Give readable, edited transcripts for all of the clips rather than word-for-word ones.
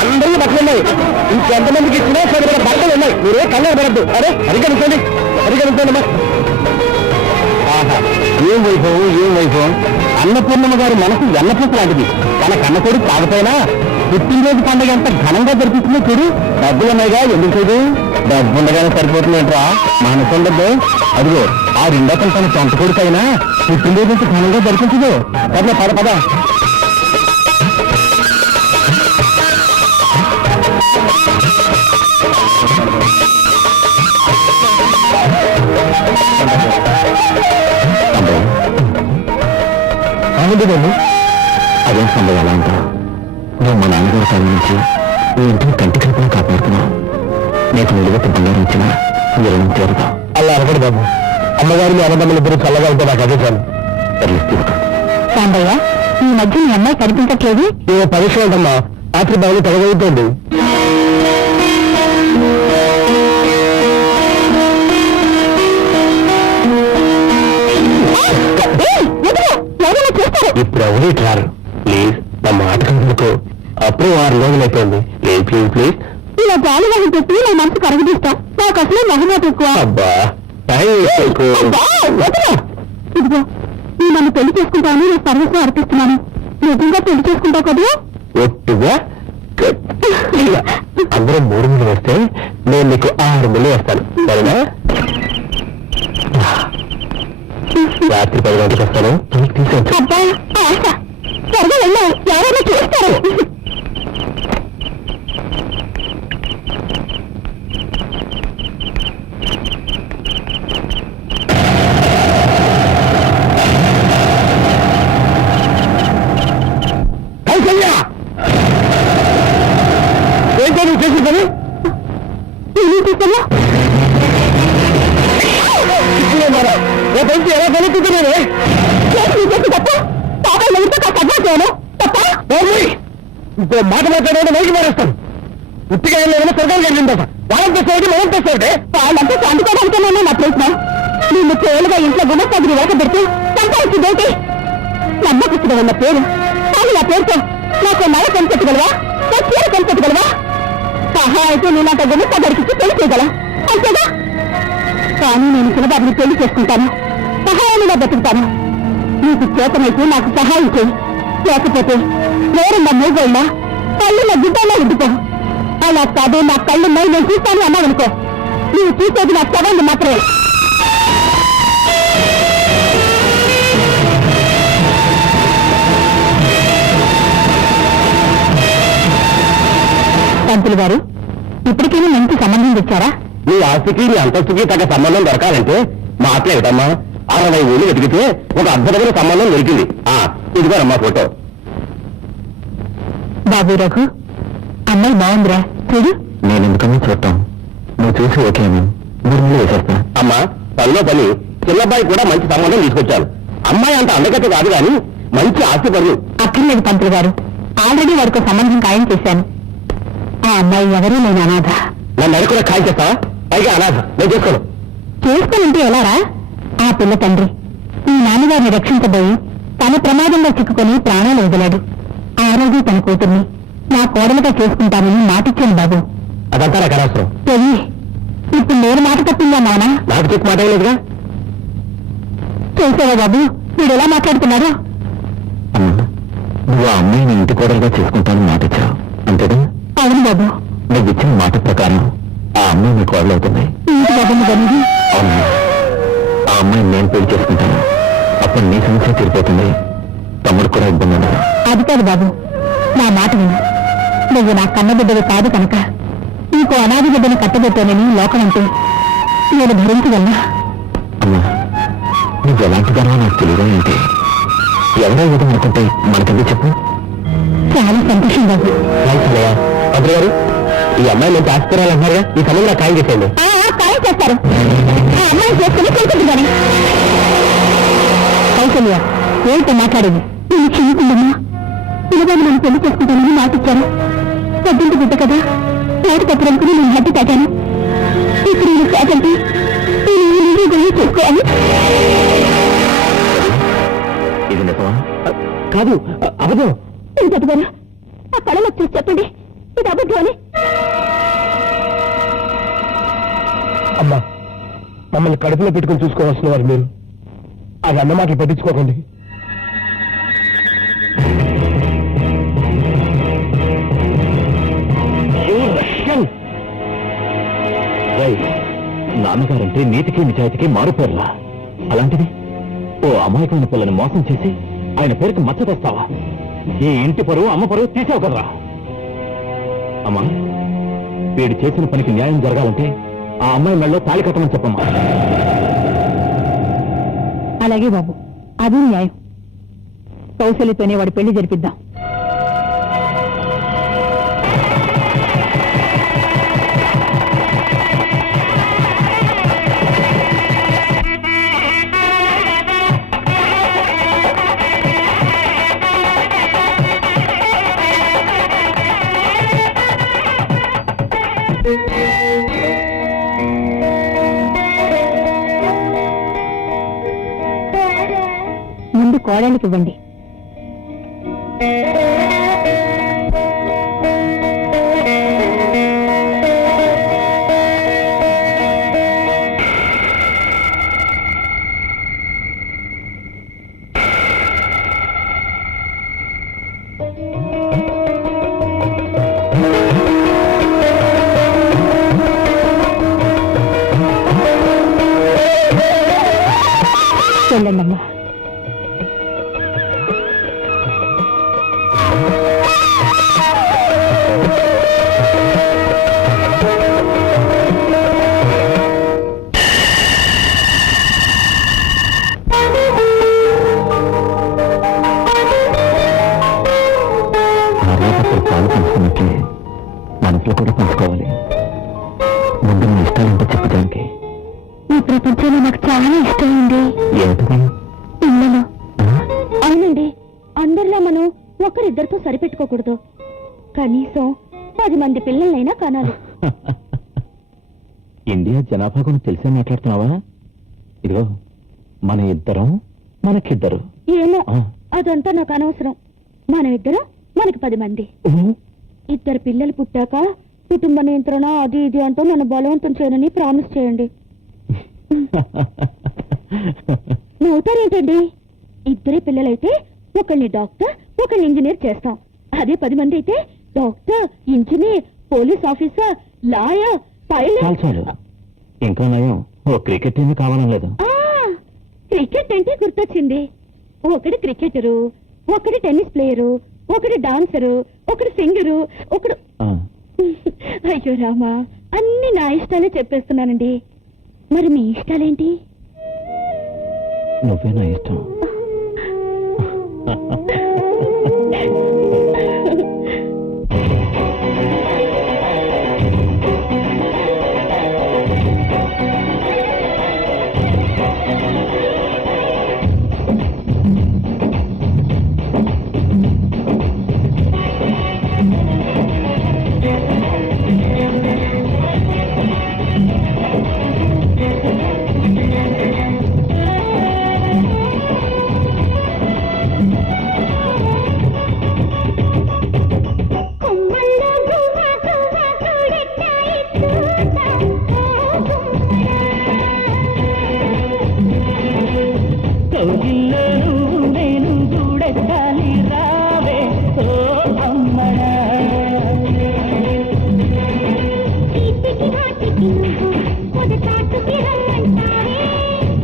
అందరూ బట్టలు ఉన్నాయి, ఇంకెంతమందికి ఇచ్చినా సరిపడ బట్టలు ఉన్నాయి. మీరే కళ్ళ పడద్దు. అరే అడిగనుకోండి, అడిగనుకోండి. ఏం వైభవం, ఏం వైభవం. అన్నపూర్ణమ్మ గారి మనసు ఎన్నపూస లాంటిది. తన కన్న కొడుకు కాకపోయినా పుట్టినరోజు పండుగ ఎంత ఘనంగా జరిపిస్తుందో చూడు. డబ్బులున్నాయిగా, ఎందుకు చూడు. డబ్బుండగానే సరిపోతుందంటరా మనసు ఉండద్దు. అదిగో ఆ రెండోకం తన సొంత కొడుకు అయినా పుట్టినరోజు ఎంత ఘనంగా జరిపించదు. పద పద పద. బాబు అదేం సంభవం ఎలా ఉంటావు? నువ్వు మా నాన్నగారి కాలం నుంచి నీ ఇంటిని కంటి కల్పన కాపాడుతున్నావు. నీకు నిలువెత్తి బంగారం ఇచ్చిన విరణం చేరుతావు. అలా అరగడు బాబు. అమ్మగారిని అన్నదమ్ములు ఇద్దరు చల్లగా ఉంటే నాకు అదే చాలు. సాంబయ్య, ఈ మధ్య మీ అమ్మాయి కనిపించట్లేదు. ఏ పరీక్ష ఉంటమ్మా, రాత్రి బాగా తెగవుతుంది. ఇప్పుడు ఎవరు రారు. ప్లీజ్ నా మాట కనుకో. అప్పుడు 6 రోజులు అయిపోయింది. Please please please. ఇలా గాలి వాహి పెట్టి నా మనసు కరగదీస్తా. నాకు అసలే మహిళ ఎక్కువ. అబ్బా ఇదిగో, నేను నన్ను పెళ్లి చేసుకుంటాను. నేను సర్వస్వం అర్పిస్తున్నాను. నిజంగా పెళ్లి చేసుకుంటావు కదా? ఒట్టుగా అందరూ 3 నెలలు వస్తే నేను నీకు 6 నెలలు వేస్తాను. సరేనా? రాత్రి 10 గంటలకు వస్తాను. తీసుకొచ్చు. అబ్బా ఆశ. త్వరగా వెళ్ళా, ఎవరైనా చూస్తారు. ఏంటో నువ్వు చేసిందని ఏమీ చూస్తాను. ఎలా కలుగుతున్నాను? తప్ప పాపం ఎవరితో కాస్త చేయను తప్ప. ఇంకో మాట మాట్లాడే నైకి మారేస్తాను. ఉట్టిగా ఏమైనా స్వర్గాలు కలిగిందట. వాళ్ళని తెస్తాడు, మనం తెస్తాడే. వాళ్ళంతా చందుకోవడానికేనే నా ప్రయత్నం. నిన్ను తేలుగా ఇంట్లో గుణస్థాగిరి వెనక పెడితే సంపాదించిందేంటి? నమ్మకస్తుడు ఉన్న పేరు. కానీ నా పేరుతో నాకు నడ కనిపెట్టగలవా? నా చీర కనిపెట్టగలవా? సహాయంతో నేనంత గుణస్థాగరికి పెళ్లి చేయగల అంతేగా? కానీ నేను చిన్నబాబుని పెళ్లి చేసుకుంటాను. సహాయాన్ని బతుకుతాను. నీకు చేతనైతే నాకు సహాయం చేయి. లేకపోతే నేరున్న మూగోళ్ళ కళ్ళున్న గుడ్డల్లో ఉండిపో. అలా కాదు, నా కళ్ళున్నాయి, నేను చూస్తాను అన్నావనుకో, నువ్వు చూసేది నా శవాన్ని మాత్రమే. పంతులు గారు, ఇప్పటికైనా మంచి సంబంధం తెచ్చారా? నీ ఆస్తికి నీ అంతస్తుకి తగ్గ సంబంధం దొరకాలంటే మాట్లాడటమ్మా. 60 ఊళ్ళు వెతికితే ఒక అద్భుతమైన సంబంధం దొరికింది. ఇదిగోనమ్మా ఫోటో. బాబు రఘు, అమ్మాయి బాగుందిరా, చూడు. నేను ఎందుకన్నా చూడటం, నువ్వు చూసి ఓకేమో ఊరిలో వేసేస్తా. అమ్మా పనిలో పని చిన్నబ్బాయి కూడా మంచి సంబంధం తీసుకొచ్చాను. అమ్మాయి అంత అందగత కాదు కానీ మంచి ఆస్తి పనులు. అక్కర్లేదు పంతులు గారు, ఆల్రెడీ వాడికి సంబంధం ఖాయం చేశాను. ఆ అమ్మాయి ఎవరూ నేను అనాథ. నన్ను అడి కూడా ఖాయం చేస్తావా? పైగా అనాథ నేను చేసుకోను. చేసుకోనంటే ఎలారా? ఆ పిల్ల తండ్రి ఈ నాన్నగారిని రక్షించబోయి తన ప్రమాదంలో చిక్కుకొని ప్రాణాలు వదిలాడు. ఆ రోజు తన కూతుర్ని నా కోడలుగా చేసుకుంటానని మాటిచ్చాను బాబు. అదంతా నాకు అనవసరం. తెలియ ఇప్పుడు నేను మాట తప్పిందా నానా? నాకు చెప్పి మాట లేదుగా. చూసావా బాబు, వీడు ఎలా మాట్లాడుతున్నాడు? నువ్వు ఆ అమ్మాయిని ఇంటి కోడలుగా చేసుకుంటానని మాటిచ్చావు అంతేగా? అవును బాబు. నువ్వు ఇచ్చిన మాట ప్రకారం ఆ అమ్మాయి నీ కోడలు అవుతుంది. ఇంటి బాబు అనేది అవును, ఆ అమ్మాయిని నేను పెళ్లి చేసుకుంటాను. అప్పుడు నీ సమస్య తీరిపోతుంది, తమ్ముడు కూడా ఇబ్బంది ఉండదు. అది కాదు బాబు, నా మాట విను. నువ్వు నా కన్న బిడ్డవి కాదు కనుక నీకు అనాది బిడ్డను కట్టబెట్టానని లోకం అంటే నేను భరించగలనా? అమ్మా, నువ్వు ఎలాంటి దానో నాకు తెలియదు. ఏంటి ఎవరో ఏదో అనుకుంటే మనకెందుకు చెప్పు. చాలా సంతోషం బాబు. పంతులు గారు, ఈ అమ్మాయి మంచి ఆస్తిరాలంటున్నారుగా, ఈ సమయంలో ఖాయం చేసేయండి. ఖాయం చేస్తారు. ఆ అమ్మాయి చేసుకుని తెలుసుకుంటున్నాను. కౌశల్య, ఏంటో మాట్లాడేది? నేను క్షమించిందమ్మా. పిల్లగాడు నన్ను పెళ్లి చేసుకుంటానని మాటిచ్చాను. పెద్దంటి బిడ్డ కదా, నోటి తప్పులనుకుని నేను హద్దు తాగాను. ఇప్పుడు నేను కాదంటే నేను చేసుకోవాలి. కాదు అబద్ధం. నేను చెప్పగాను ఆ కళలో చూసి చెప్పండి ఇది అబద్ధం అని. అమ్మా, మమ్మల్ని కడుపులో పెట్టుకుని చూసుకోవాల్సిన వారు మీరు. అది అన్న మాటలు పట్టించుకోకండి. నాన్నగారంటే నీతికి నిజాయితీకి మారుపేర్లా. అలాంటిది ఓ అమాయకమైన పిల్లని మోసం చేసి ఆయన పేరుకి మచ్చ తెస్తావా? ఈ ఇంటి పరువు అమ్మ పరువు తీసావు కదరా. అమ్మా, వీడు చేసిన పనికి న్యాయం జరగాలంటే ఆ అమ్మాయి మెళ్ళలో తాళి కట్టమని చెప్పమ్మా. అలాగే బాబు, అది న్యాయం. కౌశల్యతోనే వాడి పెళ్లి జరిపిద్దాం. ముందు కోడలికి ఇవ్వండి. వెళ్ళండమ్మా. పాలు పంచుకున్నట్లే మనసులో కూడా పంచుకోవాలి. ముందు నీ ఇష్టాలంటే చెప్పడానికి. ఈ ప్రపంచంలో నాకు చాలా ఇష్టం ఉంది. ఏమిటి? పిల్లలు. అవునండి, అందరిలో మనం ఒకరిద్దరితో సరిపెట్టుకోకూడదు. కనీసం 10 మంది పిల్లలైనా కనాలి. ఇండియా జనాభా గురించి తెలిసే మాట్లాడుతున్నావా? ఇదిగో, మన ఇద్దరం మనకిద్దరు. ఏమో, అదంతా నాకు అనవసరం. మనం ఇద్దరం మనకి 10 మంది. 2 పిల్లలు పుట్టాక కుటుంబ నియంత్రణ అది ఇది అంటూ నన్ను బలవంతం చేయనని ప్రామిస్ చేయండి. నవ్వుతారేంటండి? 2 పిల్లలైతే ఒకళ్ళని డాక్టర్ ఒకళ్ళని ఇంజనీర్ చేస్తాం. అదే 10 మంది అయితే doctor, engineer, police officer, lawyer, pilot. చాలు, ఇంకా నయం ఓ క్రికెట్ టీమ్ కావాలని లేదు. క్రికెట్ అంటే గుర్తొచ్చింది. ఒకడు క్రికెటరు, ఒకడు టెన్నిస్ ప్లేయరు, ఒకడు డాన్సరు, ఒకడు సింగరు, ఒకడు. అయ్యో రామా, అన్ని నా ఇష్టాలే చెప్పేస్తున్నానండి. మరి మీ ఇష్టాలేంటి? నువ్వే నా ఇష్టం.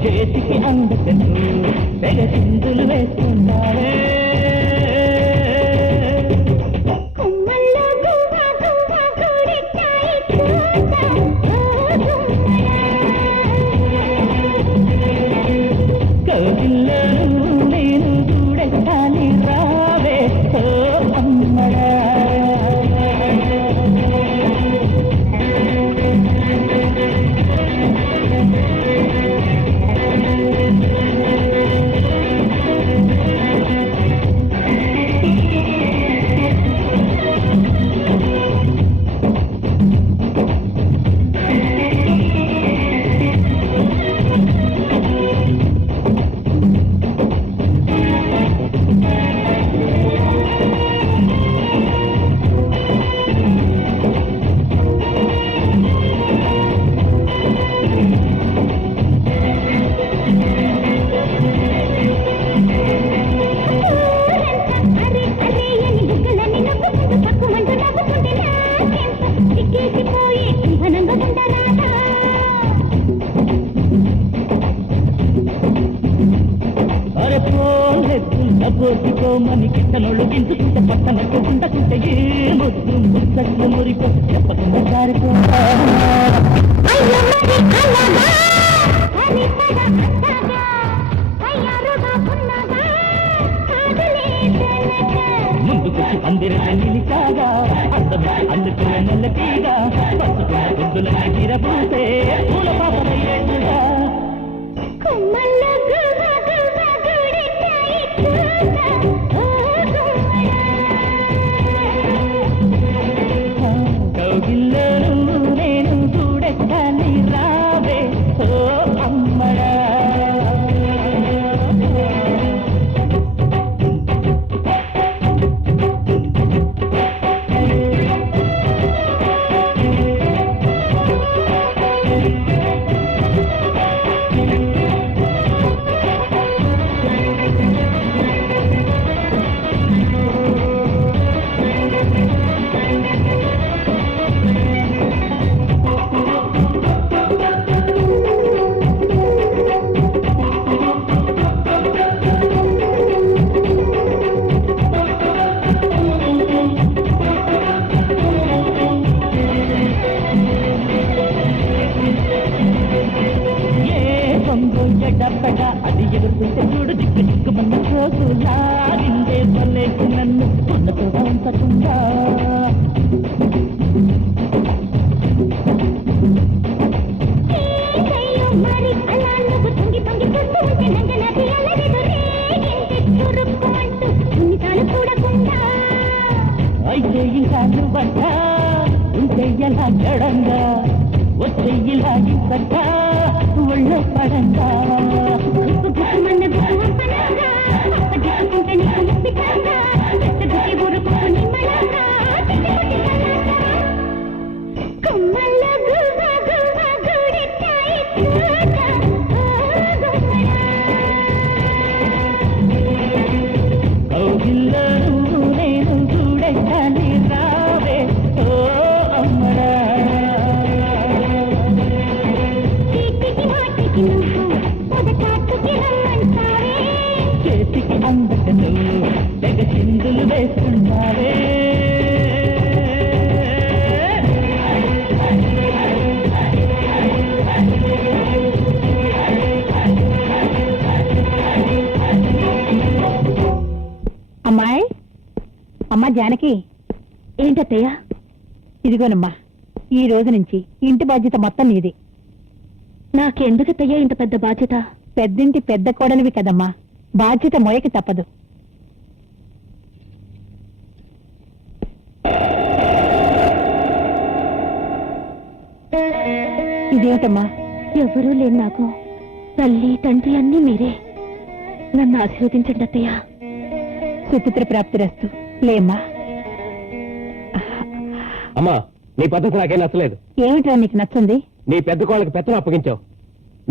చేతికి అందుకు తెగ చిందులు వేస్తున్నారే. నేను చూడెక్కాలి రావే ఓ అమ్మడా. పోసుకోమని కిట్టనోళ్ళు గించుకుంటే పక్కనట్టు ఉండకుంటే ఏ ముద్దు ముచ్చట్లు మురిపో చెప్పకుండా జారిపో ముందుకొచ్చి పందిరట నిలిచాగా అర్థమిచ్చి అందుకున్న నెల్లటీగా పసుకున్న బొద్దుల గిరపూసే పూల పాపయ్యేట్టుగా కౌగిల్లోను నేను చూడెక్కని రావే ఓ అమ్మడా ఎడపడ అది ఎగురుతుంటే చూడు దిక్కు దిక్కుమన్న రోజు లాగిందే బలేకు నన్ను ఉన్నతో ఉంచకుండా అయితే ఇంకా నువ్వట ఉంటే ఎలా జడంగా వచ్చే ఇలా ఇంతగా ఒళ్ళో పడంగా కౌగిల్లోను నేను చూడెక్కని రావే ఓ అమ్మడా చేతికి అందక నువ్వు తెగ చిందులు వేస్తున్నావే అమ్మాయి అమ్మా జానకి ఏంటత్తయ్య ఇదిగోనమ్మా ఈ రోజు నుంచి ఇంటి బాధ్యత మొత్తం నీది నాకెందుకత్తయ్య ఇంత పెద్ద బాధ్యత పెద్దింటి పెద్ద కోడలివి కదమ్మా బాధ్యత మోయకి తప్పదు ఇదేమిటమ్మా ఎవరూ లేరు నాకు తల్లి తండ్రి అన్నీ మీరే నన్ను ఆశీర్వదించండి అత్తయ్య సుపుత్ర ప్రాప్తిరస్తు లేమ్మా అమ్మా నీ పద్ధతి నాకేం నచ్చలేదు. ఏమిట్రా నీకు నచ్చింది? నీ పెద్ద కోళ్ళకి పెత్తనం అప్పగించావు.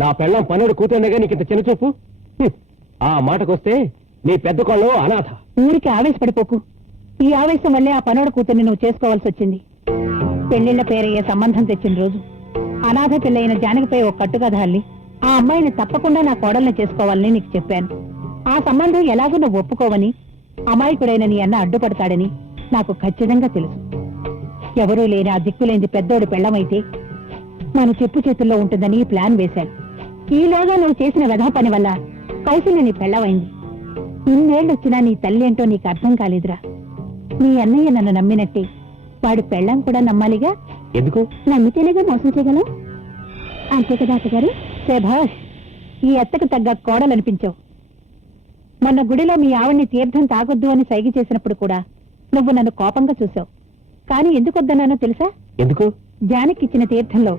నా పెళ్ళం పనుడు కూతుండగా నీకు ఇంత చిన్న చూపు. ఆ మాటకొస్తే నీ పెద్ద కోళ్ళు అనాథ. ఊరికి ఆవేశపడిపోకు. ఈ ఆవేశం వల్లే ఆ పనోడు కూతుర్ని నువ్వు చేసుకోవాల్సి వచ్చింది. పెళ్లిళ్ల పేరయ్యే సంబంధం తెచ్చిన రోజు అనాథ పిల్లైన జానకిపై ఒక కట్టుకథ అల్లి ఆ అమ్మాయిని తప్పకుండా నా కోడల్ని చేసుకోవాలని నీకు చెప్పాను. ఆ సంబంధం ఎలాగో నువ్వు ఒప్పుకోవని, అమాయకుడైన నీ అన్న అడ్డుపడతాడని నాకు ఖచ్చితంగా తెలుసు. ఎవరూ లేని ఆ దిక్కులేని పెద్దోడు పెళ్లమైతే మన చెప్పు చేతుల్లో ఉంటుందని ప్లాన్ వేశాను. ఈలోగా నువ్వు చేసిన వెధ పని వల్ల కౌశల్య నీ పెళ్లమైంది. ఇన్నేళ్లొచ్చినా నీ తల్లేంటో నీకు అర్థం కాలేదురా. నీ అన్నయ్య నన్ను నమ్మినట్టే వాడి పెళ్ళం కూడా నమ్మాలిగా. ఎందుకు? నమ్మితేనేగా మోసం చేయగలం. అంతే కదా అత్తగారు? శభాష్, ఈ అత్తకు తగ్గ కోడలనిపించావు. మొన్న గుడిలో మీ ఆవిడ్ని తీర్థం తాగొద్దు అని సైగ చేసినప్పుడు కూడా నువ్వు నన్ను కోపంగా చూసావు. కానీ ఎందుకు వద్దన్నానో తెలుసా? ఎందుకు? జానకిచ్చిన తీర్థంలో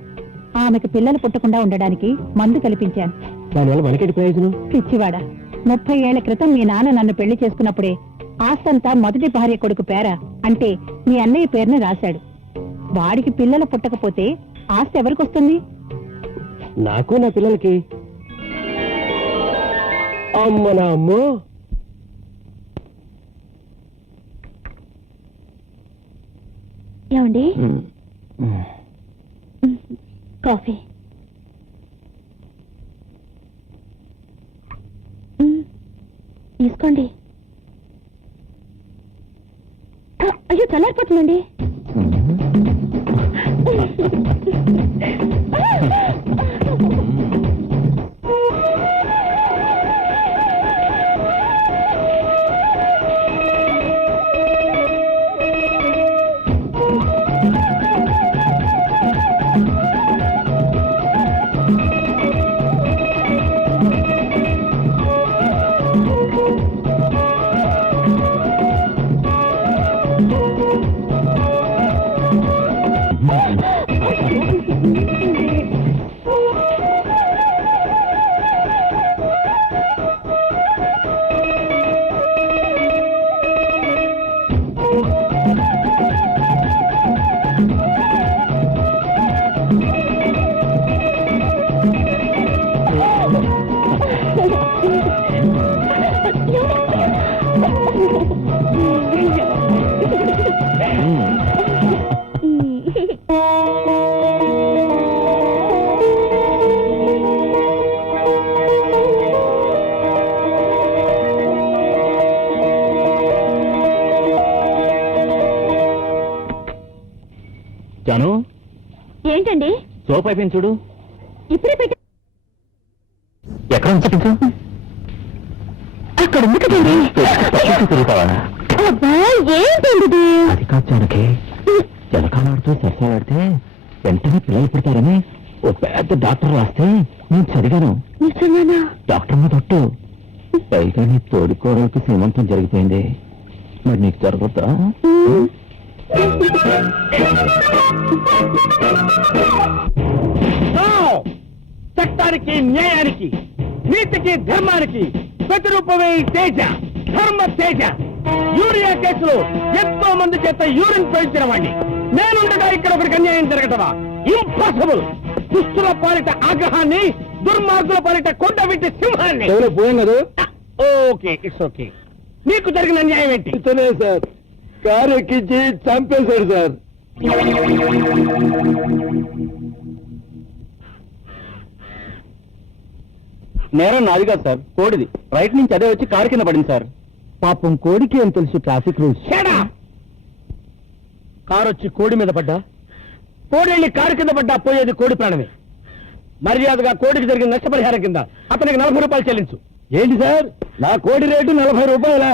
ఆమెకు పిల్లలు పుట్టకుండా ఉండడానికి మందు కల్పించాను. దానివల్ల మనకేంటి ప్రయోజనం? పిచ్చివాడా, 30 ఏళ్ల క్రితం మీ నాన్న నన్ను పెళ్లి చేసుకున్నప్పుడే ఆస్తంతా మొదటి భార్య కొడుకు పేర అంటే మీ అన్నయ్య పేరుని రాశాడు. వాడికి పిల్లలు పుట్టకపోతే ఆస్తి ఎవరికొస్తుంది? నాకు నా పిల్లలకి. అమ్మ నా అమ్మో. ఏమండి, కాఫీ తీసుకోండి. చల్లారిపోతుందండి. జాను, ఏంటండి సోప్ అయిపోయింది చూడు. ఇప్పుడే పెట్టి ఎక్కడ ఉంచు? అక్కడ ఉంది కదండి. తిరుగుతావా? అబ్బా ఏంటండి అది కాదు జానకి, జలకాలాడుతూ సరసాలాడితే వెంటనే పిల్లలు పుడతారని ఓ పెద్ద డాక్టర్ రాస్తే నేను చదివాను. నిజంగానా? డాక్టర్ మీద తట్టు. పైగా నీ తోడుకోవడానికి శ్రీమంతం జరిగిపోయింది, మరి నీకు జరగద్దా? చట్టానికి, న్యాయానికి, నీతికి, ధర్మానికి ప్రతిరూపమే ఈ తేజ, ధర్మ తేజ. యూరియా కేసులో ఎంతో మంది చేత యూరిన్ పోయించిన వాడిని నేనుండగా ఇక్కడ ఒకరికి అన్యాయం జరగటమా? ఇంపాసిబుల్. దుష్టుల పాలిట ఆగ్రహాన్ని, దుర్మార్గుల పాలిట కొండ వింటి సింహాన్ని. పోయాం కదా. Okay, it's okay. నీకు జరిగిన అన్యాయం ఏంటి? ఇతనే సార్, కారు ఎక్కించి చంపేశాడు సార్. నేరం నాది కాదు సార్, కోడిది. రైట్ నుంచి అదే వచ్చి కారు కింద పడింది సార్. పాపం కోడికి ఏం తెలుసు ట్రాఫిక్ రూల్స్. కారు వచ్చి కోడి మీద పడ్డా, కోడెళ్ళి కారు కింద పడ్డా పోయేది కోడి ప్రాణమే. మర్యాదగా కోడికి జరిగిన నష్టపరిహారం కింద అతనికి 40 రూపాయలు చెల్లించు. ఏంటి సార్, నా కోడి రేటు 40 రూపాయలా?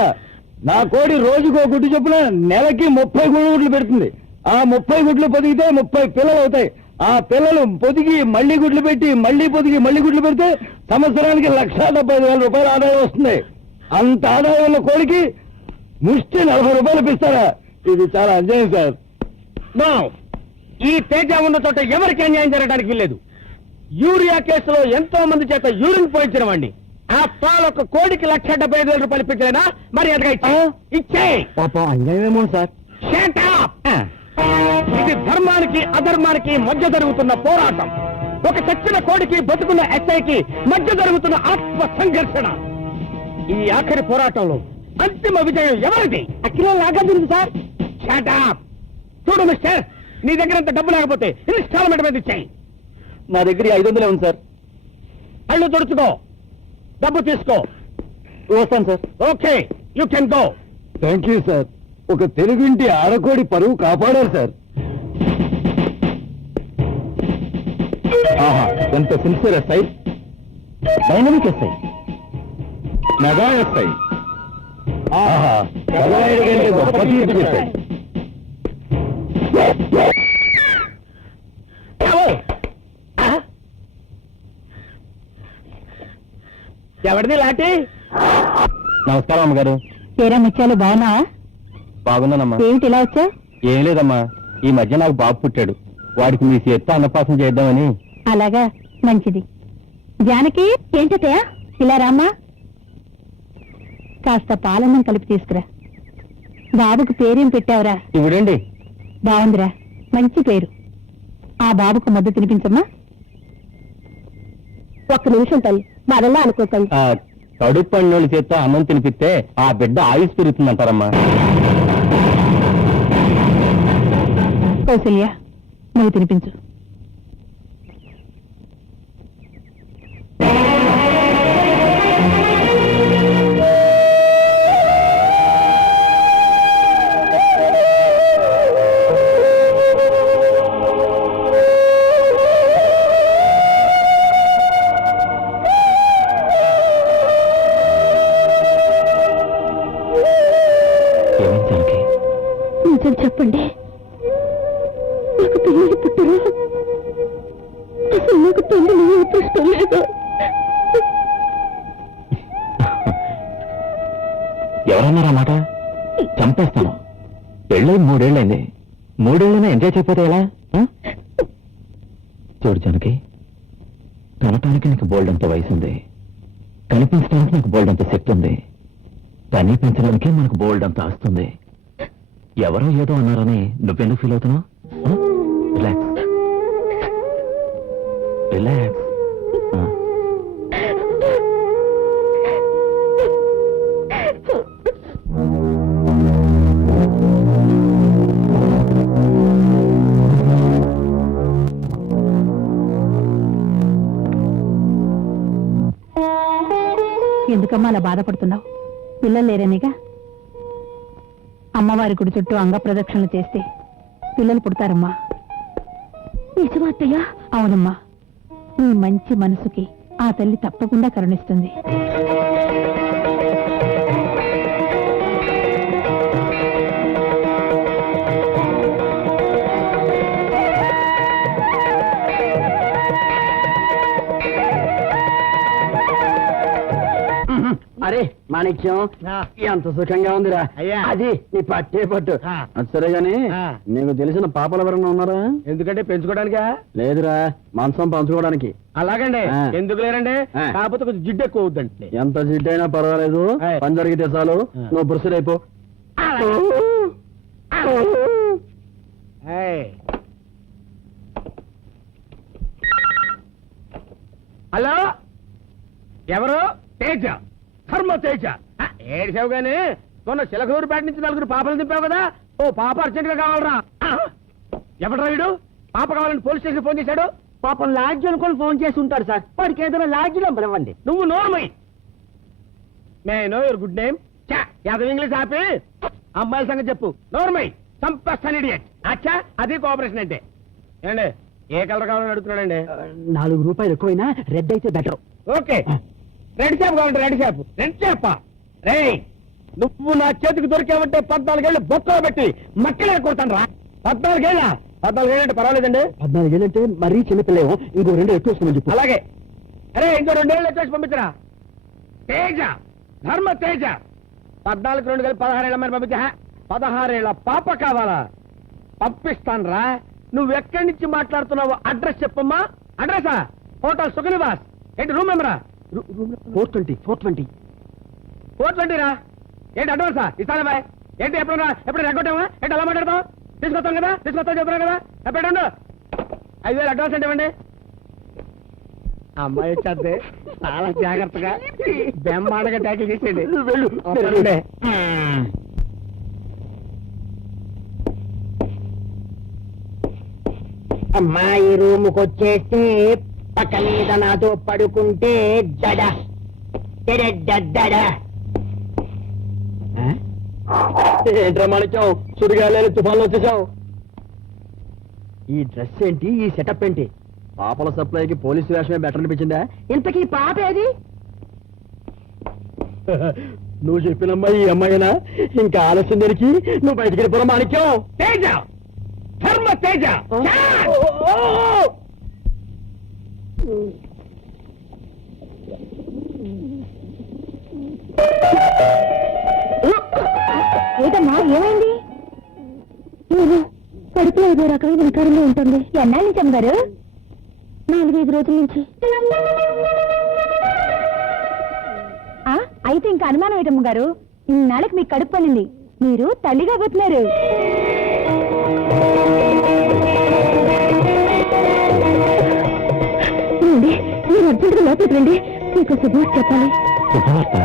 నా కోడి రోజుకో గుడ్డు చొప్పున నెలకి 30 గుడ్లు పెడుతుంది. ఆ 30 గుడ్లు పొదిగితే 30 పిల్లలు అవుతాయి. ఆ పిల్లలు పొదిగి మళ్లీ గుడ్లు పెట్టి మళ్లీ పొదిగి మళ్లీ గుడ్లు పెడితే సంవత్సరానికి 1,75,000 రూపాయల ఆదాయం వస్తుంది. అంత ఆదాయం ఉన్న కోడికి ముష్టి 40 రూపాయలు ఇస్తారా? ఇది చాలా అన్యాయం సార్. నో, ఈ తేజ ఉన్న చోట ఎవరికి అన్యాయం జరగడానికి వీల్లేదు. యూరియా కేసులో ఎంతో మంది చేత యూరిన్ పోయించిన వాడిని ఆ పాలొక కోడికి 1,75,000 రూపాయలు ఇప్పించలేనా? మరి ఎదగా ఇచ్చే. పాపం అన్యాయమేమో సార్. Shut up! ఇది ధర్మానికి, అధర్మానికి మధ్య జరుగుతున్న పోరాటం. ఒక చచ్చిన కోడికి, బతుకున్న ఎస్ఐకి మధ్య జరుగుతున్న ఆత్మ సంఘర్షణ. ఈ ఆఖరి పోరాటంలో అంతిమ విజయం ఎవరిది? అఖిలం లాగదుంది సార్. Shut up! చూడు మిస్టర్, నీ దగ్గర అంత డబ్బు లేకపోతే ఇన్స్టాల్మెంట్ మీద ఇచ్చాయి. నా దగ్గర 500 ఉంది సార్. అళ్ళు తుడుచుకో, డబ్బు తీసుకో. వస్తాను sir. Okay, you can go. Thank you sir. ఒక తెలుగింటి ఆడకోడి పరువు కాపాడారు సార్. ఆహా, ఎంత sincere SI, dynamic SI, mega SI. ఆహా, కళాయుడి కంటే గొప్ప తీర్పు చేశాయి. ఎవరిది లాటి? నమస్కారం అమ్మగారు. తీరా ముత్యాలు బాగున్నావా? బాగున్నానమ్మా. ఏమిటి ఇలా వచ్చా? ఏం లేదమ్మా, ఈ మధ్య నాకు బాబు పుట్టాడు. వాడికి మీ చేత్తో అన్నపాసం చేద్దామని. అలాగా, మంచిది. జానకి, ఏంటతయా ఇలా రామ్మా. కాస్త పాలన్నం కలిపి తీసుకురా. బాబుకు పేరేం పెట్టావురా? ఇవిడండి. బాగుందిరా, మంచి పేరు. ఆ బాబుకు ముద్ద తినిపించమ్మా. ఒక్క నిమిషం తల్లి, మరలా అనుకోకండి. కడుపు పన్నోళ్ళ చేత్తో అన్నం తినిపిస్తే ఆ బిడ్డ ఆయుష్ పెరుగుతుందంటారమ్మా. కౌసల్య, నువ్వు తినిపించు. నిజం చెప్పండి, నాకు పిల్లలు పుట్టరు. అసలు నాకు తల్లి ఇష్టం లేదు. ఎవరన్నారా మాట? చంపేస్తాను. పెళ్ళి 3 ఏళ్ళైంది. 3 ఏళ్ళైనా ఎంజాయ్ చేయకపోతే ఎలా? చూడు జానకి, కనటానికి నాకు బోల్డంత వయసు ఉంది, కనిపించడానికి నాకు బోల్డంత శక్తి ఉంది, కనీ పెంచడానికి మనకు బోల్డంత ఆస్తుంది. ఎవరో ఏదో అన్నారని నువ్వెందుకు ఫీల్ అవుతున్నావు? Relax relax. ఎందుకమ్మా అలా బాధపడుతున్నావు? పిల్లలు లేరనిగా. అమ్మవారి గుడి చుట్టూ అంగ ప్రదక్షిణలు చేస్తే పిల్లలు పుడతారమ్మా. నిజమాత్తయ్యా? అవునమ్మా, నీ మంచి మనసుకి ఆ తల్లి తప్పకుండా కరుణిస్తుంది. అరే మాణిక్యం, ఎంత సుఖంగా ఉందిరా. అది నీ పట్టే పట్టు. సరే గాని నీకు తెలిసిన పాపలు ఎవరన్నా ఉన్నారా? ఎందుకంటే పెంచుకోవడానికా? లేదురా, మాంసం పంచుకోవడానికి. అలాగండి. ఎందుకు లేరండి? కాకపోతే కొంచెం జిడ్డు ఎక్కువ అవుద్దండి. ఎంత జిడ్డైనా పర్వాలేదు, పని జరిగితే చాలు. నువ్వు బురుసులైపో. హలో, ఎవరు? తేజ, ధర్మ తేజ. ఏడిసావు గాని మొన్న చిలకూరుపేట నుంచి 4 పాపలు దింపావు కదా. ఓ పాప అర్జెంట్ గా కావాలరా. ఎవడరా వీడు? పాప కావాలని పోలీస్ స్టేషన్ ఫోన్ చేశాడు. పాపం లాడ్జ్ అనుకొని ఫోన్ చేసి ఉంటారు సార్. వాడికి ఏదైనా లాడ్జ్ నంబర్ ఇవ్వండి. నువ్వు నోర్మై. May know your good name. Yadav English ఆపి అమ్మాయిల సంగతి చెప్పు. నోర్మై, సంపస్తాన్ ఇడియట్. అచ్చా, అది కోఆపరేషన్ అంటే. ఏండి, ఏ కలర్ కావాలని అడుగుతున్నాడండి? 4 రూపాయలు ఎక్కువైనా రెడ్ అయితే బెటర్. ఓకే, రెడ్ షాప్ కావాలంటే రెడ్ షాప్. రెడ్ షాపా? రే, నువ్వు నా చేతికి దొరికావంటే 14 ఏళ్ళు బొక్కలో పెట్టి మక్కలే కొడతాను రా. 14 ఏళ్ళ? 14 ఏళ్ళంటే పర్వాలేదండి. 14 ఏళ్ళంటే మరీ చిన్నపిల్లేమో. ఇంకో 2 ఎక్కువ వస్తుందని చెప్పు. అలాగే. అరే, ఇంకో 2 ఏళ్ళు వచ్చేసి పంపించరా. తేజ, ధర్మ తేజ. 14 2 కలిపి 16 ఏళ్ళ మరి పంపించా. 16 ఏళ్ళ పాప కావాలా? పంపిస్తాను రా. నువ్వు ఎక్కడి నుంచి మాట్లాడుతున్నావు? అడ్రస్ చెప్పమ్మా. అడ్రసా? హోటల్ సుఖనివాస్. ఏంటి రూమ్ నెంబరా? 420 420 రా. ఏంటి అడ్వాన్సా? ఇస్తానే బాయ్. ఏంటి ఎప్పుడు ఎగ్గొట్టావా? ఏంటి అలా మాట్లాడతావు? తీసుకొస్తాం కదా, తీసుకొస్తాం చెప్తున్నా కదా. ఎప్పుడండు 5,000 అడ్వాన్స్ అంటే ఇవ్వండి. అమ్మాయి వచ్చేస్తే చాలా జాగ్రత్తగా బెమ్మాడగా ట్యాకిల్ చేసేయండి. వెళ్ళు. అమ్మాయి రూముకి వచ్చేస్తే పక్క మీద నాతో పడుకుంటే దడ ఏంట్రా మాణిక్యం, సుడిగాలి తుఫాన్లో వచ్చేసావు. ఈ డ్రెస్ ఏంటి, ఈ సెటప్ ఏంటి? పాపల సప్లైకి పోలీసు వేషమే బెటర్ అనిపించిందా? ఇంతకీ పాప ఏది? నువ్వు చెప్పినమ్మా ఈ అమ్మాయినా? ఇంకా ఆలస్యం దేనికి? నువ్వు బయటికి వెళ్ళిపోరా మాణిక్యం. తేజ, ధర్మ తేజ. ఏదమ్మా, ఏమైంది? కడుపులో ఏదో రకమైన వికారంగా ఉంటుంది. ఎన్నాళ్ళ నుంచి అమ్మగారు? 4-5 రోజుల నుంచి. అయితే ఇంకా అనుమానం ఏంటమ్మ గారు? ఇన్నాళ్ళకి మీకు కడుపు పనింది, మీరు తల్లిగా పోతున్నారు. మీరు అర్జెంటుగా లోపలికి రండి, మీకు శుభవార్త చెప్పాలి. శుభవార్త?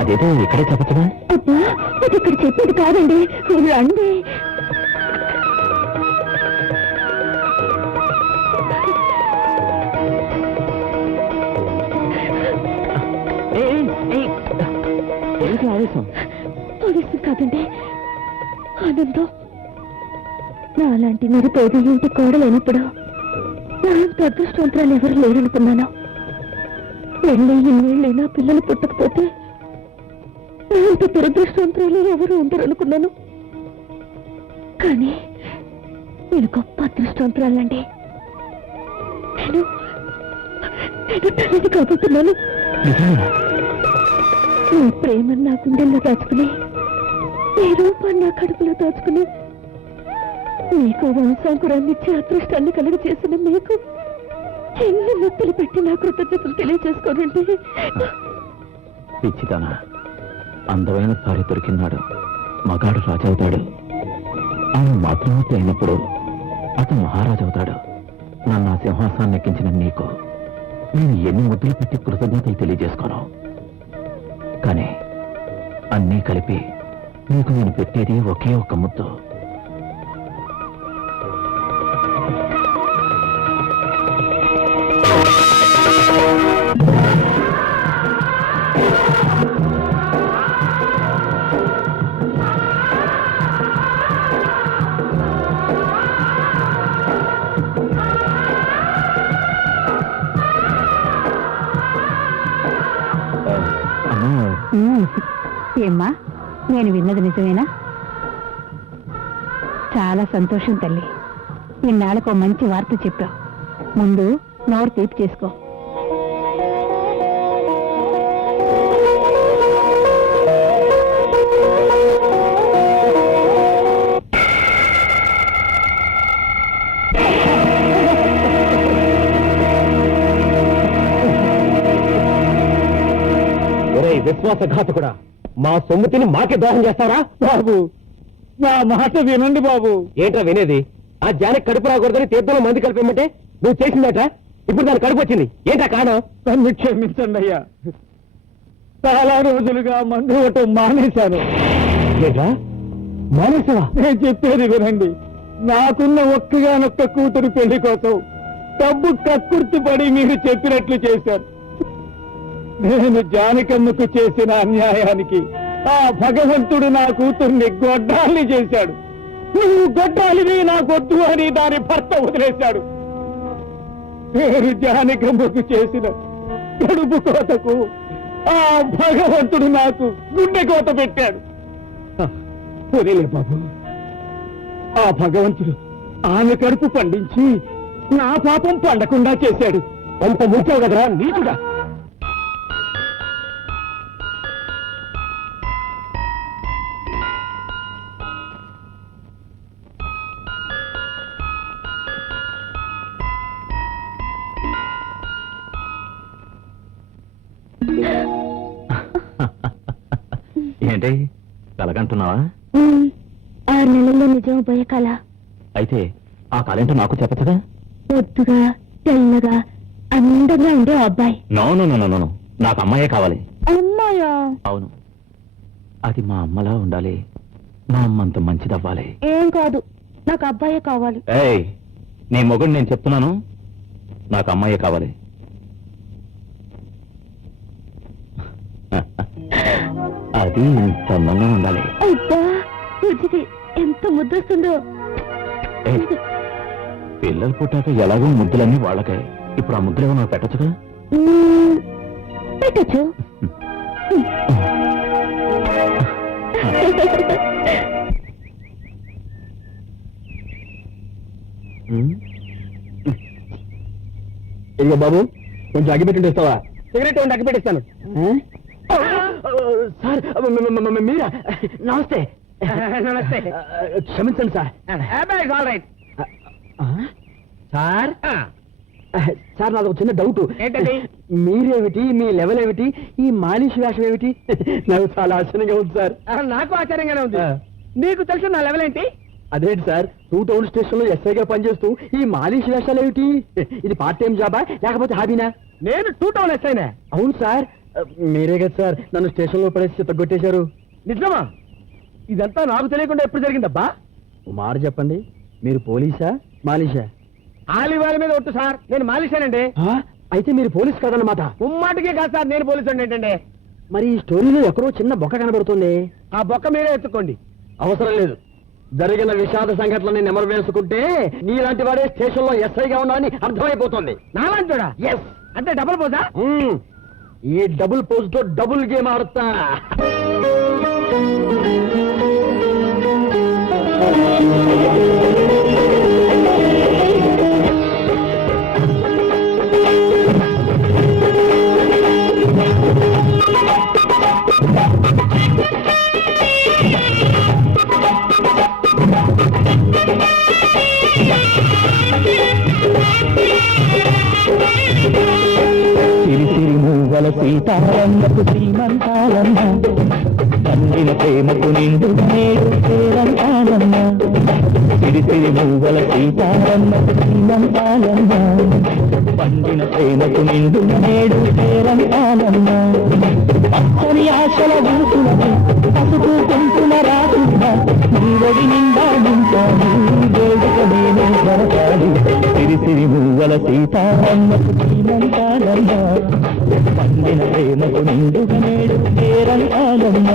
అదేదో ఇక్కడే చెప్పచ్చుగా? అబ్బా, అది ఇక్కడ చెప్పేది కాదండి, మీరు రండి. ఏంటి ఆవేశం? ఆవేశం కాదండి, ఆనందం. నాలాంటి నిరుపేద ఇంటి కోడలైనప్పుడు నాంత అదృష్టవంతురాలు ఎవరు లేరనుకున్నాను. ఎన్నేళ్ళైనా పిల్లలు పుట్టకపోతే నాంత దురదృష్టవంతురాలు ఎవరు ఉండరు అనుకున్నాను. కానీ నేను గొప్ప అదృష్టవంతురాలండి. నేను తల్లిని కాబోతున్నాను. నీ ప్రేమను నా గుండెల్లో దాచుకుని, నీ రూపాన్ని నా కడుపులో దాచుకుని, నీకు వంశాంకురాన్నిచ్చే అదృష్టాన్ని కలుగ చేసిన మీకు ఎన్ని ముద్దలు పెట్టి నా కృతజ్ఞతలు తెలియజేసుకోనండి. పిచ్చిదానా, అందమైన భార్య దొరికినాడు మగాడు రాజవుతాడు. ఆయన మాతృమూర్తి అయినప్పుడు అతను మహారాజవుతాడు. నన్ను ఆ సింహాసనాన్ని ఎక్కించిన నీకు నేను ఎన్ని ముద్దులు పెట్టి కృతజ్ఞతలు తెలియజేసుకోను. కానీ అన్నీ కలిపి నీకు నేను పెట్టేది ఒకే ఒక్క ముద్దు. ఏమ్మా, నేను విన్నది నిజమేనా? చాలా సంతోషం తల్లి. ఇన్నాళ్ళకు మంచి వార్త చెప్పావు. ముందు నోరు తీపి చేసుకో. విశ్వాసఘాతకుడా, మా సొమ్ముతిని మాకే దోహం చేస్తారా? బాబు, నా మాట వినండి బాబు. ఏంట్రా వినేది? ఆ జానకి కడుపు రాకూడదని తీర్థంలో మంది కలిపేమంటే నువ్వు చేసిందట. ఇప్పుడు దాని కడుపు వచ్చింది. ఏంటా కారణం? నన్ను క్షమించండి అయ్యా. చాలా రోజులుగా మందు ఇవ్వటం మానేశాను. ఏంట్రా మానేసావా? నేను చెప్పేది వినండి. నాకున్న ఒక్కగానొక్క కూతురు పెళ్లి కోసం డబ్బు కక్కుర్తి పడి మీరు చెప్పినట్లు చేశాను. నేను జానకమ్మకు చేసిన అన్యాయానికి ఆ భగవంతుడు నా కూతుర్ని గొడ్డాల్ని చేశాడు. నువ్వు గొడ్డాలివి నాకొద్దు అని దాని భర్త వదిలేశాడు. నేను జానకమ్మకు చేసిన కడుపు కోతకు ఆ భగవంతుడు నాకు గుండె కోత పెట్టాడు. వదిలే బాబు, ఆ భగవంతుడు ఆమె కడుపు పండించి నా పాపం పండకుండా చేశాడు. అంత ముఖ్యం కదరా నీచుడా. ఏంటి కలగంటున్నావా? 6 నెలల్లో నిజం పోయే కళ. అయితే ఆ కళేంటో నాకు చెప్పచ్చుగా? పొద్దుగా తెల్లగా అందంగా ఉండే అబ్బాయి. No no no no no, నాకు అమ్మాయే కావాలి. అమ్మాయా? అవును, అది మా అమ్మలా ఉండాలి. మా అమ్మంత మంచిదవ్వాలి. ఏం కాదు, నాకు అబ్బాయే కావాలి. ఏయ్, నీ మొగుడు నేను చెప్తున్నాను, నాకు అమ్మాయే కావాలి. అది ఇంత అందంగా ఉండాలి. అబ్బా, రుచికి ఎంత ముద్దొస్తుందో. ఏయ్, పిల్లలు పుట్టాక ఎలాగో ముద్దులన్నీ వాళ్ళకే. ఇప్పుడు ఆ ముద్దులేమో నాకు పెట్టచ్చుగా? పెట్టచ్చు. ఇదిగో బాబు, కొంచెం అగ్గిపెట్టి ఇస్తావా? సిగరెట్ ఉండి అగ్గిపెట్టిస్తాను. సార్, మీరా? నమస్తే. నమస్తే. క్షమించండి sir. All right sir, sir నాది ఒక చిన్న డౌట్. ఏంటది? మీరేమిటి, మీ లెవెల్ ఏమిటి, ఈ మాలిష్ వేషం ఏమిటి? నాకు చాలా ఆశ్చర్యంగా ఉంది సార్. నాకు ఆశ్చర్యంగానే ఉంది. నీకు తెలుసు నా లెవెల్ ఏంటి? అదేంటి సార్, 2 టౌన్ స్టేషన్ లో ఎస్ఐగా పనిచేస్తూ ఈ మాలిష్ వేషాలు ఏమిటి? ఇది పార్ట్ టైం జాబా లేకపోతే హాబీనా? నేను 2 టౌన్ ఎస్ఐనే. అవును సార్, మీరే కదా సార్ నన్ను స్టేషన్ లో పడేసి తగ్గొట్టేశారు. నిజమా? ఇదంతా నాకు తెలియకుండా ఎప్పుడు జరిగిందబ్బా? ఓ మాట చెప్పండి, మీరు పోలీసా మాలిషా? ఆలివాళ్ళ మీద ఒట్టు సార్, నేను మాలిశానండి. అయితే మీరు పోలీస్ కాదన్నమాట. ముమ్మాటికే కాదు సార్, నేను పోలీసు ఏంటండి. మరి ఈ స్టోరీలో ఎక్కడో చిన్న బొక్క కనబడుతుంది. ఆ బొక్క మీరే ఎత్తుకోండి. అవసరం లేదు. జరిగిన విషాద సంఘటనని నెమరు వేసుకుంటే నీలాంటి వాడే స్టేషన్ లో ఎస్ఐగా ఉన్నాని అర్థమైపోతుంది. నాలాంటోడా? ఎస్. అంటే డబుల్ పోదా? ఈ డబుల్ పోజ్ తో డబుల్ గేమ్ ఆడుతా. సిరిసిరి మూవల సీతారమ్మకు శ్రీమంతాలమ్మ పండిన ప్రేమకు నిండు నేడు పేరంతాలమ్మ సిరిసిరి మూవల సీతారమ్మకు శ్రీమంతాలమ్మ పండిన ప్రేమకు నిండు నేడు పేరంతాలమ్మ పచ్చని ఆశల ఊసులని పసుపు కుంకుమ రాకుండా నీవడి నిండా నింపాలి వేడుక నేను జరపాలి సిరిసిరి మూవల సీతారమ్మకు శ్రీమంతాలమ్మ పండిన ప్రేమకు నిండుగా నేడు పేరంతాలమ్మ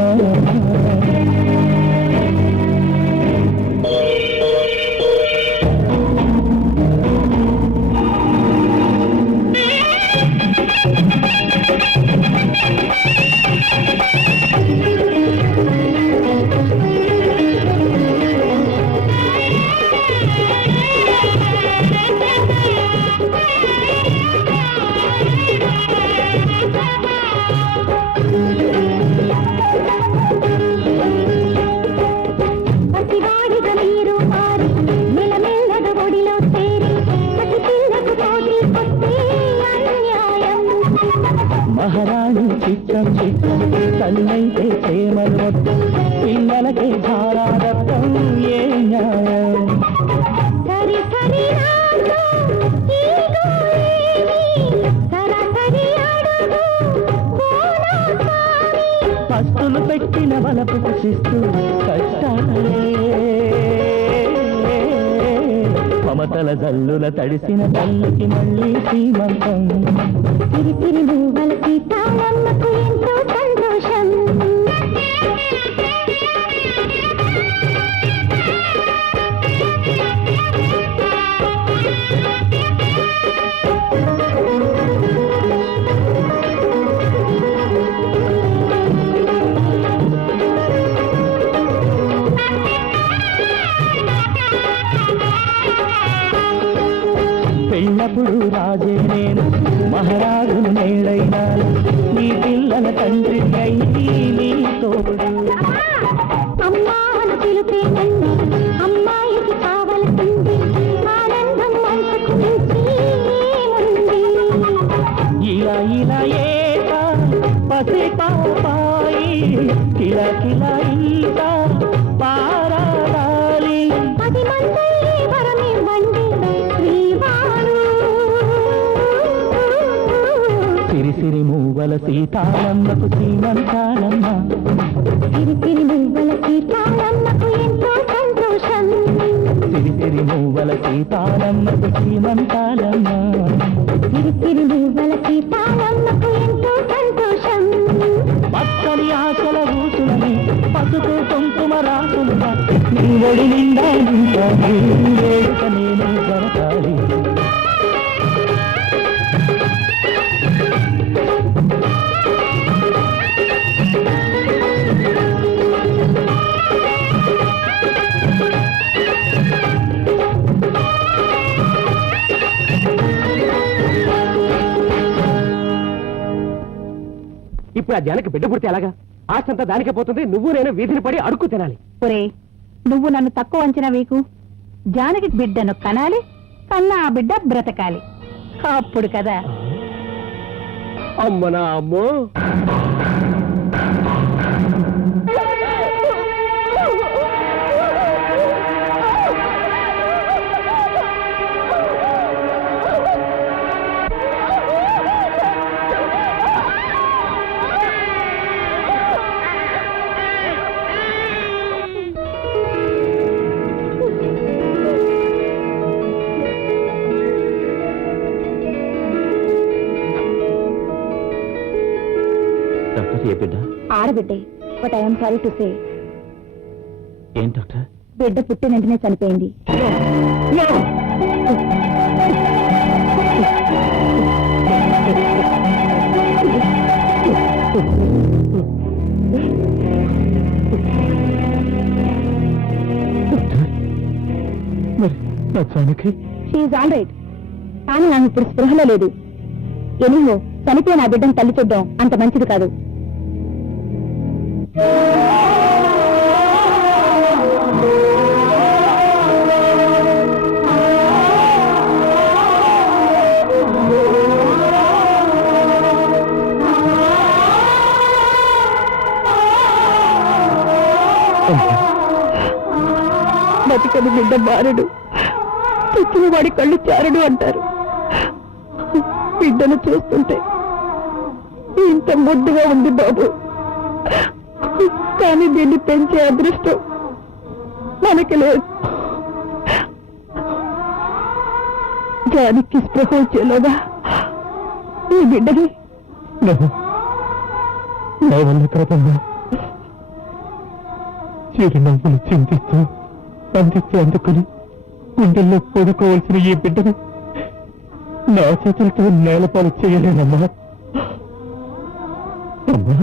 మహారాణి చిత్రం చిత్రం తల్లైతే ప్రేమలు మొత్తం పిల్లలకే భారాదత్తం ఏ న్యాయం పస్తులు పెట్టిన వలపు కుషిస్తూ కష్టాలే మమతల జల్లుల తడిసిన తల్లికి మళ్ళీ శ్రీమంతం సిరిసిరి మూవల సీతారమ్మకు ఎంతో సంతోషం పెళ్ళప్పుడు రాజే నేను మహారాజును నేడైనాను నీ పిల్లల తండ్రి అయ్యి నీ తోడు అమ్మాను పిలుపేనండి అమ్మాయికి కావలసింది ఆనందం అంతకు మించి ఏముంది ఇలా ఇలా ఏటా పసి పాపాయి కిలా కిలా ఈత పారాడాలి 10 మంది వరమివ్వండి శ్రీవారు సిరిసిరి మూవల సీతారమ్మకు శ్రీమంతాలమ్మ సిరిసిరి మూవల సీతారమ్మకు ఎంతో సంతోషం సిరిసిరి మూవల సీతారమ్మకు శ్రీమంతాలమ్మ సిరిసిరి మూవల సీతారమ్మకు ఎంతో సంతోషం పచ్చని ఆశల ఊసులని పసుపు కుంకుమ రాసులుగా నీ ఒడి నిండా నింపాలి వేడుక నేను జరపాలి ఇప్పుడు ఆ జానకి బిడ్డ పుడితే ఎలాగా ఆశంతా దానికే పోతుంది నువ్వు నేను వీధిని పడి అడుక్కు తినాలి ఒరే నువ్వు నన్ను తక్కువ అంచనా వేకు జానకి బిడ్డను కనాలి కన్నా ఆ బిడ్డ బ్రతకాలి అప్పుడు కదా అమ్మనా అమ్మో ఏ బిడ్డ ఆడబిడ్డే but I'm sorry to say ఏం డాక్టర్ బిడ్డ పుట్టిన వెంటనే చనిపోయింది డాక్టర్ నా జానకి షీఈ్ ఆల్ రైట్, కానీ ఆమె ఇప్పుడు స్పృహలో లేదు. ఎనిహో చనిపోయిన నా బిడ్డను తల్లి చూడ్డం అంత మంచిది కాదు. బతికని బిడ్డ మారడు, చచ్చిన వాడి కళ్ళు చారడు అంటారు. బిడ్డను చూస్తుంటే ఇంత ముద్దుగా ఉంది బాబు, కానీ దీన్ని పెంచే అదృష్టం మనకి లేదు. జానికి స్పృహ వచ్చేలోగా ఈ బిడ్డని నా వల్ల కాదమ్మా. చిరునవ్వులు చింతిస్తూ అందిస్తూ అందుకుని గుండెల్లో పొదుకోవలసిన ఈ బిడ్డను నా చేతులతో నేలపాలు చేయలేనమ్మా. అమ్మా,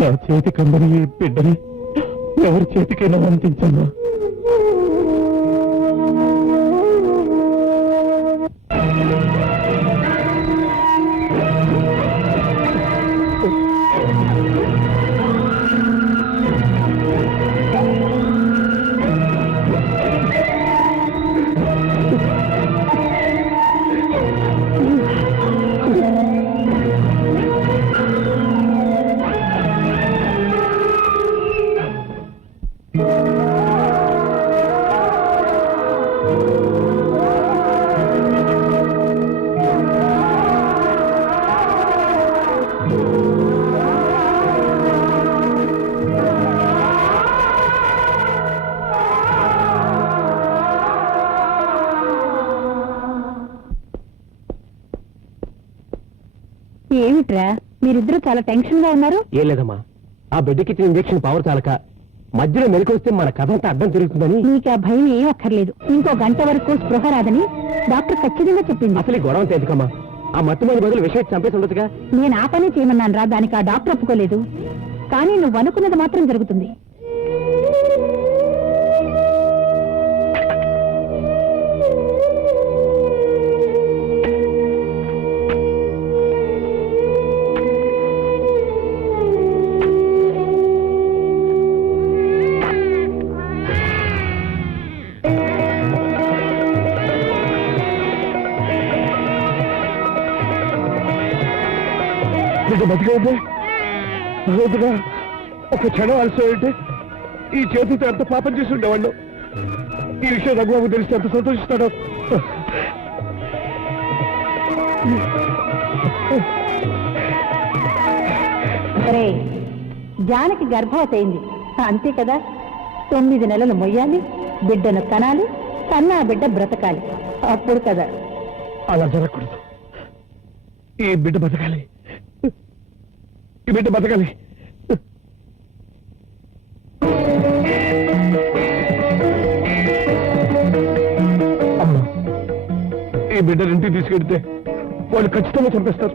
నా చేతి కందని ఈ బిడ్డని ఎవరి చేతికైనా అందించమ్మా. ఏమిట్రా మీరిద్దరూ చాలా టెన్షన్ గా ఉన్నారు? ఏం లేదమ్మా, ఆ బిడ్డకి ఇచ్చిన ఇంజెక్షన్ పవర్ చాలక మధ్యలో మెలికొస్తే మన కథ అంతా అడ్డం తిరుగుతుందని. నీకు ఆ భయం ఏం అక్కర్లేదు. ఇంకో గంట వరకు స్పృహ రాదని డాక్టర్ ఖచ్చితంగా చెప్పింది. అసలు ఈ గొడవ ఎందుకమ్మా? ఆ మత్తు మంది బదులు విషయం చంపేసి ఉండదుగా. నేను ఆ పని చేయమన్నాను రా, దానికి ఆ డాక్టర్ ఒప్పుకోలేదు. కానీ నువ్వు అనుకున్నది మాత్రం జరుగుతుంది. బిడ్డ బతికైతే భగవద్గా ఒక క్షణం అలసిపోయింటే ఈ చేతితో ఎంత పాపం చేసి ఉండేవాళ్ళు. ఈ విషయం రఘుబాబు తెలిసి ఎంత సంతోషిస్తాడో. సరే, జానకి గర్భవతి అయింది అంతే కదా. 9 నెలలు మొయ్యాలి, బిడ్డను కనాలి, కన్నా బిడ్డ బ్రతకాలి. అప్పుడు కదా. అలా జరగకూడదు. ఈ బిడ్డ బతకాలి, ఈ బిడ్డ బతకాలి. అమ్మా, ఈ బిడ్డని ఇంటికి తీసుకెడితే వాళ్ళు ఖచ్చితంగా చంపేస్తారు.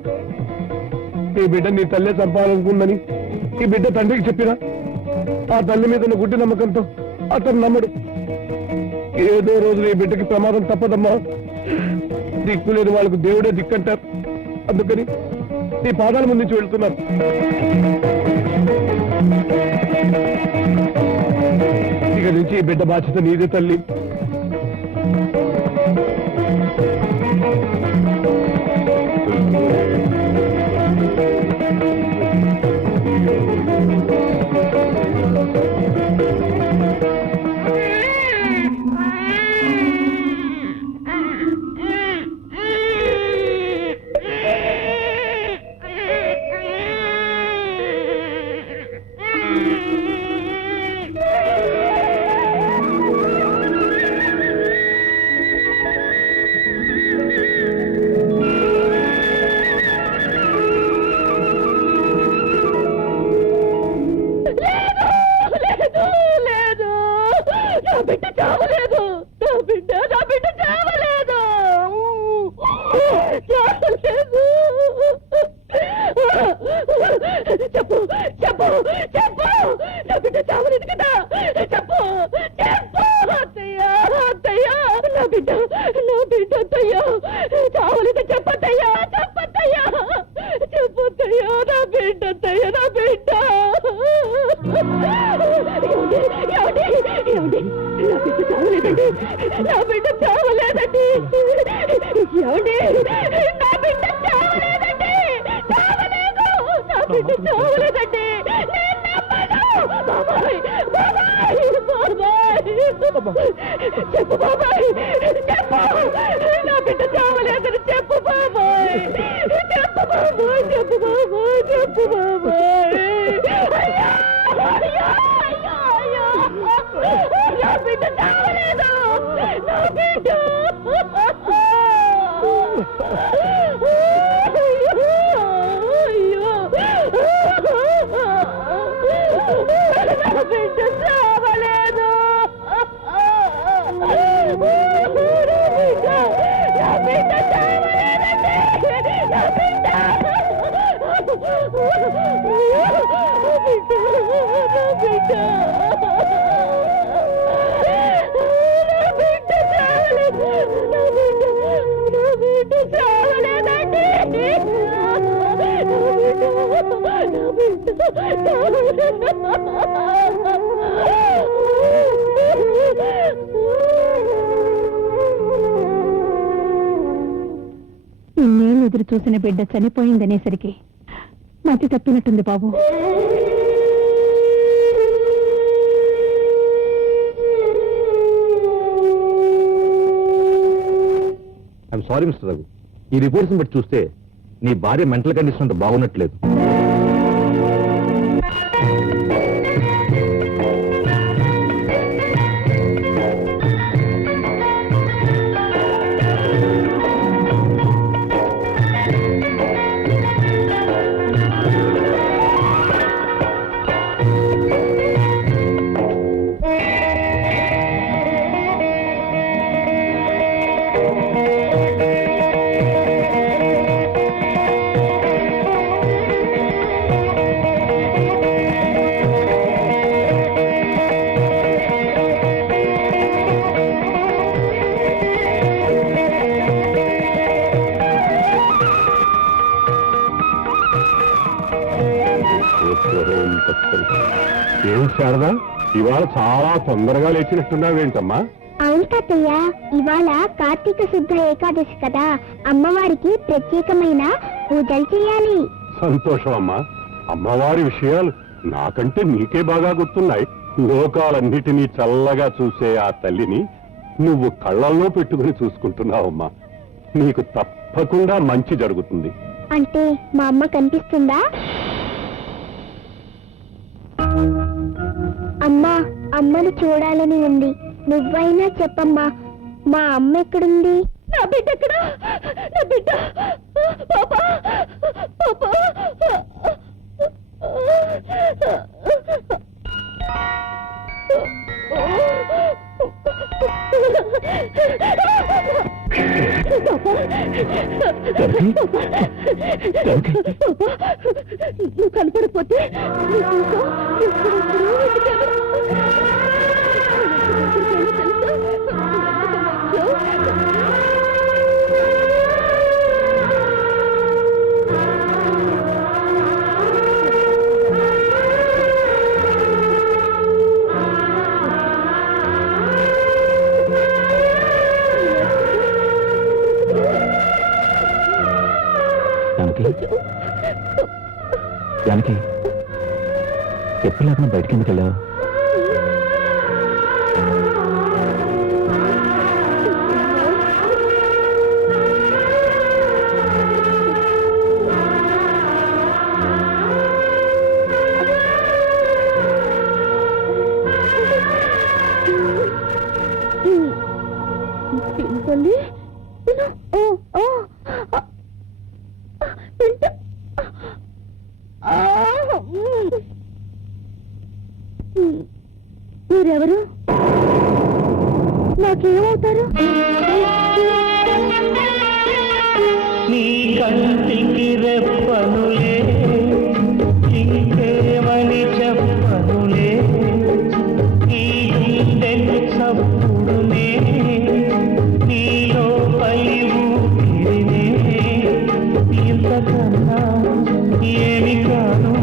ఈ బిడ్డ నీ తల్లే చంపాలనుకుందని ఈ బిడ్డ తండ్రికి చెప్పినా ఆ తల్లి మీద ఉన్న గుడ్డి నమ్మకంతో అతను నమ్మడు. ఏదో రోజు ఈ బిడ్డకి ప్రమాదం తప్పదమ్మా. దిక్కులేని వాళ్ళకు దేవుడే దిక్కంటారు. అందుకని నీ పాదాల ముందు నుంచి వెళ్తున్నారు. ఇక నుంచి ఈ బిడ్డ బాధ్యత నీదే తల్లి. చెప్పు చెప్పు చెప్పు, నా బిడ్డ చావలేదు కదా. చెప్పు చెప్పు అత్తయ్య. చావలేదండి, నా బిడ్డ చావలేదండి. ఏమండి, నా బిడ్డ చావలేదండి, చావలేదు, నా బిడ్డ చావలేదండి. నేను నమ్మను. బాబాయ్, బాబాయ్, బాబాయ్, చెప్పు బాబాయ్, చెప్పు, నా బిడ్డ చావలేదని చెప్పు బాబాయ్, చెప్పు బాబాయ్, చెప్పు బాబాయ్, చెప్పు బాబాయ్. అయ్యో, అయ్యో, అయ్యో, అయ్యో, నా బిడ్డ చావలేదు, నా బిడ్డ. అయ్యో, నా బిడ్డ చావలేదు, నా బిడ్డ చావలేదండి, నా బిడ్డ. ఇన్నేళ్ళు ఎదురు చూసిన బిడ్డ చనిపోయిందనేసరికి మతి తప్పినట్టుంది బాబు. ఐఎమ్ సారీ మిస్టర్ రఘు, ఈ రిపోర్ట్స్ బట్టి చూస్తే నీ భార్య మెంటల్ కండిషన్ అంత బాగున్నట్లేదు. ఏం శారదా, ఇవాళ చాలా తొందరగా లేచినట్టున్నావేంటమ్మా? అవును తాతయ్య, ఇవాళ కార్తీక శుద్ధ ఏకాదశి కదా, అమ్మవారికి ప్రత్యేకమైన పూజలు చేయాలి. సంతోషం అమ్మా. అమ్మవారి విషయాలు నాకంటే నీకే బాగా గుర్తున్నాయి. లోకాలన్నిటినీ చల్లగా చూసే ఆ తల్లిని నువ్వు కళ్ళల్లో పెట్టుకుని చూసుకుంటున్నావమ్మా. నీకు తప్పకుండా మంచి జరుగుతుంది. అంటే మా అమ్మ కనిపిస్తుందా? అమ్మా, అమ్మను చూడాలని ఉంది, నువ్వైనా చెప్పమ్మా, మా అమ్మ ఎక్కడుంది? నా బిడ్డ ఎక్కడ? నా బిడ్డ పాపా, పాపా. నువ్వు కనపడిపోతే జానకి, ఎప్పుడు లేకుండా బయటికి ఎందుకు వెళ్ళావు? మీరెవరు? నాకేమవుతారు? నీ కంటికి రెప్పనులే, ఇంకేమని చెప్పనులే, ఈ గుండెకు చప్పుడునే, నీలో పై ఊపిరినే, ఇంతకన్నా ఏమి కాను,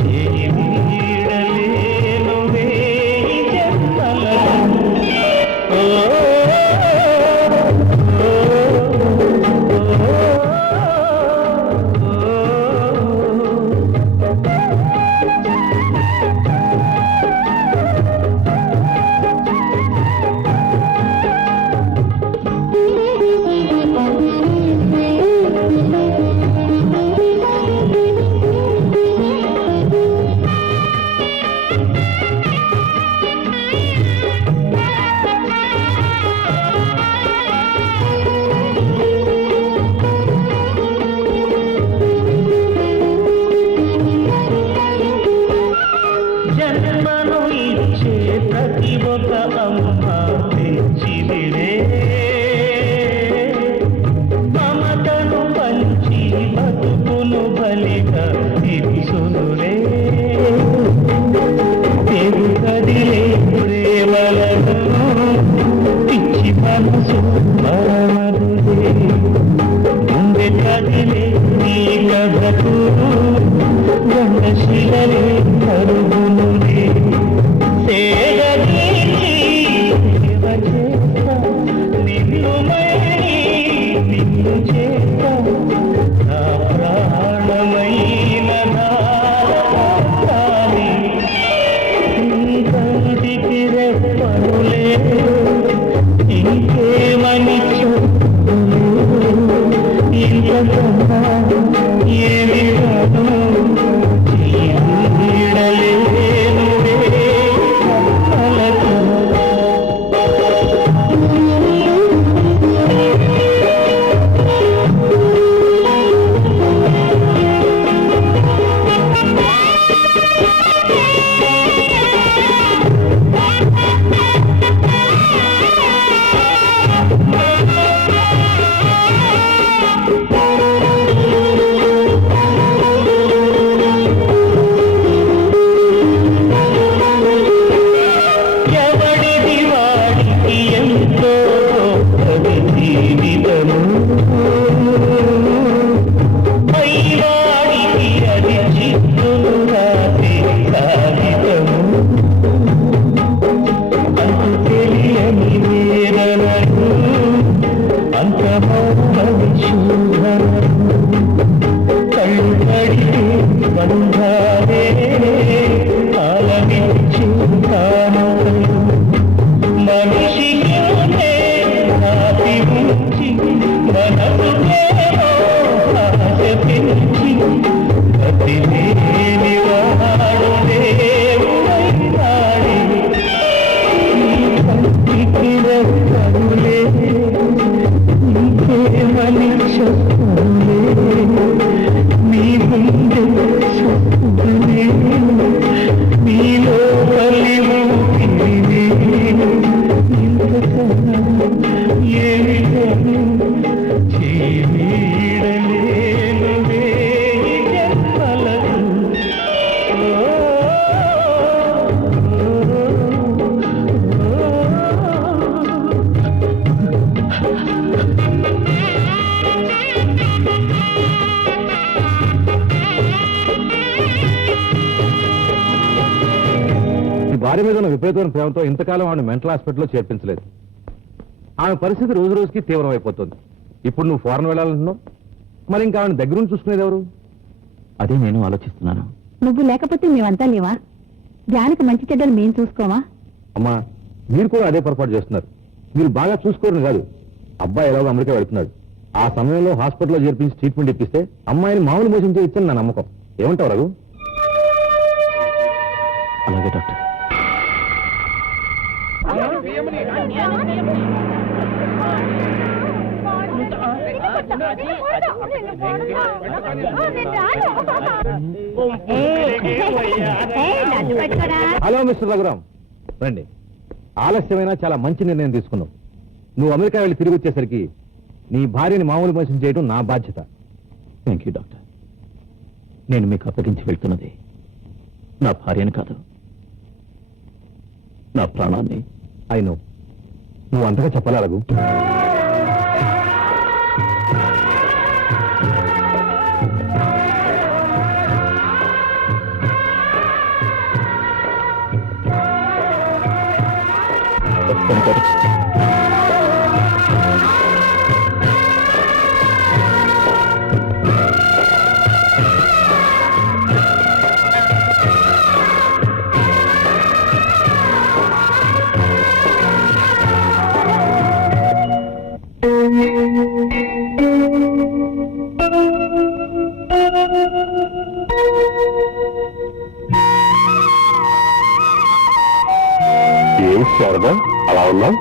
చేయి వీడలేనువే జన్మలలో. ప్రేమను ఇచ్చే ప్రతి ఒక అమ్మ తెచ్చివిడే మమతను పంచి బతుకును బలిగా ఇచ్చునురే తెగుకదిలే ప్రేమలను పిచ్చి మనసు మరమదులే గుండె కదిలే నీ కథకు గండశిలలే కరుగునులే సేదీచి నిన్ను మై నిన్ను చేత నా ప్రాణమైన నాలి నీ కంటికి రెప్పనులే ఇంకేమని చెప్పులు ఇంతకన్నా ఏమి కాదు భార్య మీద ఉన్న విపరీతమైన ప్రేమతో ఇంతకాలం ఆమెను మెంటల్ హాస్పిటల్లో చేర్పించలేదు. ఆమె పరిస్థితి రోజు రోజుకి తీవ్రమైపోతుంది. ఇప్పుడు నువ్వు ఫారెన్ వెళ్ళాలంటున్నావు, మరి ఇంకా ఆమెను దగ్గర నుంచి చూసుకునేది ఎవరు? అదే నేను ఆలోచిస్తున్నాను. నువ్వు లేకపోతే మేమంతా లేవా? జానకి మంచి చెడ్డలు మేము చూసుకోమా? అమ్మా, మీరు కూడా అదే పొరపాటు చేస్తున్నారు. మీరు బాగా చూసుకోరని కాదు, అబ్బాయి ఎలాగో అమెరికా వెళ్తున్నాడు. ఆ సమయంలో హాస్పిటల్లో చేర్పించి ట్రీట్మెంట్ ఇప్పిస్తే అమ్మాయిని మామూలు మోసం చేయొచ్చని నా నమ్మకం. ఏమంటావు రఘు? అలాగే డాక్టర్. హలో మిస్టర్ రఘురామ్, రండి. ఆలస్యమైనా చాలా మంచి నిర్ణయం తీసుకున్నావు. నువ్వు అమెరికా వెళ్ళి తిరిగి వచ్చేసరికి నీ భార్యని మామూలు మోసం చేయడం నా బాధ్యత. Thank you doctor. నేను మీకు అప్పగించి వెళ్తున్నది నా భార్యని కాదు, నా ప్రాణాన్ని. అయినో నువ్వు అంతగా చెప్పాలా రఘు? అలా ఉన్నావు?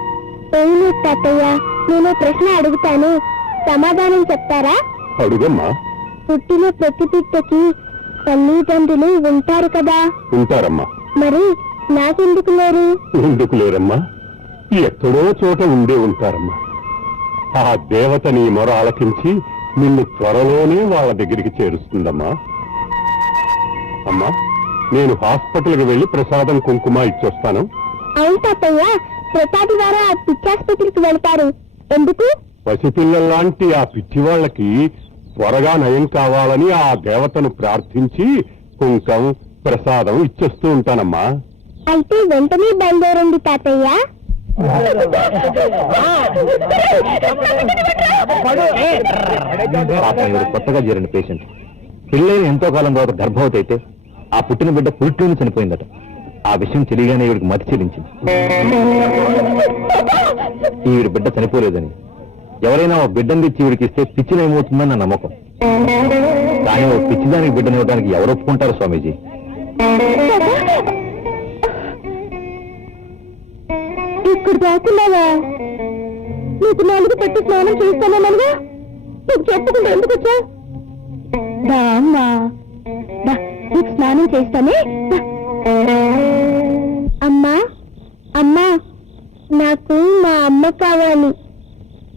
ఏమి తాతయ్య, నేను ప్రశ్న అడుగుతాను, సమాధానం చెప్తారా? అడుగమ్మా. పుట్టిన ప్రతి పిట్టకి తల్లిదండ్రులు ఉంటారు కదా? ఉంటారమ్మా. మరి నాకెందుకు లేరు? ఎందుకు లేరమ్మా, ఎక్కడో చోట ఉండే ఉంటారమ్మా. ఆ దేవత నీ మొర ఆలకించి నిన్ను త్వరలోనే వాళ్ళ దగ్గరికి చేరుస్తుందమ్మా. అమ్మా, నేను హాస్పిటల్కి వెళ్లి ప్రసాదం కుంకుమ ఇచ్చొస్తాను. అవును తాతయ్య, ప్రసాద్ గారు ఆ పిచ్చాసుపత్రికి వెళ్తారు. ఎందుకు? పసిపిల్లల్లాంటి ఆ పిచ్చి వాళ్ళకి త్వరగా నయం కావాలని ఆ దేవతను ప్రార్థించి కుంకం ప్రసాదం ఇచ్చేస్తూ ఉంటానమ్మా. అయితే వెంటనే బయలుదేరండి తాతయ్య. కొత్తగా చేరిన పేషెంట్ పిల్లలు ఎంతో కాలం తర్వాత గర్భవతి అయితే ఆ పుట్టిన బిడ్డ పురిట్లోనే చనిపోయిందట. ఆ విషయం తెలియగానే ఈవిడికి మతి చెల్లించింది. ఈవిడి బిడ్డ చనిపోలేదని, ఎవరైనా ఓ బిడ్డని తెచ్చి ఈవిడికి ఇస్తే పిచ్చినేమవుతుందని నా నమ్మకం. కానీ ఓ పిచ్చిదానికి బిడ్డనివ్వడానికి ఎవరు ఒప్పుకుంటారు స్వామీజీ? ఇక్కడ దాక్కున్నావా? నీకు 4 పెట్టి స్నానం చేస్తానన్నానుగా, నీకు చెప్పుకుంటూ ఎందుకు వచ్చా? అమ్మా, నీకు స్నానం చేస్తానే. అమ్మా అమ్మా, నాకు మా అమ్మ కావాలి.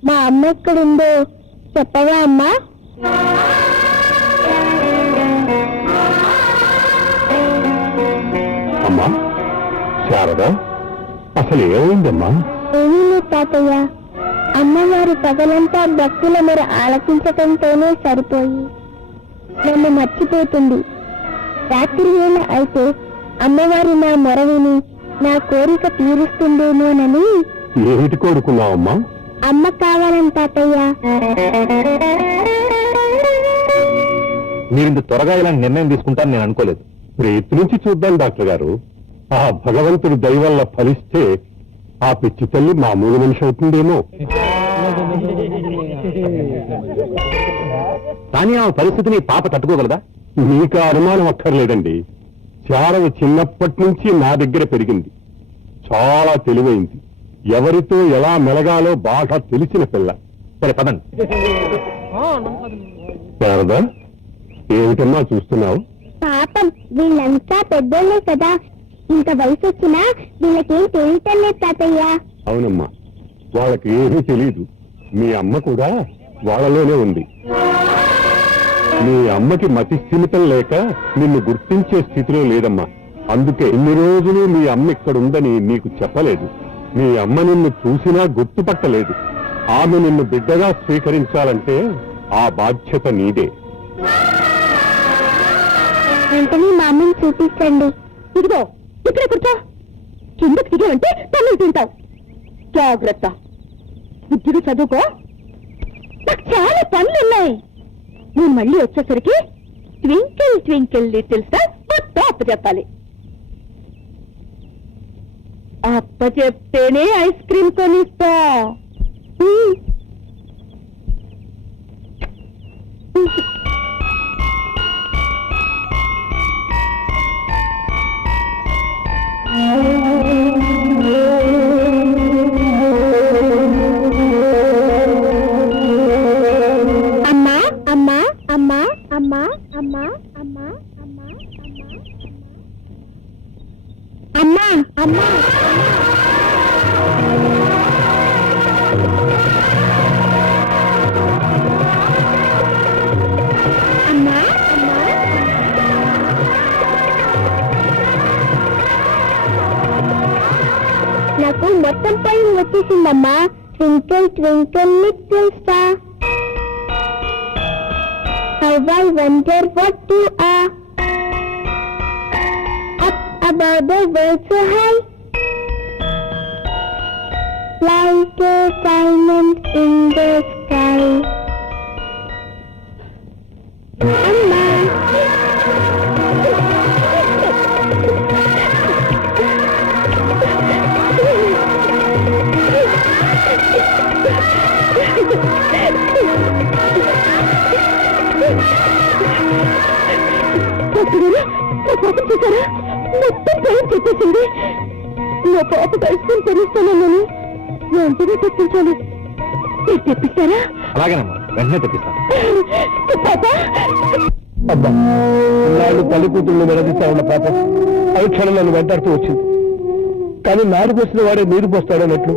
మా అమ్మ ఎక్కడుందో చెప్పవా అమ్మా? అమ్మా శారద, అసలు ఏమైందమ్మా? ఏమీ లేదు తాతయ్య, అమ్మవారు పగలంతా భక్తుల మరి ఆలకించటంతోనే సరిపోయి నన్ను మర్చిపోతుంది. రాత్రి వేళ అయితే అమ్మవారు నా మొర విని నా కోరిక తీరుస్తుందేమోనని. ఏమిటి కోరుకున్నావమ్మా? అమ్మ కావాలని తాతయ్య. మీరు ఇంత త్వరగా ఇలాంటి నిర్ణయం తీసుకుంటారని నేను అనుకోలేదు. ప్రయత్నించి చూద్దాం డాక్టర్ గారు. ఆ భగవంతుడి దయ వల్ల ఫలిస్తే ఆ పిచ్చి తల్లి మామూలు మనిషి అవుతుందేమో. కానీ ఆ పరిస్థితిని పాప తట్టుకోగలదా? మీకు ఆ అనుమానం అక్కర్లేదండి. శారద చిన్నప్పటి నుంచి నా దగ్గర పెరిగింది. చాలా తెలివైంది. ఎవరితో ఎలా మెలగాలో బాగా తెలిసిన పిల్ల. సరే పదండి. శారద, ఏమిటమ్మా చూస్తున్నావు? పాపం, వీళ్ళంతా పెద్దోళ్ళే కదా, ఇంత వయసు వచ్చినా వీళ్ళకేం తెలియటలేదు తాతయ్య. అవునమ్మా, వాళ్ళకి ఏమీ తెలీదు. మీ అమ్మ కూడా వాళ్ళలోనే ఉంది. మీ అమ్మకి మతి స్థిమితం లేక నిన్ను గుర్తించే స్థితిలో లేదమ్మా. అందుకే ఇన్ని రోజులు మీ అమ్మ ఇక్కడుందని నీకు చెప్పలేదు. మీ అమ్మ నిన్ను చూసినా గుర్తుపట్టలేదు. ఆమె నిన్ను బిడ్డగా స్వీకరించాలంటే ఆ బాధ్యత నీదే. వెంటనే మా అమ్మని చూపించండి. ఇదిగో ఇక్కడ కూర్చో. కిందకి దిగావంటే పనులు తింటావు. జాగ్రత్త, బుద్ధిగా చదువుకో. నాకు చాలా పనులున్నాయి. నేను మళ్ళీ వచ్చేసరికి ట్వింకిల్ ట్వింకిల్ లిటిల్ స్టార్ మొత్తం అప్పచెప్పాలి. అప్పచెప్తేనే ఐస్ క్రీమ్ కొనిస్తా. అమ్మా అమ్మా అమ్మా అమ్మా అమ్మా అమ్మా అమ్మా అమ్మా అమ్మా అమ్మా అమ్మా. నాకు మొత్తం టైం వచ్చేసిందమ్మా. Twinkle twinkle little star, how I wonder what you are. Up above the world so high, like a diamond in the sky. Amma. చూసారా, మొత్తం పేరు చెప్పేసింది. నా పాప ఐస్క్రీమ్ తెలుస్తానని వెంటనే తెప్పించాలి. మీరు తెప్పిస్తారా? అలాగేనమ్మా, వెంటనే తెప్పిస్తాను. అబ్బా, నాడు తల్లి కూతుళ్ళు నిలదీస్తా ఉన్న పాప అవి క్షణం నన్ను వెంటాడుతూ వచ్చింది. కానీ నారు పోసిన వాడే నీరు పోస్తాడన్నట్లు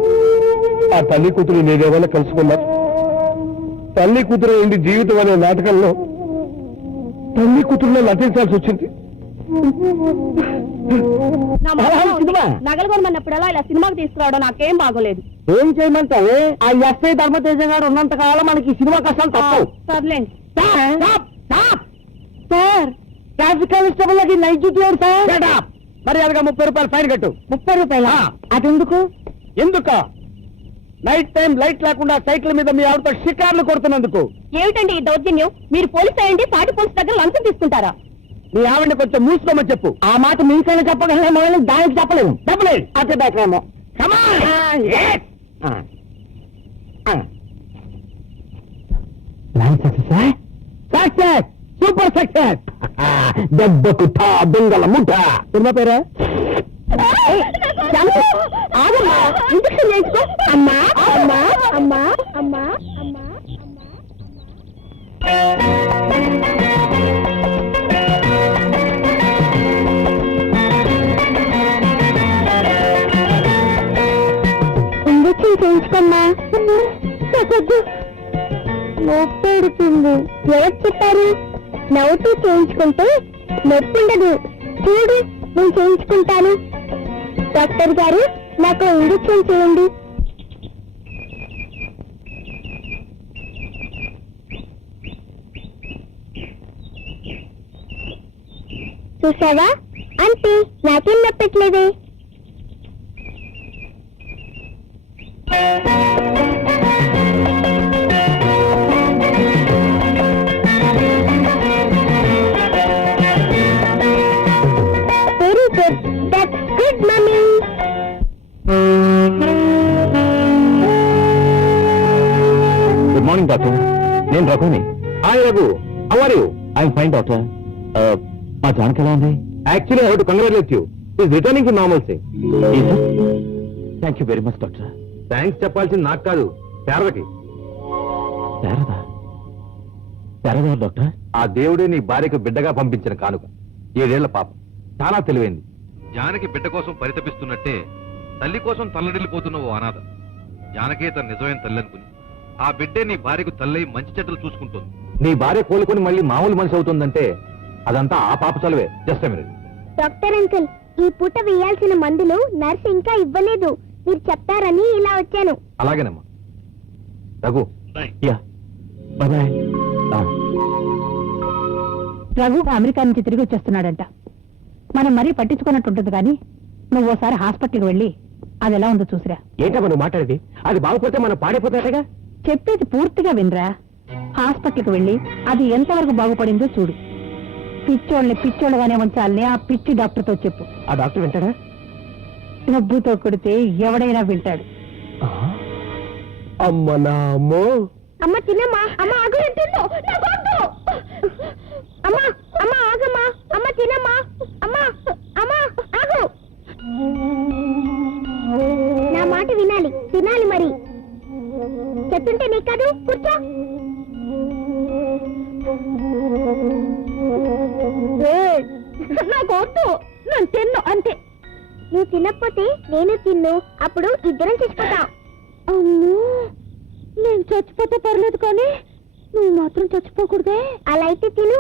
ఆ తల్లి కూతురు నేనేమైనా కలుసుకున్నారు. తల్లి కూతురు ఏంటి జీవితం అనే నాటకంలో తల్లి కూతురులో నటించాల్సి వచ్చింది. నగలు కొనమన్నప్పుడల్లా ఇలా సినిమాకి తీసుకురావడం నాకేం బాగోలేదు. ఏం చేయమంటావే? ఆ ఎస్ఐ ధర్మతేజ గారు ఉన్నంత కాలం మనకి ఈ సినిమా కష్టాలు తప్పవు. సర్లేండి. సార్ ట్రాఫిక్ కానిస్టేబుల్ లకి నైట్ డ్యూటీ సార్. మర్యాదగా 30 రూపాయలు ఫైన్ కట్టు. 30 రూపాయల అదెందుకు? ఎందుక? నైట్ టైం లైట్ లేకుండా సైకిల్ మీద మీ ఆవిడతో షికార్లు కొడుతున్నందుకు. ఏమిటండి ఈ దౌర్జన్యం? మీరు పోలీస్ అయ్యండి, సాటి పోలీస్ దగ్గర లంచం తీసుకుంటారా? మీ ఆవిడని కొంచెం మూసుకోమని చెప్పు. ఆ మాట మీకైనా చెప్పగలమో దానికి చెప్పలేము. డబ్బులేదు. అదే బెటరేమో. Super success. దెబ్బకు ఠా దొంగల ముఠ. సినిమా పేరా? ఆగమ్మా, ఇంజక్షన్ చేయించుకో. అమ్మా అమ్మా అమ్మా అమ్మా అమ్మా. ఇంజక్షన్ చేయించుకోమ్మా. నాకొద్దు, నొప్పి పెడుతుంది. ఎవరు చెప్పారు? నవ్వుతూ చేయించుకుంటే నొప్పి ఉండదు. చూడు, నేను చేయించుకుంటాను. డాక్టర్ గారు, నాకు ఇంజక్షన్ చేయండి. చూసావా అంటే నాకేం నొప్పట్లేదే. Very good, that's good mummy. Good morning doctor. నేను రఘుని. Hi Raghu, how are you? I'm fine doctor. మా జానకి ఎలా ఉంది? Actually I have to congratulate you. Is returning to normalcy. Thank you very much doctor. Thanks చెప్పాల్సింది నాకు కాదు, శారదకి. Sharada? Sharada doctor? ఆ దేవుడే నీ భార్యకు బిడ్డగా పంపించిన కానుక. 7 ఏళ్ల పాప, చాలా తెలివైంది. జానకి బిడ్డ కోసం పరితపిస్తున్నట్టే తల్లి కోసం తల్లడిల్లిపోతున్న ఓ అనాథ. జానకే తన నిజమైన తల్లి అనుకుని ఆ బిడ్డే నీ భార్యకు తల్లై మంచి చెడ్డలు చూసుకుంటోంది. నీ భార్య కోలుకొని మళ్ళీ మామూలు మనిషి అవుతుందంటే అదంతా ఆ పాప చలవే. Just minute. డాక్టర్ అంకుల్, ఈ పూట వేయాల్సిన మందులు నర్స్ ఇంకా ఇవ్వలేదు. మీరు చెప్తారని ఇలా వచ్చాను. అలాగేనమ్మా. Raghu, yeah bye. Raghu America నుంచి తిరిగి వచ్చేస్తున్నాడంట. మనం మరీ పట్టించుకున్నట్టుంటుంది కానీ నువ్వు ఓసారి హాస్పిటల్కి వెళ్ళి అది ఎలా ఉందో చూసిరా. ఏంటమ్మా నువ్వు మాట్లాడేది? అది బాగుపోతే మనం పాడైపోతాడగా. చెప్పేది పూర్తిగా వినరా. హాస్పిటల్కి వెళ్ళి అది ఎంతవరకు బాగుపడిందో చూడు. పిచ్చోళ్ళని పిచ్చోళ్ళగానే ఉంచాలని ఆ పిచ్చి డాక్టర్తో చెప్పు. ఆ డాక్టర్ వింటాడా? డబ్బుతో కొడితే ఎవడైనా వింటాడు. అమ్మ నా అమ్మో. అమ్మ తినమ్మా. అమ్మ ఆగు, అమ్మ అమ్మ ఆగమ్మా. అమ్మ తినమ్మా. అమ్మ అమ్మ ఆగు. నా మాట వినాలి, తినాలి. మరి చెప్తుంటే నీ కాదు. కూర్చో. నాకు వద్దు, నేను తిన్ను అంతే. నువ్వు తినకపోతే నేను తిన్ను, అప్పుడు ఇద్దరం చచ్చిపోతాం. అమ్మో, నేను చచ్చిపోతే పర్లేదు కానీ నువ్వు మాత్రం చచ్చిపోకూడదే. అలా అయితే తిను.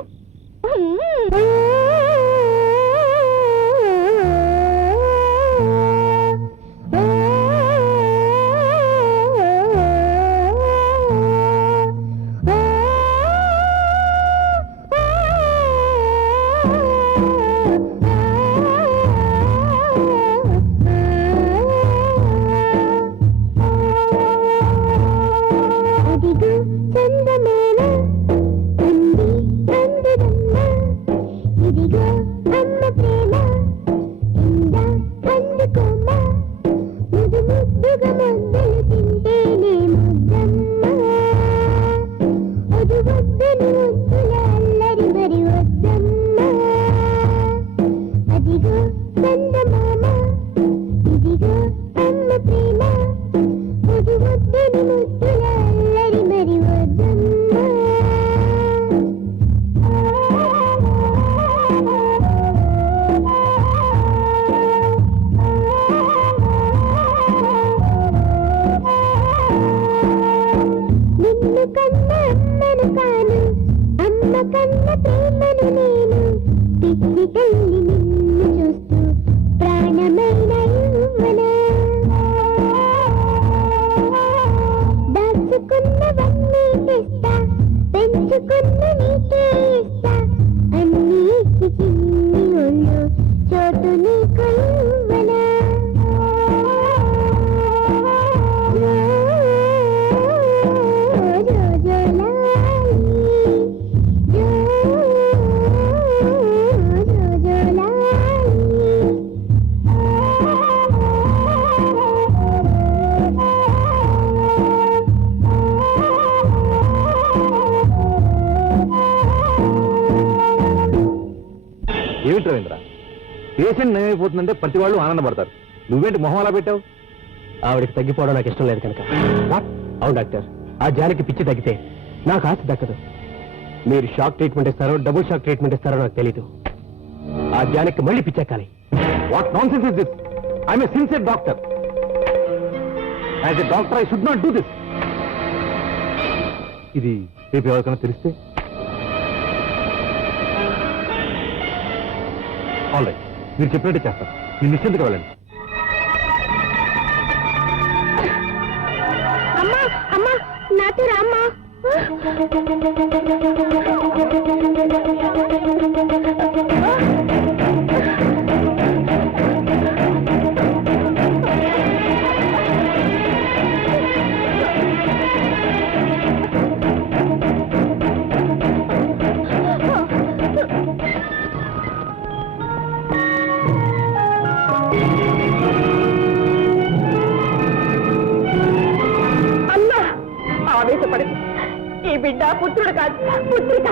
పేషెంట్ నయమైపోతుందంటే ప్రతి వాళ్ళు ఆనందపడతారు. నువ్వేంటి మొహం అలా పెట్టావు? ఆవిడకి తగ్గిపోవడం నాకు ఇష్టం లేదు కనుక. అవును డాక్టర్, ఆ జానికి పిచ్చి తగ్గితే నాకు ఆస్తి దక్కదు. మీరు షాక్ ట్రీట్మెంట్ ఇస్తారో డబుల్ షాక్ ట్రీట్మెంట్ ఇస్తారో నాకు తెలీదు. ఆ జానికి మళ్ళీ పిచ్చెక్కాలి. What nonsense is this? I'm a sincere doctor. As a doctor I should not do this. ఇది రేపు ఎవరికైనా తెలిస్తే? ఆల్ రైట్, మీరు చెప్పినట్టే చేస్తాను. మీరు నిశ్చింతగా వెళ్ళండి. అమ్మా అమ్మా నాతో రామ్మా. ఆవేశపడదు. ఈ బిడ్డ పుత్రుడు కాదు, పుత్రిక.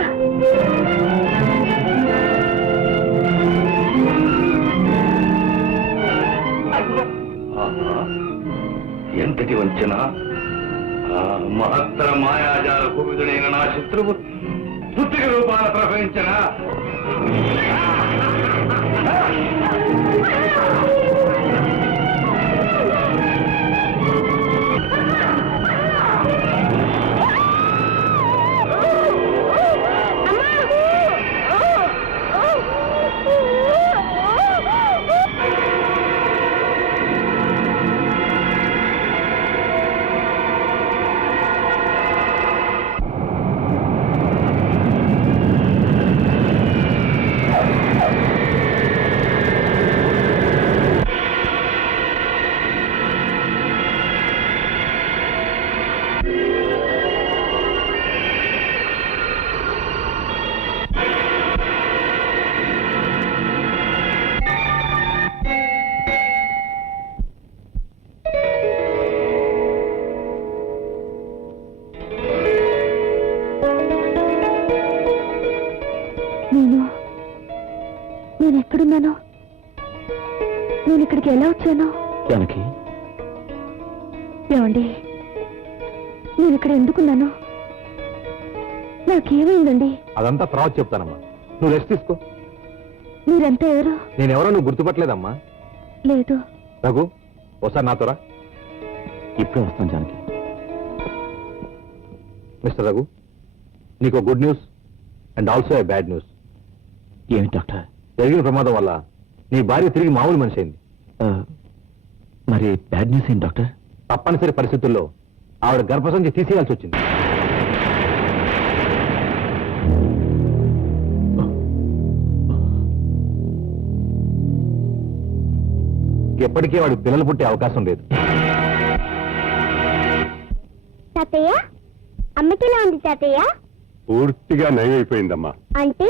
ఎంతటి వంచన! మహత్తర మాయాజాల కువిదుడైన నా శత్రువు పుత్రిక రూపాన ప్రవహించిన నేను ఎక్కడున్నాను? నేను ఇక్కడికి ఎలా వచ్చాను? జానకి, ఏమండి, నేను ఇక్కడ ఎందుకున్నాను? నాకేమైందండి? అదంతా తర్వాత చెప్తానమ్మా. నువ్వు రెస్ట్ తీసుకో. మీరంతా ఎవరు? నేనెవరో నువ్వు గుర్తుపట్టలేదమ్మా. లేదు. రఘు, ఒకసారి నాతో రా. ఇప్పుడే వస్తాను జానకి. మిస్టర్ రఘు, నీకు good news and also a bad news. ఏమిటి డాక్టర్? జరిగిన ప్రమాదం వల్ల నీ భార్య తిరిగి మామూలు మనిషి అయింది. మరి బ్యాడ్ న్యూస్ ఏంటి డాక్టర్? తప్పనిసరి పరిస్థితుల్లో ఆవిడ గర్భసంచి తీసేయాల్సి వచ్చింది. ఎప్పటికీ వాడి పిల్లలు పుట్టే అవకాశం లేదు. తాతయ్య, అమ్మకిలా ఉంది తాతయ్య? పూర్తిగా నయమైపోయిందమ్మా. అంటే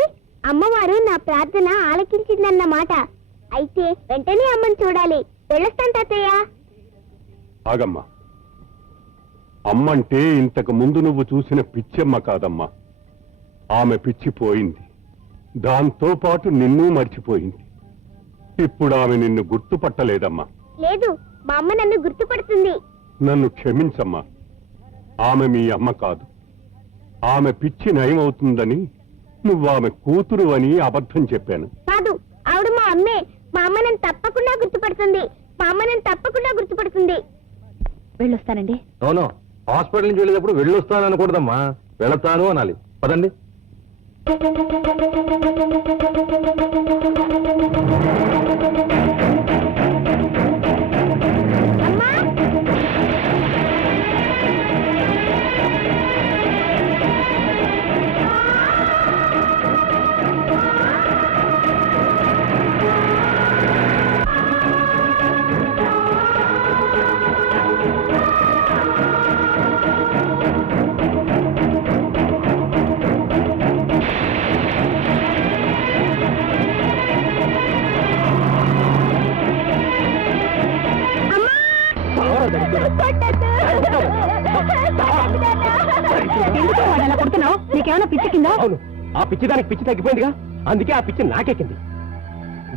అమ్మవారు నా ప్రార్థన ఆలకించిందన్నమాట. అయితే వెంటనే అమ్మని చూడాలి. వెళ్ళొస్తాను తాతయ్య. ఆగమ్మా, అమ్మంటే ఇంతకు ముందు నువ్వు చూసిన పిచ్చమ్మ కాదమ్మా. ఆమె పిచ్చిపోయింది, దాంతో పాటు నిన్ను మర్చిపోయింది. ఇప్పుడు ఆమె నిన్ను గుర్తుపట్టలేదమ్మా. లేదు, మా అమ్మ నన్ను గుర్తుపడుతుంది. నన్ను క్షమించమ్మా. ఆమె మీ అమ్మ కాదు. ఆమె పిచ్చి నయమవుతుందని నువ్వు ఆమె కూతురు అని అబద్ధం చెప్పాను. కాదు, ఆవిడ మా అమ్మే. మా అమ్మ నన్ను తప్పకుండా గుర్తుపడుతుంది. మా అమ్మ నన్ను తప్పకుండా గుర్తుపడుతుంది. వెళ్ళొస్తానండి. అవును, హాస్పిటల్ నుంచి వెళ్ళేటప్పుడు వెళ్ళొస్తాను అనకూడదమ్మా, వెళతాను అనాలి. పదండి. అమ్మా, నీకేమైనా పిచ్చి కింద? అవును, ఆ పిచ్చి దానికి పిచ్చి తగ్గిపోయిందిగా, అందుకే ఆ పిచ్చి నాకెక్కింది.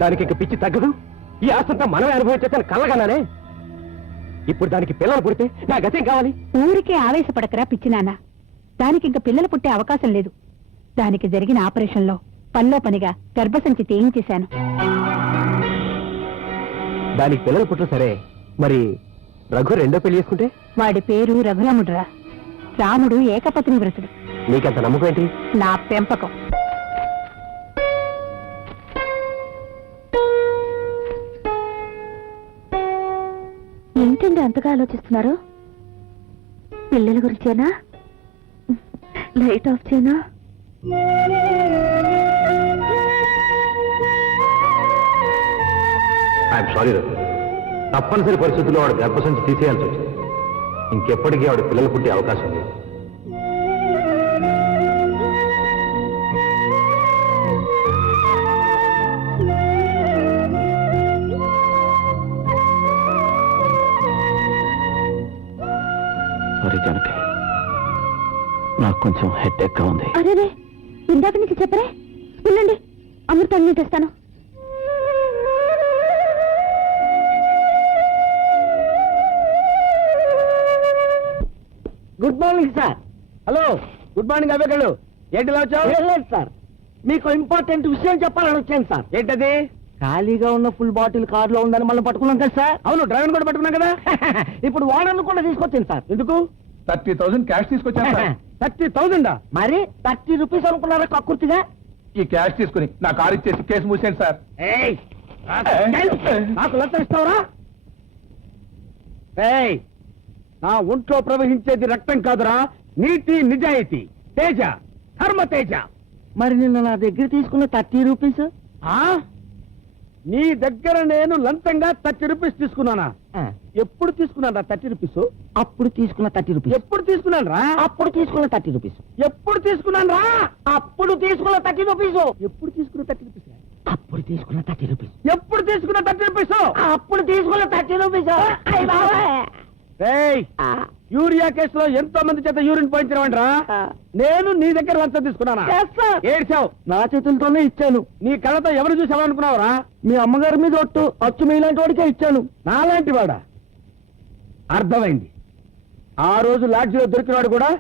దానికి ఇంక పిచ్చి తగ్గదు. ఈ ఆస్తంతా మనమే అనుభవించేస్తాను కళ్ళగన్నానే. ఇప్పుడు దానికి పిల్లలు పుడితే నా గతం కావాలి. ఊరికే ఆవేశపడకరా పిచ్చి నాన్న. దానికి ఇంక పిల్లలు పుట్టే అవకాశం లేదు. దానికి జరిగిన ఆపరేషన్లో పనిలో పనిగా గర్భసంచి తేయించేశాను. దానికి పిల్లలు పుట్టు సరే, మరి రఘు రెండో పెళ్లి చేసుకుంటే? వాడి పేరు రఘురాముడురా. రాముడు ఏకపత్ని వ్రతుడు. నీకంత నమ్మకం ఏంటి? నా పెంపకం. ఏంటండి అంతగా ఆలోచిస్తున్నారు? పిల్లల గురించేనా? లైట్ ఆఫ్ చేయనా? ఐఎమ్ సారీ రఘు, తప్పనిసరి పరిస్థితుల్లో వాడు గర్భసంచి తీసేయాల్సి వచ్చింది. ఇంకెప్పటికీ ఆవిడ పిల్లలు పుట్టే అవకాశం లేదు. సారీ జానకి, నాకు కొంచెం హెడేక్ గా ఉంది. అరే ఇందాక నీకు చెప్పరే. ఉండండి, అమృతాన్ని తెస్తాను. Good morning sir. Hello, good morning అవేకళ్ళు. ఏంటి వచ్చావు? సార్, మీకు ఇంపార్టెంట్ విషయం చెప్పాలని వచ్చాను సార్. ఏంటది? ఖాళీగా ఉన్న ఫుల్ బాటిల్ కారులో ఉందని మనం పట్టుకున్నాం కదా సార్. అవును, డ్రైవర్ కూడా పట్టుకున్నాం కదా. ఇప్పుడు ఓనర్ను కూడా తీసుకొచ్చాను సార్. ఎందుకు? 30,000 క్యాష్ తీసుకొచ్చాను సార్. 30,000 మరి 30 రూపీస్ అనుకున్నారా కక్కుర్తిగా? ఈ క్యాష్ తీసుకుని నా కారు ఇచ్చేసి కేసు మూసేయండి సార్. ఏయ్, నాకు లంచం ఇస్తావరా? ఏయ్, నా ఒంట్లో ప్రవహించేది రక్తం కాదురా, నీతి నిజాయితీ, తేజ, ధర్మ తేజ. మరి నిన్న నా దగ్గర తీసుకున్న 30 రూపీస్? నీ దగ్గర నేను లంచంగా 30 రూపీస్ తీసుకున్నానా? ఎప్పుడు తీసుకున్నాను రా 30 రూపీస్? అప్పుడు తీసుకున్న 30 రూపీస్. ఎప్పుడు తీసుకున్నాను రా? అప్పుడు తీసుకున్న 30 రూపీస్. ఎప్పుడు తీసుకున్నాను రా? అప్పుడు తీసుకున్న 30 రూపీస్. ఎప్పుడు తీసుకున్న 30 రూపీస్? అప్పుడు తీసుకున్న 30 రూపీస్. ఎప్పుడు తీసుకున్న 30 రూపీస్? అప్పుడు తీసుకున్న 30 రూపీస్. యూరియా కేసులో ఎంతో మంది చేత యూరిన్ పోయించమంటరా? నేను నీ దగ్గర లంచం తీసుకున్నానా? ఏడ్చావు. నా చేతులతోనే ఇచ్చాను. నీ కళ్ళతో ఎవరు చూసావనుకున్నావురా? మీ అమ్మగారి మీద ఒట్టు, అచ్చు మీలాంటి వాడికే ఇచ్చాను. నాలాంటి వాడా? అర్థమైంది. ఆ రోజు లాడ్జిలో దొరికినవాడు కూడా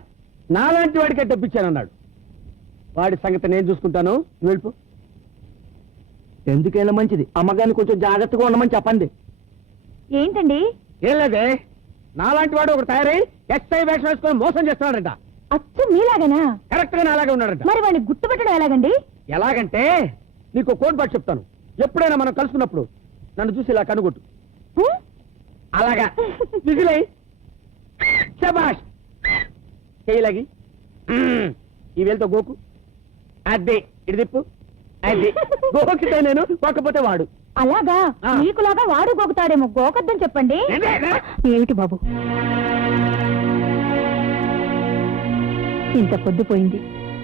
నాలాంటి వాడికే డబ్బిచ్చానన్నాడు. వాడి సంగతి నేను చూసుకుంటాను, వెళ్ళిపో. ఎందుకైనా మంచిది అమ్మగారిని కొంచెం జాగ్రత్తగా ఉండమని చెప్పండి. ఏంటండి? ఏం లేదే, నాలాంటి వాడు ఒకటి తయారై ఎస్ఐ వేషం వేసుకొని మోసం చేస్తున్నాడంట. అచ్చు మీలాగనా? కరెక్ట్ గా నాలాగే ఉన్నాడంట. మరి వాడిని గుర్తుపెట్టడం ఎలాగండి? ఎలాగంటే నీకు కోడ్ పాటు చెప్తాను. ఎప్పుడైనా మనం కలుసుకున్నప్పుడు నన్ను చూసి ఇలా కనుగొట్టు. అలాగా విజిలై శబాష్ చేయలాగి ఈ వేలతో గోకు. అదే ఇటు తిప్పు. అది గోకితే నేను, గోకపోతే వాడు. అలాగా? నీకులాగా వాడు గోకుతాడేమో. గోకద్దని చెప్పండి. ఏమిటి బాబు, ఇంత పొద్దుపోయింది,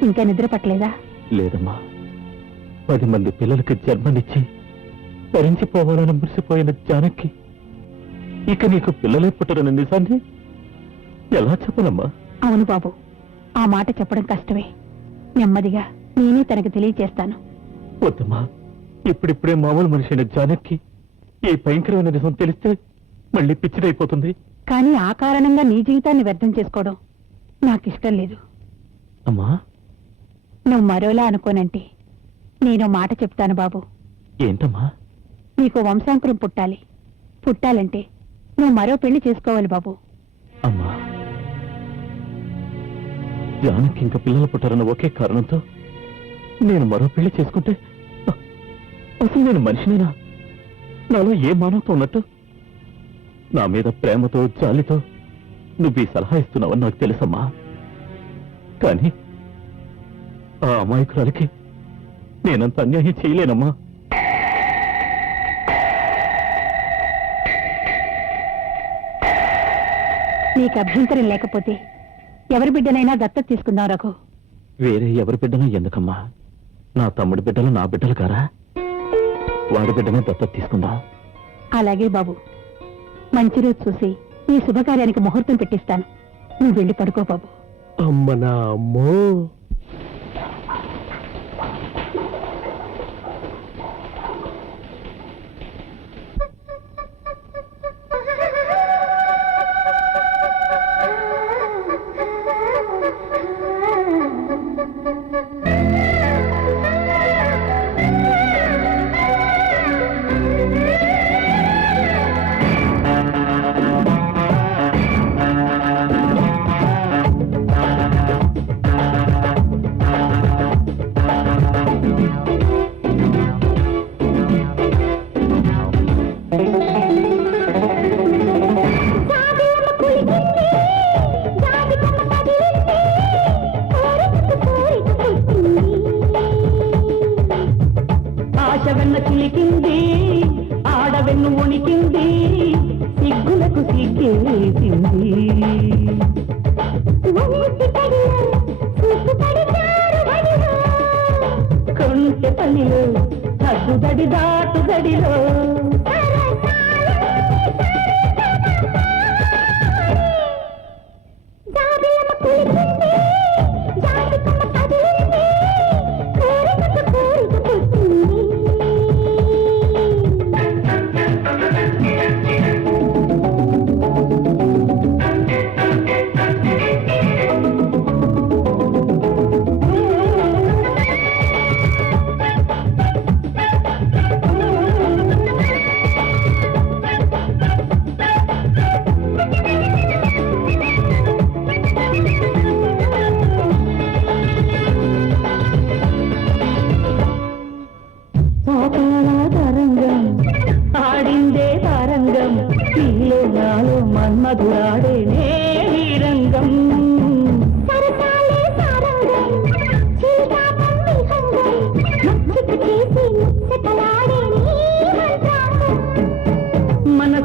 ఇంకా నిద్ర పట్టలేదా? లేదమ్మా, 10 మంది పిల్లలకి జన్మనిచ్చి భరించిపోవాలని మురిసిపోయిన జానకి ఇక నీకు పిల్లలే పుట్టరన్న నిజాన్ని ఎలా చెప్పనమ్మా? అవును బాబు, ఆ మాట చెప్పడం కష్టమే. నెమ్మదిగా నేనే తనకు తెలియచేస్తాను. వద్దమ్మా, ఇప్పుడిప్పుడే మామూలు మనిషి అయిన జానకి ఈ భయంకరమైన నిజం తెలిస్తే మళ్ళీ పిచ్చిదైపోతుంది. కానీ ఆ కారణంగా నీ జీవితాన్ని వ్యర్థం చేసుకోవడం నాకిష్టం లేదు. అమ్మా, నువ్వు మరోలా అనుకోనంటే నేను మాట చెప్తాను బాబు. ఏంటమ్మా? నీకు వంశాంకురం పుట్టాలి. పుట్టాలంటే నువ్వు మరో పెళ్లి చేసుకోవాలి బాబు. అమ్మా, జానకి ఇంకా పిల్లలు పుట్టారన్న ఒకే కారణంతో నేను మరో పెళ్లి చేసుకుంటే అసలు నేను మనిషినేనా? నాలో ఏ మానవత్వం ఉన్నట్టు? నా మీద ప్రేమతో జాలితో నువ్వు ఈ సలహా ఇస్తున్నావని నాకు తెలుసమ్మా. కానీ ఆ అమాయకురాలికి నేనంత అన్యాయం చేయలేనమ్మా. నీకు అభ్యంతరం లేకపోతే ఎవరి బిడ్డనైనా దత్తత తీసుకుందాం రఘు. వేరే ఎవరి బిడ్డనో ఎందుకమ్మా? నా తమ్ముడి బిడ్డలు నా బిడ్డలు కారా? వాడి బిడ్డనే దత్తత తీసుకుందాం. అలాగే బాబు, మంచి రోజు చూసి ఈ శుభకార్యానికి ముహూర్తం పెట్టిస్తాను. నువ్వు వెళ్ళి పడుకో బాబు. అమ్మ నా అమ్మో, కన్ను వణికింది సిగ్గులకు సిగ్గేసింది కొంటె పనిలో హద్దుదడి దాటుదడిలో తరంగం ఆడిందే తరంగం నీలో నాలో మన్మధురాడే నీ రంగం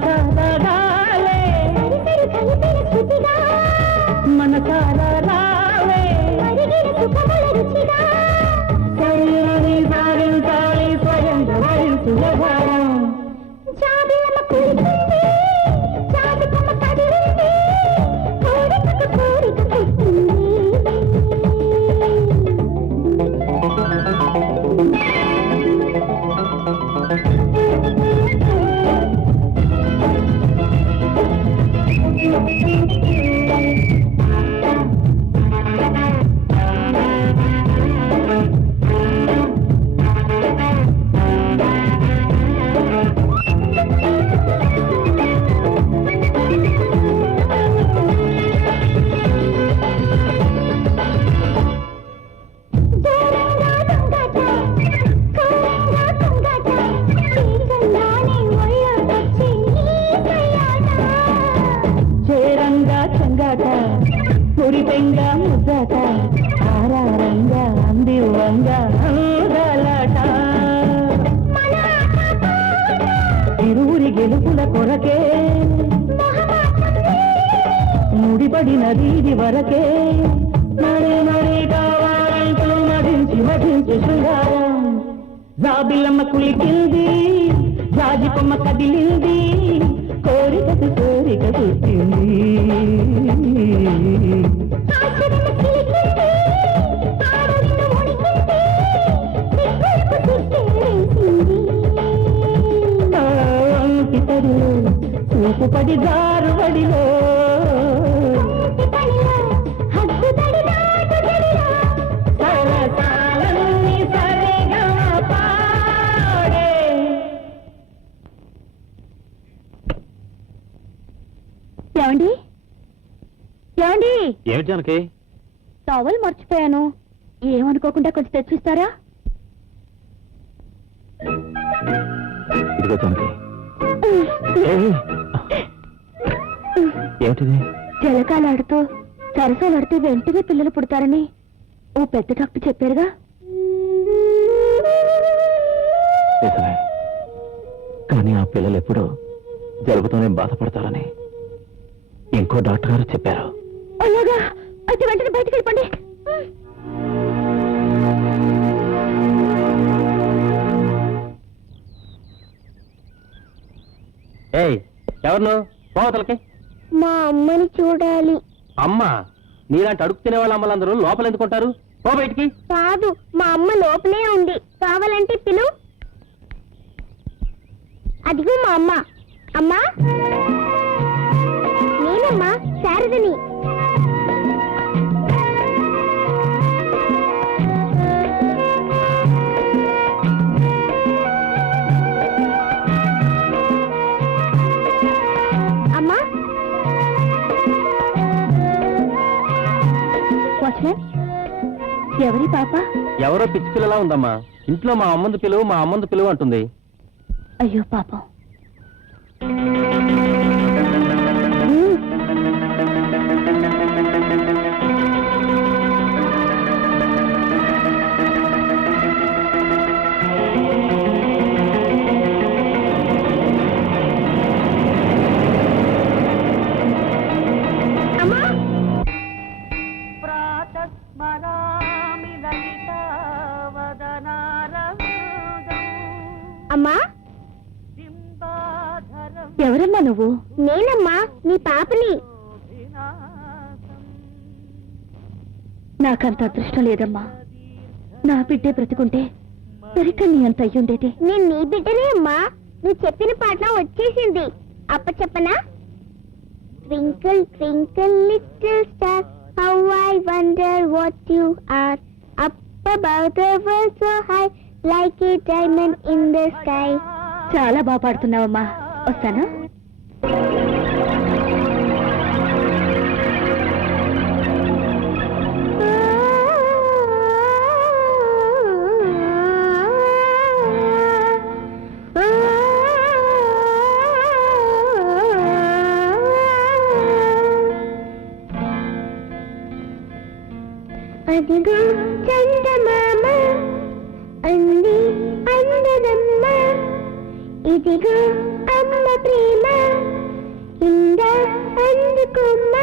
మనసారాలే మనసారాలే సరిని సారించాలి స్వయం వ్యవహారం మురిపెంగ ముద్దట ఆరారంగా అందివంగా అందలాట ఇరువురి గెలుపుల కొరకే ముడిపడిన దీది వరకే మరే మరే కావాలంటూ మడించి మడించి శృంగారం జాబిల్లమ్మ కులికింది జాజిపమ్మ కదిలింది కోరికకు కోరిక పుట్టింది చూపు పడి జారుబడిలో సరసాలన్నీ సరిగా పాడే. ఏమండి ఏమండి ఏమిటి జానకి? టవల్ మర్చిపోయాను, ఏమనుకోకుండా కొంచెం తెచ్చిస్తారా? ఇదిగో జానకి. ఏమిటిది? జలకాలాడుతూ సరసాలాడితే వెంటనే పిల్లలు పుడతారని ఓ పెద్ద డాక్టర్ చెప్పారుగా. నిజమే, కానీ ఆ పిల్లలు ఎప్పుడూ జలుబుతోనే బాధపడతారని ఇంకో డాక్టర్ గారు చెప్పారు. అలాగా, అయితే వెంటనే బయటికి వెళ్ళిపోండి. ఎవరు పోవతలకి? మా అమ్మని చూడాలి. అమ్మా, నీలాంటి అడుగు తినే వాళ్ళ అమ్మలందరూ లోపల ఎందుకుంటారు? పో బయటికి. కాదు, మా అమ్మ లోపలే ఉంది, కావాలంటే పిలు. అదిగో మా అమ్మ. అమ్మా, నేనమ్మా శారదని. అమ్మా, ఎవరి పాప? ఎవరో పిచ్చి పిల్లలా ఉందమ్మా. ఇంట్లో మా అమ్మందు పిలువు, మా అమ్మందు పిలువు అంటుంది. అయ్యో పాపం. ఎవరమ్మా నువ్వు? నేనమ్మా, నీ పాపని. నాకంత అదృష్టం లేదమ్మా. నా బిడ్డే బ్రతుకుంటే సరిగ్గా నీ అంత అయ్యుండేది. నేను నీ బిడ్డనే అమ్మా. నువ్వు చెప్పిన పాట వచ్చేసింది. అప్ప చెప్పనా? Twinkle, twinkle, little star, how I wonder what you are. Up above the world so high, like a diamond in the sky. చాలా బాగా పాడుతున్నావమ్మా. వస్తాను. అదిగో చందమామ అంది అందదమ్మ, ఇదిగో అమ్మ ప్రేమ ఇందా అందుకోమ్మ,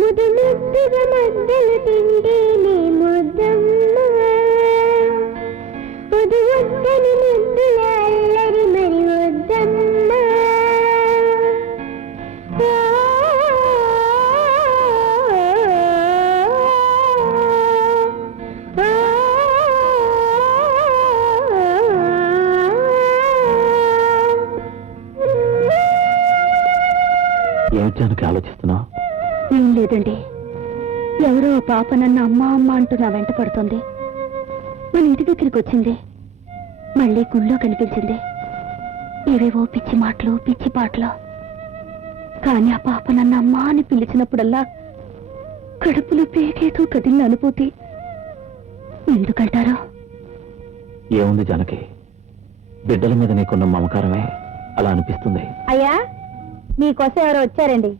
ముదు ముద్దుగా మద్దలు తింటేనే ముద్దమ్మ, ముదు ముద్దని ముద్దుల అల్లరి మరి వద్దమ్మ. ఏమిటానికి ఆలోచిస్తున్నావు? ఏం లేదండి, ఎవరో పాప నన్ను అమ్మ అమ్మ అంటూ నా వెంట పడుతుంది. మన ఇంటి దగ్గరికి వచ్చింది, మళ్ళీ గుళ్ళో కనిపించింది. ఏవేవో పిచ్చి మాటలు పిచ్చి పాటలు. కానీ ఆ పాప నన్ను అమ్మ అని పిలిచినప్పుడల్లా కడుపులో పేకేతో కదిలిన అనుభూతి. ఎందుకంటారు? ఏముంది జానకి, బిడ్డల మీద నీకున్న మమకారమే అలా అనిపిస్తుంది. అయ్యా, మీకోసం ఎవరో వచ్చారండి.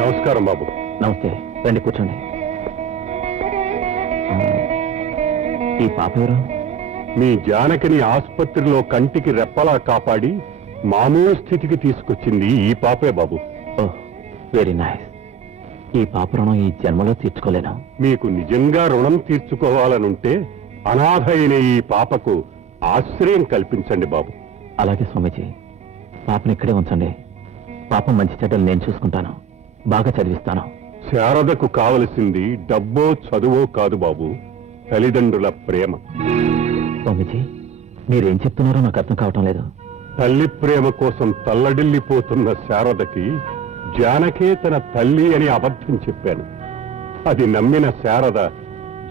నమస్కారం బాబు. నమస్తే, రండి కూర్చోండి. ఈ పాప ఎవరు? మీ జానకిని ఆసుపత్రిలో కంటికి రెప్పలా కాపాడి మామూలు స్థితికి తీసుకొచ్చింది ఈ పాపే బాబు. ఓహ్, వెరీ నైస్. ఈ పాప రుణం ఈ జన్మలో తీర్చుకోలేను. మీకు నిజంగా రుణం తీర్చుకోవాలనుంటే అనాథ అయిన ఈ పాపకు ఆశ్రయం కల్పించండి బాబు. అలాగే స్వామీజీ, పాపని ఇక్కడే ఉంచండి. పాప మంచి చెడ్డలు నేను చూసుకుంటాను, బాగా చదివిస్తాను. శారదకు కావలసింది డబ్బో చదువో కాదు బాబు, తల్లిదండ్రుల ప్రేమ. స్వామీజీ, మీరేం చెప్తున్నారో నాకు అర్థం కావటం లేదు. తల్లి ప్రేమ కోసం తల్లడిల్లిపోతున్న శారదకి జానకే తన తల్లి అని అబద్ధం చెప్పాను. అది నమ్మిన శారద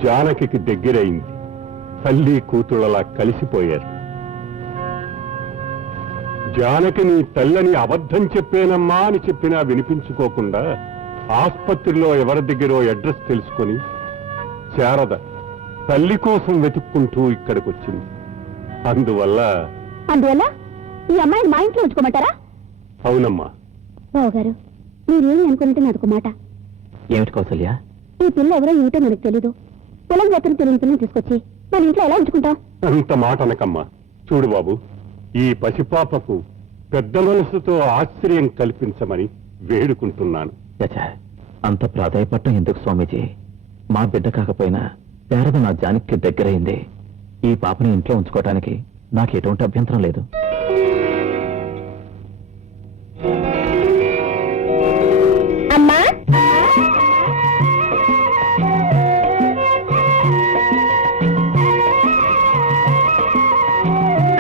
జానకి దగ్గరైంది. తల్లి కూతుళ్ళలా కలిసిపోయారు. జానకి నీ తల్లని అబద్ధం చెప్పానమ్మా అని చెప్పినా వినిపించుకోకుండా ఆస్పత్రిలో ఎవరి దగ్గరో అడ్రస్ తెలుసుకొని శారద తల్లి కోసం వెతుక్కుంటూ ఇక్కడికొచ్చింది. అందువల్ల ఈ అమ్మాయిని మా ఇంట్లో ఉంచుకోమంటారా? అవునమ్మా. బావగారు, మీరేమి అనుకున్నట్టు నాదొక మాట. ఏమిటి కౌసల్య? ఈ పిల్ల ఎవరో ఏమిటో మనకు తెలీదు. పొలం జాతర తెలియని పిల్లని తీసుకొచ్చి మన ఇంట్లో ఎలా ఉంచుకుంటాం? అంత మాట అనకమ్మా. చూడు బాబు, ఈ పసిపాపకు పెద్ద మనసుతో ఆశ్రయం కల్పించమని వేడుకుంటున్నాను. చచ్చా, అంత ప్రాధాయపడటం ఎందుకు స్వామీజీ? మా బిడ్డ కాకపోయినా శారద నా జానకి దగ్గరైంది. ఈ పాపని ఇంట్లో ఉంచుకోవటానికి నాకు ఎటువంటి అభ్యంతరం లేదు. అమ్మా,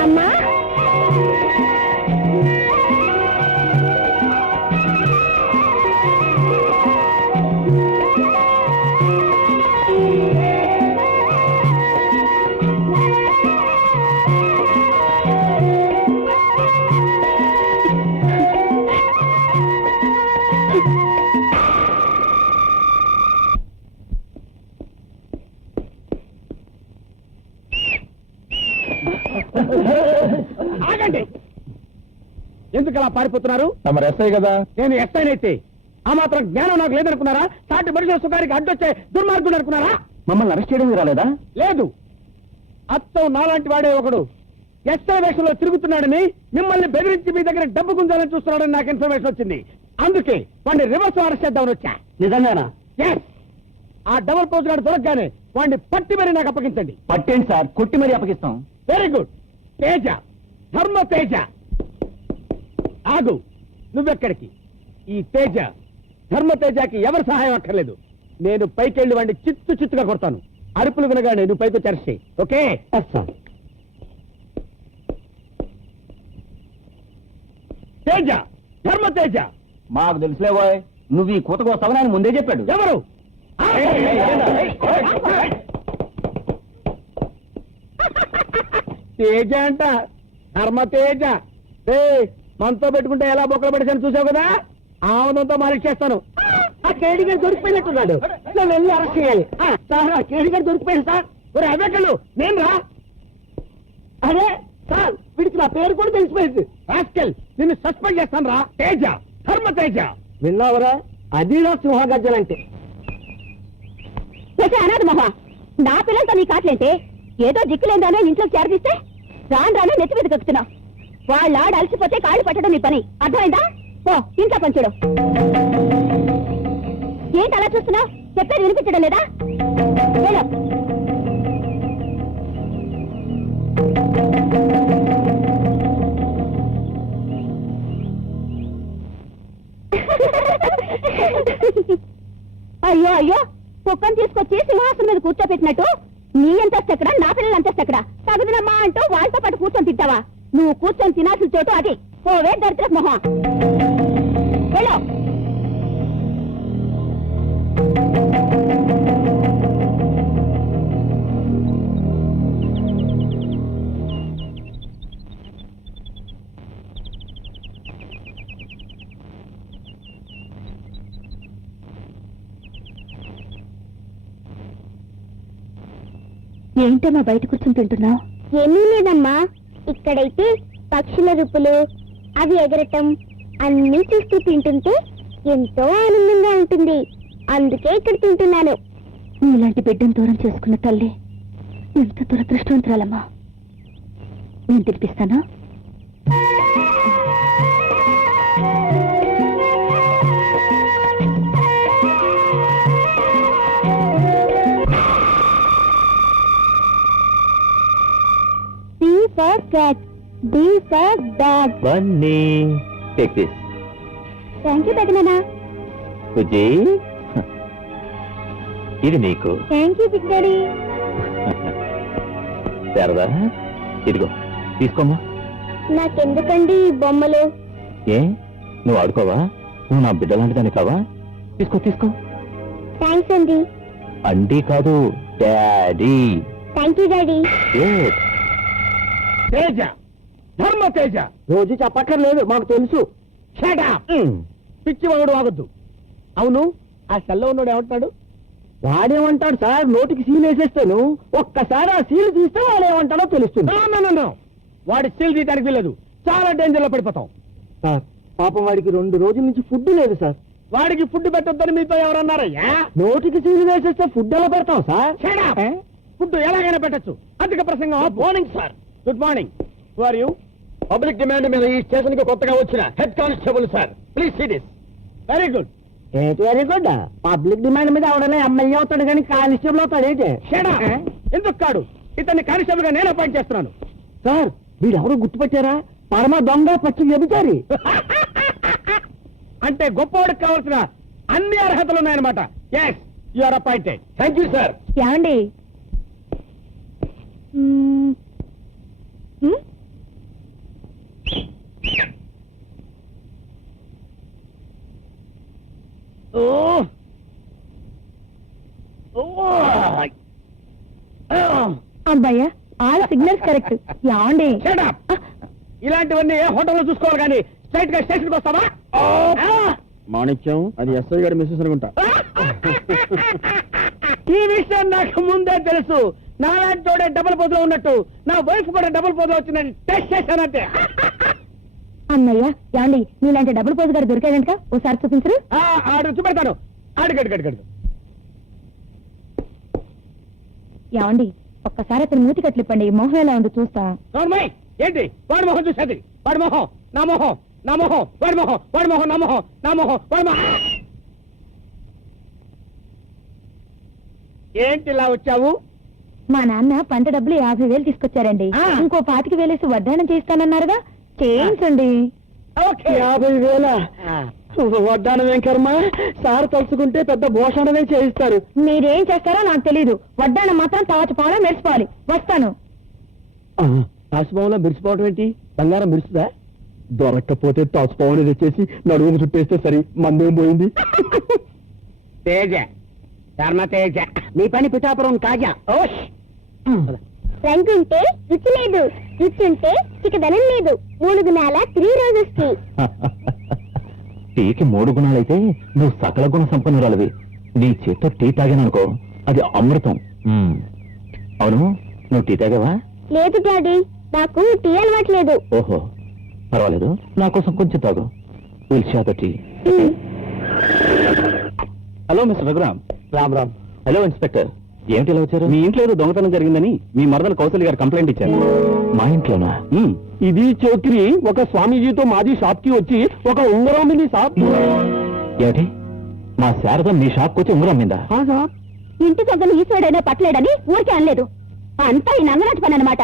అమ్మా, ఆగండి! ఎందుకు అలా పారిపోతున్నారు? తమరు ఎస్ఐ కదా? నేను ఎస్ఐనైతే ఆ మాత్రం జ్ఞానం నాకు లేదనుకున్నారా? సాటి మనుషుల సుఖానికి అడ్డొచ్చే దుర్మార్గుడు అనుకున్నారా? మమ్మల్ని అరెస్ట్ చేయడం రాలేదా? లేదు. అత్తం నాలాంటి వాడే ఒకడు ఎస్ఐ వేషంలో తిరుగుతున్నాడని, మిమ్మల్ని బెదిరించి మీ దగ్గర డబ్బు గుంజాలని చూస్తున్నాడని నాకు ఇన్ఫర్మేషన్ వచ్చింది. అందుకే వాడిని రివర్స్ అరెస్ట్ చేద్దామని వచ్చా. నిజంగానా? ఎస్. ఆ డబుల్ పోస్ట్ గార్డు దొరకగానే వాడిని పట్టి మరి నాకు అప్పగించండి. పట్టేంటి సార్, కొట్టి మరీ అప్పగిస్తాం. Very good. తేజ, ధర్మతేజ ఆగు, నువ్వెక్కడికి? ఈ తేజ ధర్మతేజకి ఎవరి సహాయం అక్కర్లేదు. నేను పైకెళ్ళి వాడిని చిత్తుగా కొడతాను. అరుపులు వినగానే నువ్వు పైకి చర్చి. ఓకే తేజ, ధర్మతేజ. మాకు తెలుసులేవోయ్, నువ్వు ఈ కూతకు వస్తావని ఆయన ముందే చెప్పాడు. ఎవరు? తేజ అంట, ధర్మతేజ. మనతో పెట్టుకుంటే ఎలా బొక్కలు పెట్టాను చూసావు కదా, ఆమెదంతో మాలిష్ చేస్తాను. ఆ కేడి గారు దొరికిపోయినట్టున్నాడు, నన్ను వెళ్ళి అరెస్ట్ చేయాలి. సార్, ఆ కేడి గారు దొరికిపోయాడు సార్. ఒరే అవేకళ్ళు, నేను రా. అదే సార్, వీడికి నా పేరు కూడా తెలిసిపోయింది. రాస్కెల్, నిన్ను సస్పెండ్ చేస్తాను రా. తేజ, ధర్మతేజ. విన్నావరా? అది నా సింహగర్జన అంటే. అనాథ మొహ, నా పిల్లలతో నీ కాట్లేంటే? ఏదో దిక్కులేందానో ఇంట్లోకి చేరదీస్తే రాను నెత్తి మీద కక్కుతున్నావు. వాళ్ళ ఆడ అలసిపోతే కాళ్ళు పట్టడం నీ పని, అర్థమైందా? ఓ ఇంట్లో పంచుడు. ఏంటి అలా చూస్తున్నావు? చెప్పేది వినిపించడం లేదా? వెళ్ళు. అయ్యో అయ్యో, కుక్కను తీసుకొచ్చి సింహాసనం మీద కూర్చోపెట్టినట్టు నీ అంతస్తు ఎక్కడ, నా పిల్లల అంతస్తు ఎక్కడ? తగుదనమ్మా అంటూ వాళ్ళతో పాటు కూర్చొని తింటావా? నువ్వు కూర్చొని తినాల్సిన చోటు అది. పోవే దరిద్ర మొహం, వెళ్ళు. ఏంటమ్మా బయట కూర్చొని తింటున్నావు? ఏమీ లేదమ్మా, ఇక్కడైతే పక్షుల రుపులు అవి ఎగరటం అన్నీ చూస్తూ తింటుంటే ఎంతో ఆనందంగా ఉంటుంది. అందుకే ఇక్కడ తింటున్నాను. నీలాంటి బిడ్డను దూరం చేసుకున్న తల్లి ఎంత దురదృష్టవంతురాలమ్మా. నేను తినిపిస్తానా? C for cat, D for dog. Bunny, take this. Thank you పెద్దనాన్న. బుజ్జి, ఇది నీకు. Thank you big daddy. Sharada, ఇదిగో తీసుకోమ్మా. నాకెందుకండి ఈ బొమ్మలు? ఏ, నువ్వు ఆడుకోవా? నువ్వు నా బిడ్డ లాంటి దాన్ని కావా? తీసుకో తీసుకో. థ్యాంక్స్ అండి. అండి కాదు, daddy. Thank you daddy. Good. Teja, Dharmateja. రోజు చెప్పక్కర్లేదు, మాకు తెలుసు. పిచ్చివాడు ఆగద్దు. అవును, ఆ సెల్లో ఉన్నాడు ఏమంటాడు? వాడేమంటాడు సార్, నోటికి సీల్ వేసేస్తాను. ఒక్కసారి ఆ సీల్ తీస్తే వాడేమంటాడో తెలుస్తుంది. వాడి సీల్ తీయడానికి వీలేదు, చాలా డేంజర్ లో పడిపోతాం. సార్, పాపం వాడికి 2 రోజుల నుంచి ఫుడ్ లేదు సార్. వాడికి ఫుడ్ పెట్టొద్దని మీతో ఎవరన్నారయ్యా? నోటికి సీల్ వేసేస్తే ఫుడ్ ఎలా పెడతాం సార్? ఫుడ్ ఎలాగైనా పెట్టచ్చు. అధిక ప్రసంగం. Morning sir. Good morning. Are you? Public demand మీద ఈ స్టేషన్ కి కొత్తగా వచ్చిన head constable sir. Please see this. Very good. ఏంటి వెరీ గుడ్? పబ్లిక్ డిమాండ్ మీద ఎవడైనా ఎమ్మెల్యే అవుతాడు కానీ కానిస్టేబుల్ అవుతాడు ఏంటి? ఎందుకు కాడు? ఇతన్ని కానిస్టేబుల్ గా నేను అపాయింట్ చేస్తున్నాను. సార్, వీడెవరో గుర్తుపెట్టారా? పరమ దొంగ, పచ్చి వ్యభిచారి. అంటే గొప్పవాడికి కావాల్సిన అన్ని అర్హతలు ఉన్నాయన్నమాట. Yes, you are appointed. Thank you sir. ఏమండి? అబ్బాయ్యా, ఆల్ సిగ్నల్స్ కరెక్ట్. ఏమండి? ఇలాంటివన్నీ ఏ హోటల్లో చూసుకోవాలి కానీ స్ట్రైట్ గా స్టేషన్కి వస్తావా? మాణిక్యం, అది ఎస్ఐ గారి మిస్సెస్ అనుకుంటా. ఈ విషయం నాకు ముందే తెలుసు. నాలాంటి తోడే డబుల్ పోజులో ఉన్నట్టు నా వైఫ్ కూడా డబుల్ పోజులో వచ్చిందని టెస్ట్ చేశానంటే. అన్నయ్య, ఏమండి నీలాంటి డబుల్ పోజు గారు దొరికాడంట, ఓసారి చూపించరు? ఆడు చూపెడతాను. అడుగడుగడుగడు. ఏమండి, ఒక్కసారి అతను మూతి కట్లిప్పండి, మొహం ఎలా ఉందో చూస్తా. ఏంటి వాడి మొహం చూసేది? వాడి మొహం నా మొహం, నా మొహం వాడి మొహం, వాడి మొహం నా మొహం, నా మొహం వాడి మొహం. ఏంటి ఇలా వచ్చావు? మా నాన్న పంట డబ్బులు 50,000 తీసుకొచ్చారండి. ఇంకో 25,000 వడ్డాణం చేస్తానన్నారుగా, చేయించండి. 50,000 వడ్డానం ఏం కర్మ, సార్ తలుచుకుంటే పెద్ద భూషణమే చేయిస్తారు. మీరేం చేస్తారో నాకు తెలీదు. వడ్డాణం మాత్రం తాచుపాలో మెరిసిపోవాలి. వస్తాను. తాసుపావులో మెరిసిపోవడం ఏంటి? బంగారం మెరుస్తుందా? దొరక్కపోతే తాసుపావుని తెచ్చేసి నడువును చుట్టేస్తే సరి, మందేం పోయింది. తేజ శర్మ తేజ, నీ పని పిఠాపురం తాజా. రంగుంటే రుచి లేదు, రుచి ఉంటే చికదనం లేదు. 3 గుణాల 3 రోజెస్ టీ. టీకి 3 గుణాలైతే నువ్వు సకల గుణ సంపన్నురాలివి. నీ చేత్తో టీ తాగాననుకో, అది అమృతం. అవును, నువ్వు టీ తాగావా? లేదు డాడీ, నాకు టీ అలవాట్లేదు. ఓహో, పర్వాలేదు, నా కోసం కొంచెం తాగు. విల్ టీ. Hello mister Raghuram. Ram Ram. Hello inspector, ఏమిటి ఇలా వచ్చారు? మీ ఇంట్లో ఏదో దొంగతనం జరిగిందని మీ మరదలు కౌశల్య గారు కంప్లైంట్ ఇచ్చారు. మా ఇంట్లోనా? ఇది చోక్రి ఒక స్వామీజీతో మాది షాప్ కి వచ్చి ఒక ఉంగరం ఉంది సాబ్. ఏమిటి, మా శారద మీ షాప్ వచ్చి ఉంగరం మీద? సాబ్, ఇంటి దొంగను ఈశ్వరుడైనా పట్టలేడని ఊరికే అనలేదు. అంతా ఈ నంగనాటి పని అనమాట.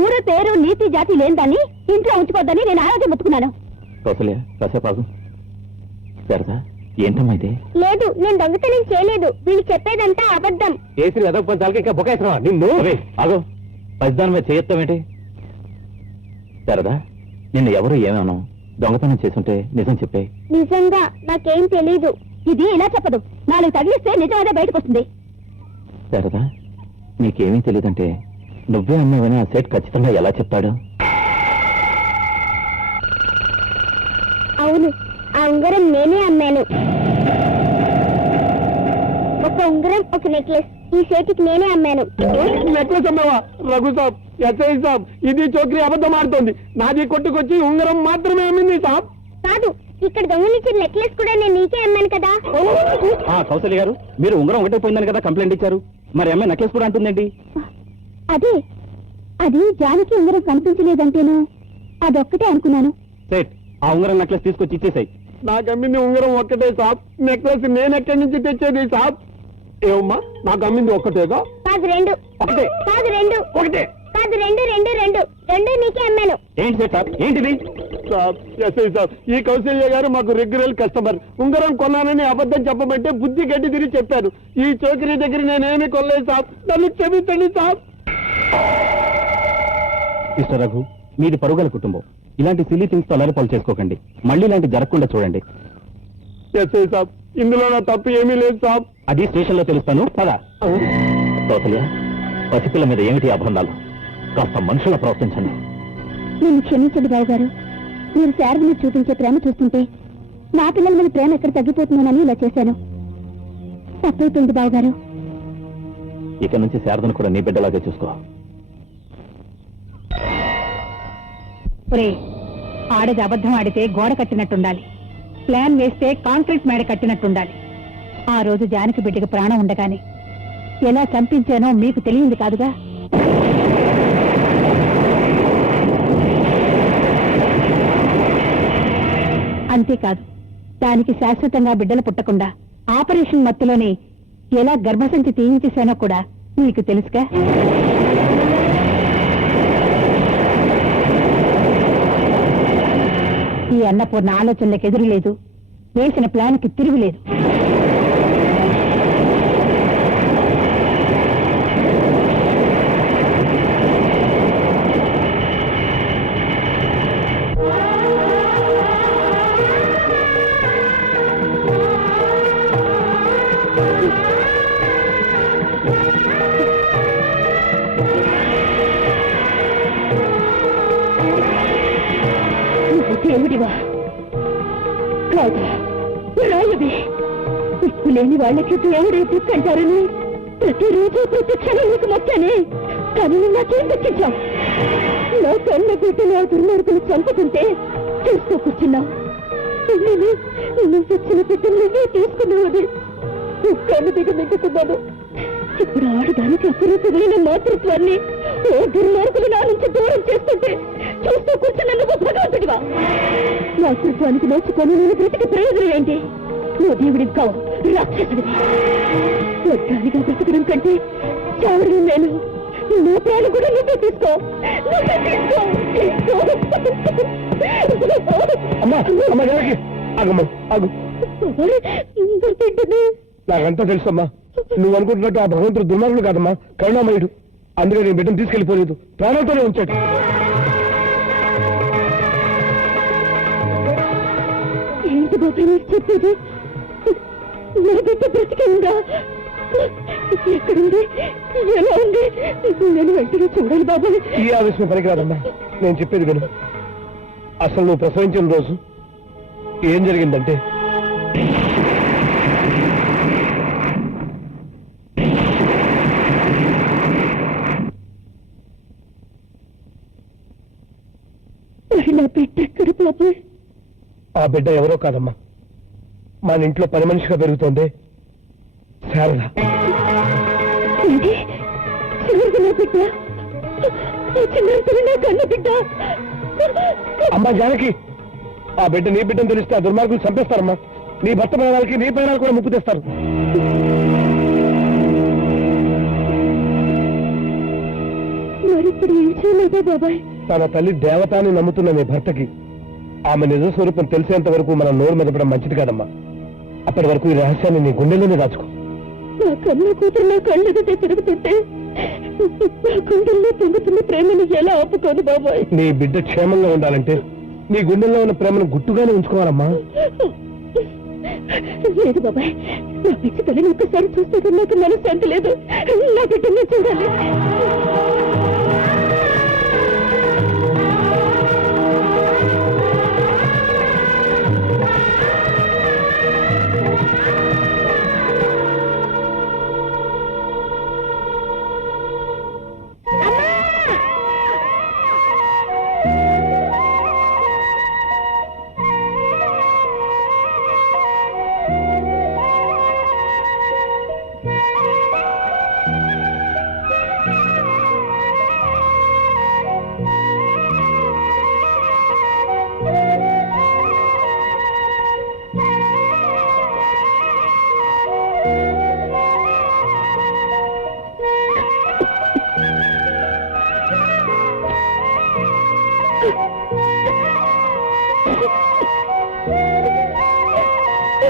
ఊరు పేరు నీతి జాతి లేని ఇంట్లో ఉంచుకోద్దని నేను ఆరోగ్యం ముట్టుకున్నాను. కౌసల్య, కాసేపు శారద, ఏంటమ్మా ఇది? లేదు, నేను దొంగతనం చేయలేదు. వీళ్ళు చెప్పేదంతా అబద్ధం. కేసరి అదొక పంచాలకి ఇంకా బొకేసరా నిన్ను. ఆగో, పసిదాని మీద చేయొత్తామేంటి? శారదా, నిన్ను ఎవరు ఏమేమో దొంగతనం చేసుంటే నిజం చెప్పే. నిజంగా నాకేం తెలీదు. ఇది ఇలా చెప్పదు. 4 తగిలిస్తే నిజమేదే బయటకు వస్తుంది. శారదా, నీకేమీ తెలియదంటే నువ్వే అమ్మావని ఆ సేట్ ఖచ్చితంగా ఎలా చెప్తాడు? అవును, ఆ ఉంగరం నేనే అమ్మాను. ఒక ఉంగరం, ఒక నెక్లెస్ ఈ సేటికి నేనే అమ్మాను. నెక్లెస్ అమ్మావా? రఘు సాబ్, ఎస్ఐ సాబ్, ఇది చోక్రి అబద్ధం ఆడుతోంది. నాది కొట్టుకొచ్చి ఉంగరం మాత్రమే అమ్మింది సాబ్. కాదు, ఇక్కడ దొంగలించిన నెక్లెస్ కూడా నేను నీకే అమ్మాను కదా. కౌశల్య గారు, మీరు ఉంగరం ఒకటే పోయిందని కదా కంప్లైంట్ ఇచ్చారు, మరి అమ్మాయి నెక్లెస్ కూడా అంటుందేంటి? అదే, అది జానకి ఉంగరం కనిపించలేదంటేను అదొక్కటే అనుకున్నాను. సేట్, ఆ ఉంగరం నెక్లెస్ తీసుకొచ్చి ఇచ్చేసాయి. నాకు అమ్మింది ఉంగరం ఒక్కటే సాబ్, నెక్లెస్ నేను ఎక్కడి నుంచి తెచ్చేది సాబ్? ఏమమ్మా, నాకు అమ్మింది ఒక్కటేగా? కాదు 2. ఒకటే. కాదు 2. ఒకటే. కాదు 2 రెండు నీకే అమ్మాను. ఏంటి సేట్ సాబ్, ఏంటిది? సాబ్, ఎస్ఐ సాబ్, ఈ కౌశల్య గారు మాకు రెగ్యులర్ కస్టమర్. ఉంగరం కొన్నానని అబద్ధం చెప్పమంటే బుద్ధి గడ్డి తిరిగి చెప్పారు. ఈ చోకరీ దగ్గర నేనేమి కొనలేదు సాబ్, నన్ను క్షమించండి సాబ్. మిస్టర్ రఘు, మీది పరుగల కుటుంబం. ఇలాంటి సిల్లీ థింగ్స్ తో అలరిపాలు చేసుకోకండి. మళ్ళీ ఇలాంటి జరగకుండా చూడండి. ఎస్ఐ సాబ్, ఇందులో నా తప్పు ఏమీ లేదు సాబ్. అది స్టేషన్ లో తెలుస్తాను. పదా. కౌసల్య, పసిపిల్ల మీద ఏమిటి అబంధాలు? కాస్త మనుషుల ప్రవర్తించండి. నన్ను క్షమించండి బాబు గారు. మీరు శారద మీద చూపించే ప్రేమ చూస్తుంటే నా పిల్లల మీద ప్రేమ ఎక్కడ తగ్గిపోతున్నానని ఇలా చేశాను. తప్పైపోయింది బాబు గారు. ఇక నుంచి శారదను కూడా నీ బిడ్డలాగే చూసుకో. ఆడది అబద్ధం ఆడితే గోడ కట్టినట్టుండాలి, ప్లాన్ వేస్తే కాంక్రీట్ మేడ కట్టినట్టుండాలి. ఆ రోజు జానకి బిడ్డకి ప్రాణం ఉండగానే ఎలా చంపించానో మీకు తెలియంది కాదుగా. అంతేకాదు, దానికి శాశ్వతంగా బిడ్డలు పుట్టకుండా ఆపరేషన్ మత్తులోనే ఎలా గర్భసంచి తీయించేశానో కూడా మీకు తెలుసుగా. ఈ అన్నపూర్ణ ఆలోచనలకు ఎదురు లేదు, వేసిన ప్లాన్కి తిరుగులేదు. దేవుడివా కాదా రాయవి? ఉప్పు లేని వాళ్ళకి దేవుడే దిక్కంటారని ప్రతిరోజు ప్రతి క్షణం నీకు మొత్తానే. కానీ నువ్వు నాకేం దక్కించావు? నా కన్న బిడ్డలు ఆ దుర్మార్గులు చంపుతుంటే చూస్తూ కూర్చున్నావు. నువ్వు వచ్చిన బిడ్డలు నువ్వే తీసుకున్నావు. కన్ను దిగ మింగుతున్నాను. ఇప్పుడు ఆడదానికి అపరూపమైన మాతృత్వాన్ని ఓ దుర్మార్గులు నా నుంచి దూరం చేస్తుంటే చూస్తూ కూర్చున్న నువ్వు భగవంతుడివా? మాతృత్వానికి నోచుకొని నేను బ్రతికి ప్రయోజనం ఏంటి? నువ్వు దేవుడివి కావు, రాక్షసుడివి. ఒడ్డానిగా బ్రతకడం కంటే చావడం నేను. నా ప్రాణం కూడా నువ్వే తీసుకో. అమ్మా అమ్మా జానకి ఆగమ్మా ఆగు. నాకంతా తెలుసమ్మా, నువ్వు అనుకుంటున్నట్టు ఆ భగవంతుడు దుర్మార్గుడు కాదమ్మా, కరుణామయుడు. అందుకే నేను బిడ్డను తీసుకెళ్లిపోలేదు, ప్రాణాలతోనే ఉంచాడు. ఏంటి బాబాయ్ నీకు చెప్పేది? నా బిడ్డ బ్రతికే ఉందా? ఎక్కడుంది? ఎలా ఉంది? నేను వెంటనే చూడాలి బాబాయ్. ఈ ఆవేశం పనికిరాదమ్మా, నేను చెప్పేది విను. అసలు నువ్వు ప్రసవించిన రోజు ఏం జరిగిందంటే, నా బిడ్డ ఎక్కడ బాబాయ్? ఆ బిడ్డ ఎవరో కాదమ్మా, మన ఇంట్లో పని మనిషిగా పెరుగుతోంది శారద. ఏంటి? చివరికి నా బిడ్డ? చిన్న నా కన్న బిడ్డ? అమ్మా జానకి, ఆ బిడ్డ నీ బిడ్డను తెలిస్తే ఆ దుర్మార్గులు చంపేస్తారమ్మా. నీ భర్త ప్రాణాలకి నీ ప్రాణాలు కూడా ముప్పు తెస్తారు. మరిప్పుడు ఏం చేయలేదా బాబాయ్? తన తల్లి దేవత అని నమ్ముతున్న నీ భర్తకి ఆమె నిజ స్వరూపం తెలిసేంత వరకు మనం నోరు మెదపడం మంచిది కాదమ్మా. అప్పటి వరకు ఈ రహస్యాన్ని నీ గుండెల్లోనే దాచుకో. నా కన్న కూతురు నా కళ్ళెదుటే తిరుగుతుంటే నా గుండెల్లో పొందుతున్న ప్రేమను ఎలా ఆపుకోను బాబాయ్? నీ బిడ్డ క్షేమంగా ఉండాలంటే నీ గుండెల్లో ఉన్న ప్రేమను గుట్టుగానే ఉంచుకోవాలమ్మా. లేదు బాబాయ్, నా పిచ్చి తల్లిని ఒక్కసారి చూస్తే నాకు మనశ్శాంతి లేదు. నా బిడ్డనే చూడాలి.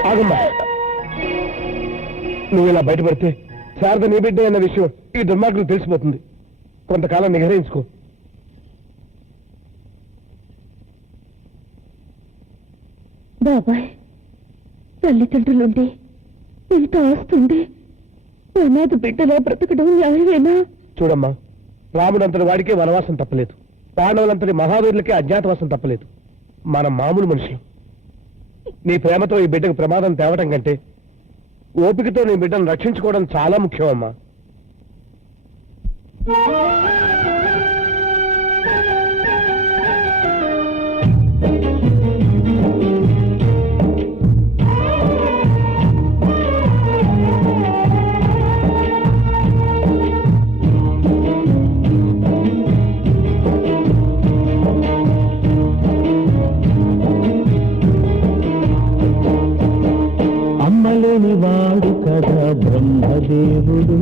ఆగమ్మా, నువ్వు ఇలా బయటపడితే శారద నీ బిడ్డ అన్న విషయం ఈ దుర్మార్గులు తెలిసిపోతుంది. కొంతకాలం నిగ్రహించుకో. బాబాయ్, తల్లిదండ్రులుండి ఎంత ఆస్తుంది అనాథ బిడ్డలా బ్రతకడం న్యాయమేనా? చూడమ్మా, రాముడంతటి వాడికే వనవాసం తప్పలేదు, పాండవులంతటి మహావీరులకే అజ్ఞాతవాసం తప్పలేదు. మనం మామూలు మనుషులు. నీ ప్రేమతో ఈ బిడ్డకు ప్రమాదం తేవటం కంటే ఓపికతో నీ బిడ్డను రక్షించుకోవడం చాలా ముఖ్యం అమ్మా. అమ్మలేని వాడు కదా బ్రహ్మదేవుడు,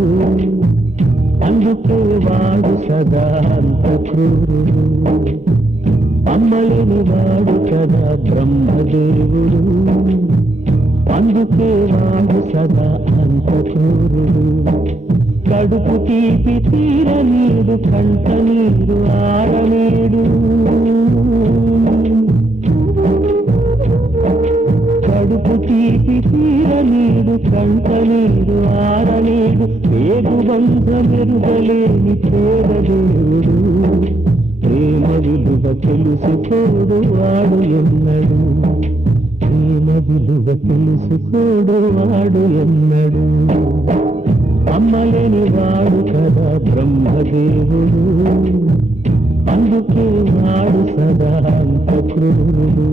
అందుకే వాడు సదా అంత క్రూరుడు. అమ్మలేని వాడు కదా బ్రహ్మదేవుడు, అందుకే వాడు సదా అంత క్రూరుడు. కడుపు తీపి తీరనీడు, కంట నీరు ఆరనీడు. కడుపు తీపి తీరనీడు, కంట నీరు ఆరనీడు. పేరు బంధమెరుగలేని పేదదేవుడు, ప్రేమ విలువ తెలుసుకోడు వాడు ఎన్నడు. ప్రేమ విలువ తెలుసుకోడు వాడు ఎన్నడు. అమ్మలేని వాడు కదా బ్రహ్మదేవుడు, అందుకే వాడు సదా అంత క్రూరుడు.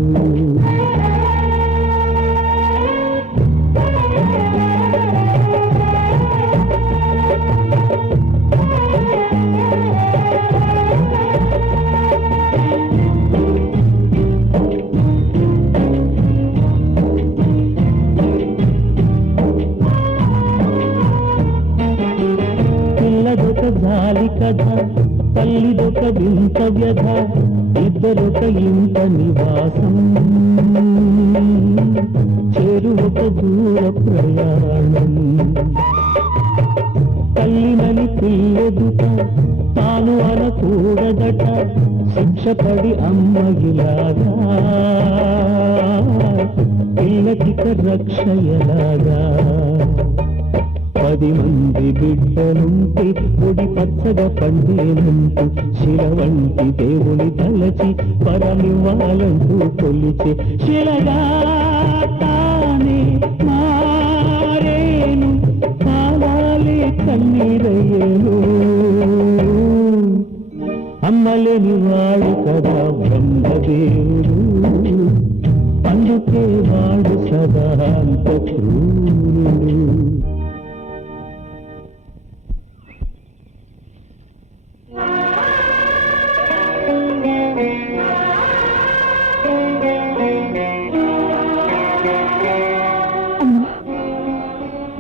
పిల్లదొక జాలిక కథ తల్లిదొక వింత వ్యధ ఇద్దరొక ఇంత నివాసం చేరువొక దూర ప్రయాణం తల్లినని పిల్లెదుట తాను అనకూడదట శిక్షపడి అమ్మ ఇలాగా పిల్లకిక రక్ష ఎలాగా 10 మంది బిడ్డలుంటే పొడి పచ్చగా పండేనంటూ శిల వంటి దేవుని తలచి పరమివ్వాలంటూ కొలిచే శిలగా తానే మారేను కాలాలే కన్నీరయ్యేను అమ్మలేని వాడు కదా బ్రహ్మదేవుడు అందుకే వాడు సదా అంత క్రూరుడు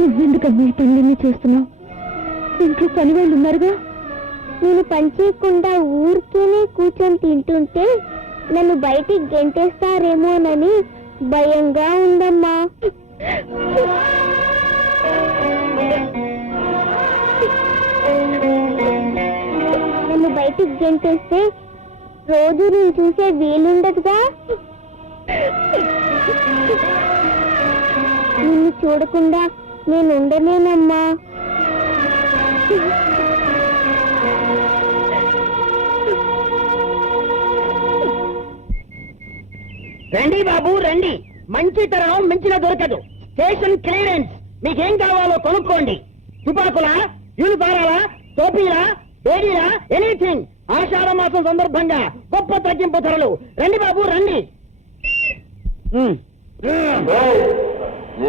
నువ్వెందుకమ్మా ఈ పనులన్నీ చేస్తున్నావు? ఇంట్లో పని వాళ్ళు ఉన్నారుగా. నేను పని చేయకుండా ఊరికేనే కూర్చొని తింటుంటే నన్ను బయటికి గెంటేస్తారేమోనని భయంగా ఉందమ్మా. నన్ను బయటికి గెంటేస్తే రోజు నేను చూసే వీలుండదుగా. నిన్ను చూడకుండా నేను ఉండలేనమ్మా. రండి బాబు రండి, మంచి తరం మించిన దొరకదు. స్టేషన్ క్లియరెన్స్, మీకేం కావాలో కొనుక్కోండి. తుపాకులా, యూనిఫారాలా, టోపీలా, బేడీలా, ఎనీథింగ్. ఆషాఢ మాసం సందర్భంగా గొప్ప తగ్గింపు ధరలు. రండి బాబు రండి.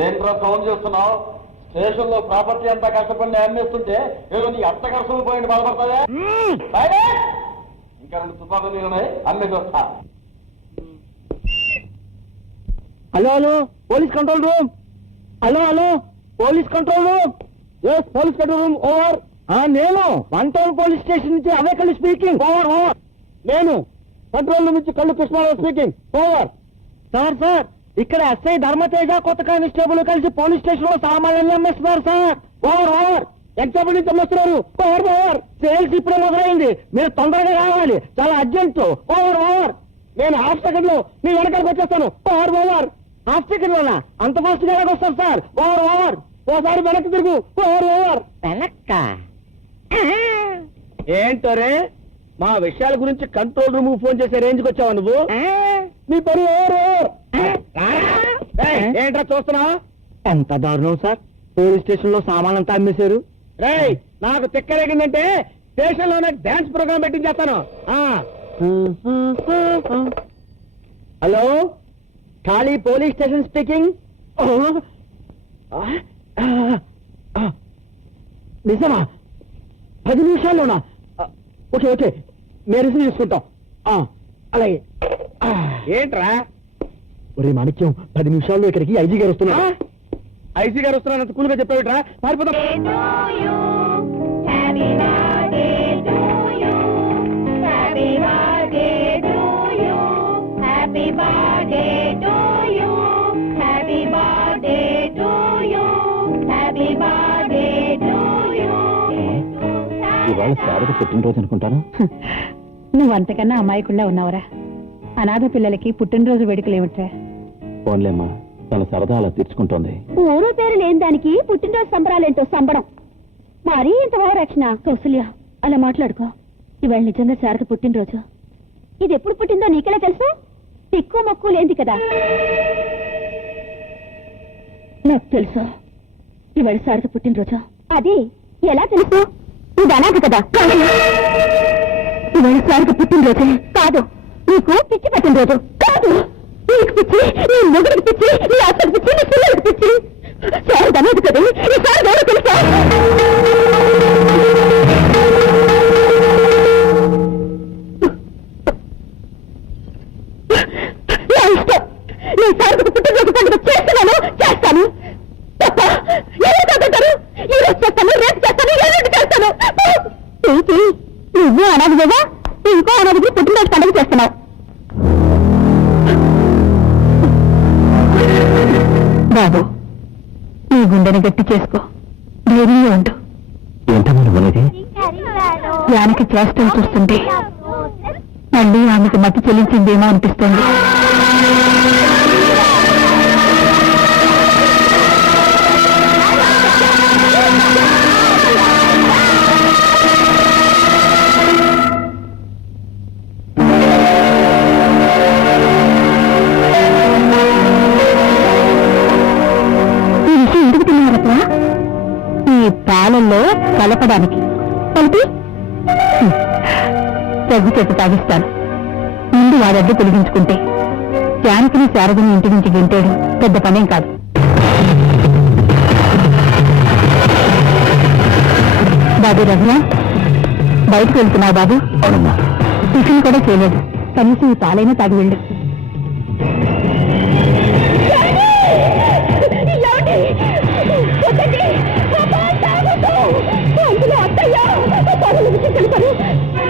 ఏంట్రా సౌండ్ చేస్తున్నావు? స్టేషన్ లో ప్రాపర్టీ అంతా కష్టపడి అమ్మేస్తుంటే ఏదో నీ అత్త ఖర్చులు పోయింది బాధపడతావా? ఇంకా 2 తుపాకులు ఉన్నాయి, అమ్మేసి వస్తా. Hello hello, police control room. Hello hello, police control room. Yes, police control room. Over. నేను 1 టౌన్ పోలీస్ స్టేషన్ నుంచి అవేకల్లి స్పీకింగ్. Over over. నేను కంట్రోల్ రూమ్ నుంచి కళ్ళు కృష్ణారావు స్పీకింగ్. ఓవర్. సార్ ఇక్కడ ఎస్ఐ ధర్మతేజ కొత్త కానిస్టేబుల్ కలిసి పోలీస్ స్టేషన్ లో సామాన్యులు అమ్మేస్తున్నారు సార్. Over over. ఎంతసేపు నుంచి అమ్మేస్తున్నారు? Over over. సేల్స్ ఇప్పుడే మొదలైంది, మీరు తొందరగా రావాలి, చాలా అర్జెంట్. Over over. నేను హాఫ్ సెకండ్ లో మీ వెనకాలకు వచ్చేస్తాను. Over over. హాఫ్ సెకండ్ లోనా? అంత ఫాస్ట్ గా వస్తాను సార్. Over over. ఓసారి వెనక్కి తిరుగు. Over over. వెనక్క ఏంటో రే, మా విషయాల గురించి కంట్రోల్ రూమ్ ఫోన్ చేసే రేంజ్కి వచ్చావా నువ్వు? నీ పని ఓవర్ ఓవర్. ఏంట్రా చూస్తున్నావు? ఎంత దారుణం సార్, పోలీస్ స్టేషన్ లో సామానంతా అమ్మేశారు. రేయ్, నాకు తిక్కరేగిందంటే స్టేషన్ లోనే డాన్స్ ప్రోగ్రామ్ పెట్టించేస్తాను. హలో, ఖాళీ పోలీస్ స్టేషన్ స్పీకింగ్. నిజమా? 10 నిమిషాల్లోనా? ఓకే ఓకే, మేము రిసీవ్ చేసుకుంటాం. అలాగే. ఏంట్రా? ఒరే మాణిక్యం, 10 నిమిషాల్లో ఇక్కడికి ఐజీ గారు వస్తున్నారు. ఐజీ గారు వస్తున్నారంత కూలుగా చెప్పావిట్రా, పారిపోతాం. ఇవాళ శారద పుట్టినరోజు అనుకుంటాను. నువ్వంతకన్నా అమాయకుల్లా ఉన్నావురా. అనాథ పిల్లలకి పుట్టినరోజు వేడుకలు ఏమిట్రా? ఫోన్లేమ్మా, తన సరదా అలా తీర్చుకుంటోంది. ఊరు పేరు లేని దానికి పుట్టినరోజు సంబరాలేంటో సంబడం. మరీ ఇంత రక్షణ. కౌసల్య, అలా మాట్లాడుకో. ఇవాళ నిజంగా శారద పుట్టినరోజు. ఇది ఎప్పుడు పుట్టిందో నీకెలా తెలుసు? తిక్కు మొక్కు లేంది కదా. నాకు తెలుసు, ఇవాళ శారద పుట్టినరోజు. అది ఎలా తెలుసు? ఇది అనాథ కదా. ఇవాళ శారద పుట్టినరోజు కాదు, నీకు పిచ్చి పట్టినరోజు. కాదు, నీకు పిచ్చి, నీ మొగుడికి పిచ్చి, నీ అత్తకి పిచ్చి, నీ పిల్లలకి పిచ్చి. శారద అనేది కదా, ఈ శారద ఎవరో తెలుసా? నా ఇష్టం, నీ శారదకు పుట్టినరోజు పండుగ చేస్తున్నాను, చేస్తాను. తప్ప ఎవరు కాదంటారు? ఈ రోజు చేస్తాను, రేపు చేస్తాను, ఎల్లుండి చేస్తాను. గుండెని గట్టి చేసుకో, ధైర్యంగా ఉండు. ఏంటమ్మా నువ్వు అనేది? జానకి చేష్టలు చూస్తుంటే మళ్ళీ ఆమెకు మతి చెల్లించిందేమో అనిపిస్తుంది. ఈ విషయం ఎందుకు తిన్నారప్ప? ఈ పాలల్లో కలపడానికి. కలిపి తగ్గు చేత తాగిస్తాను. ముందు వాడడ్డు తొలగించుకుంటే జానకిని శారదని ఇంటి నుంచి గింటేడు పెద్ద పనేం కాదు. బాబు రఘునా, బయటకు వెళ్తున్నావు బాబు? అవునమ్మా. టిఫిన్ కూడా చేయలేదు, కనీసం ఈ పాలైనా తాగి వెళ్ళు.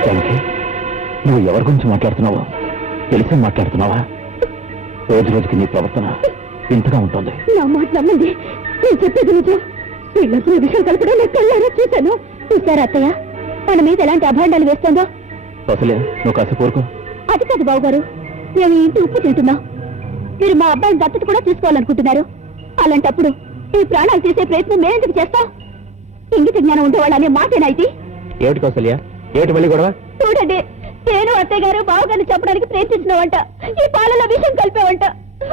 జానకి, నువ్వు ఎవరి గురించి మాట్లాడుతున్నావో తెలిసి మాట్లాడుతున్నావా? రోజు రోజుకి నీ ప్రవర్తన ఇంతగా ఉంటుంది. నా మాట నమ్మండి, నేను చెప్పేది నిజం. వీళ్ళకు ఈ విషయం కలపడం నేను కళ్ళారా చూశాను. చూసారా అత్తయ్య, మన మీద ఎలాంటి అభాండాలు వేస్తుందో? అసలే నువ్వు కాస్త కోరుకో. అది కాదు బాబు గారు, మేము ఈ ఇంటి ఉప్పు తింటున్నాం. మీరు మా అబ్బాయిని దత్తత కూడా తీసుకోవాలనుకుంటున్నారు. అలాంటప్పుడు ఈ ప్రాణాలు తీసే ప్రయత్నం మేమెందుకు చేస్తాం? ఇంగిత జ్ఞానం ఉండేవాళ్ళు అనే మాటేనా ఇది? ఏమిటి కౌసల్య, ఏమిటి మళ్ళీ గొడవ? చూడండి, నేను అత్తయ్య గారు బావగారిని చెప్పడానికి ప్రయత్నించినావంట, ఈ పాలలో విషయం కలిపావంట.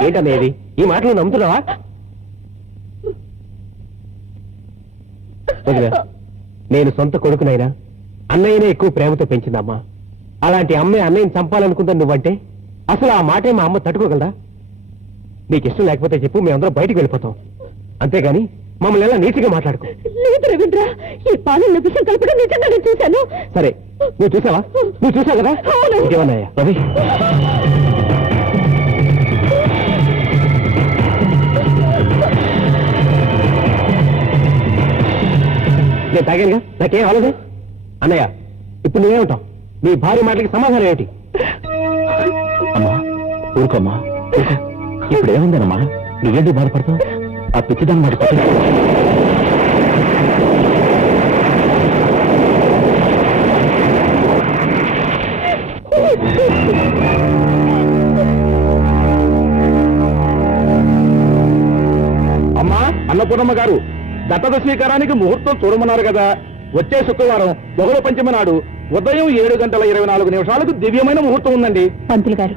ఏంటనేది? ఈ మాటలు నమ్ముతున్నావా? నేను సొంత కొడుకునైనా అన్నయ్యనే ఎక్కువ ప్రేమతో పెంచిందమ్మా. అలాంటి అమ్మే అన్నయ్యని చంపాలనుకుందని నువ్వంటే అసలు ఆ మాటే మా అమ్మ తట్టుకోగలదా? నీకు ఇష్టం లేకపోతే చెప్పు, మేమందరం బయటికి వెళ్ళిపోతాం. అంతేగాని మమ్మల్ని ఎలా నీటిగా మాట్లాడుకో. లేదు రవీంద్ర, ఈ పాలల్లో విషయం కలపడం నిజంగా నేను చూశాను. సరే, నువ్వు చూసావా? నువ్వు చూసావు కదా? అవును. ఇంకేమన్నాయా రవి? నేను తాగానుగా, నాకేం అవ్వలేదు. అన్నయ్య, ఇప్పుడు నువ్వేమంటావు? నీ భార్య మాటలకి సమాధానం ఏమిటి? అమ్మా ఊరుకోమ్మా, ఇప్పుడు ఏముందనమ్మా? నువ్వేంటి బాధపడతావు? ఆ పిచ్చిదాన్ని మాట పట్టు. అమ్మా అన్నపూర్ణమ్మ గారు, దత్తత స్వీకారానికి ముహూర్తం చూడమన్నారు కదా. వచ్చే శుక్రవారం బహుళ పంచమి నాడు ఉదయం 7:24 దివ్యమైన ముహూర్తం ఉందండి. పంతులు గారు,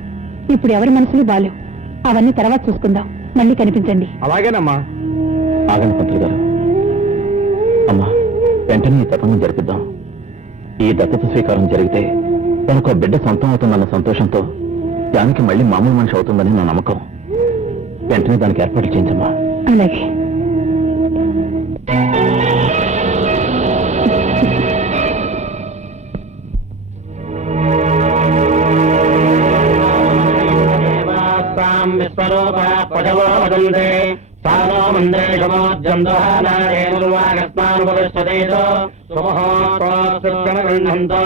ఇప్పుడు ఎవరి మనసులు బాలేవు, అవన్నీ తర్వాత చూసుకుందాం. మళ్ళీ కనిపించండి. అలాగేనమ్మా. ఆగండి పంతులు గారు. అమ్మా, వెంటనే ఈ తతంగం జరిపిద్దాం. ఈ దత్తత స్వీకారం జరిగితే తనకు బిడ్డ సొంతం అవుతుందన్న సంతోషంతో దానికి మళ్ళీ మామూలు మనిషి అవుతుందని నా నమ్మకం. వెంటనే దానికి ఏర్పాట్లు చేయించమ్మా. అలాగే. పశవో వదంతే స్థానో మందేశమోద్యందోహానారేణుర్వాగస్మానుపవిష్టదేతో సుమహోత్సృష్ణగృహంతో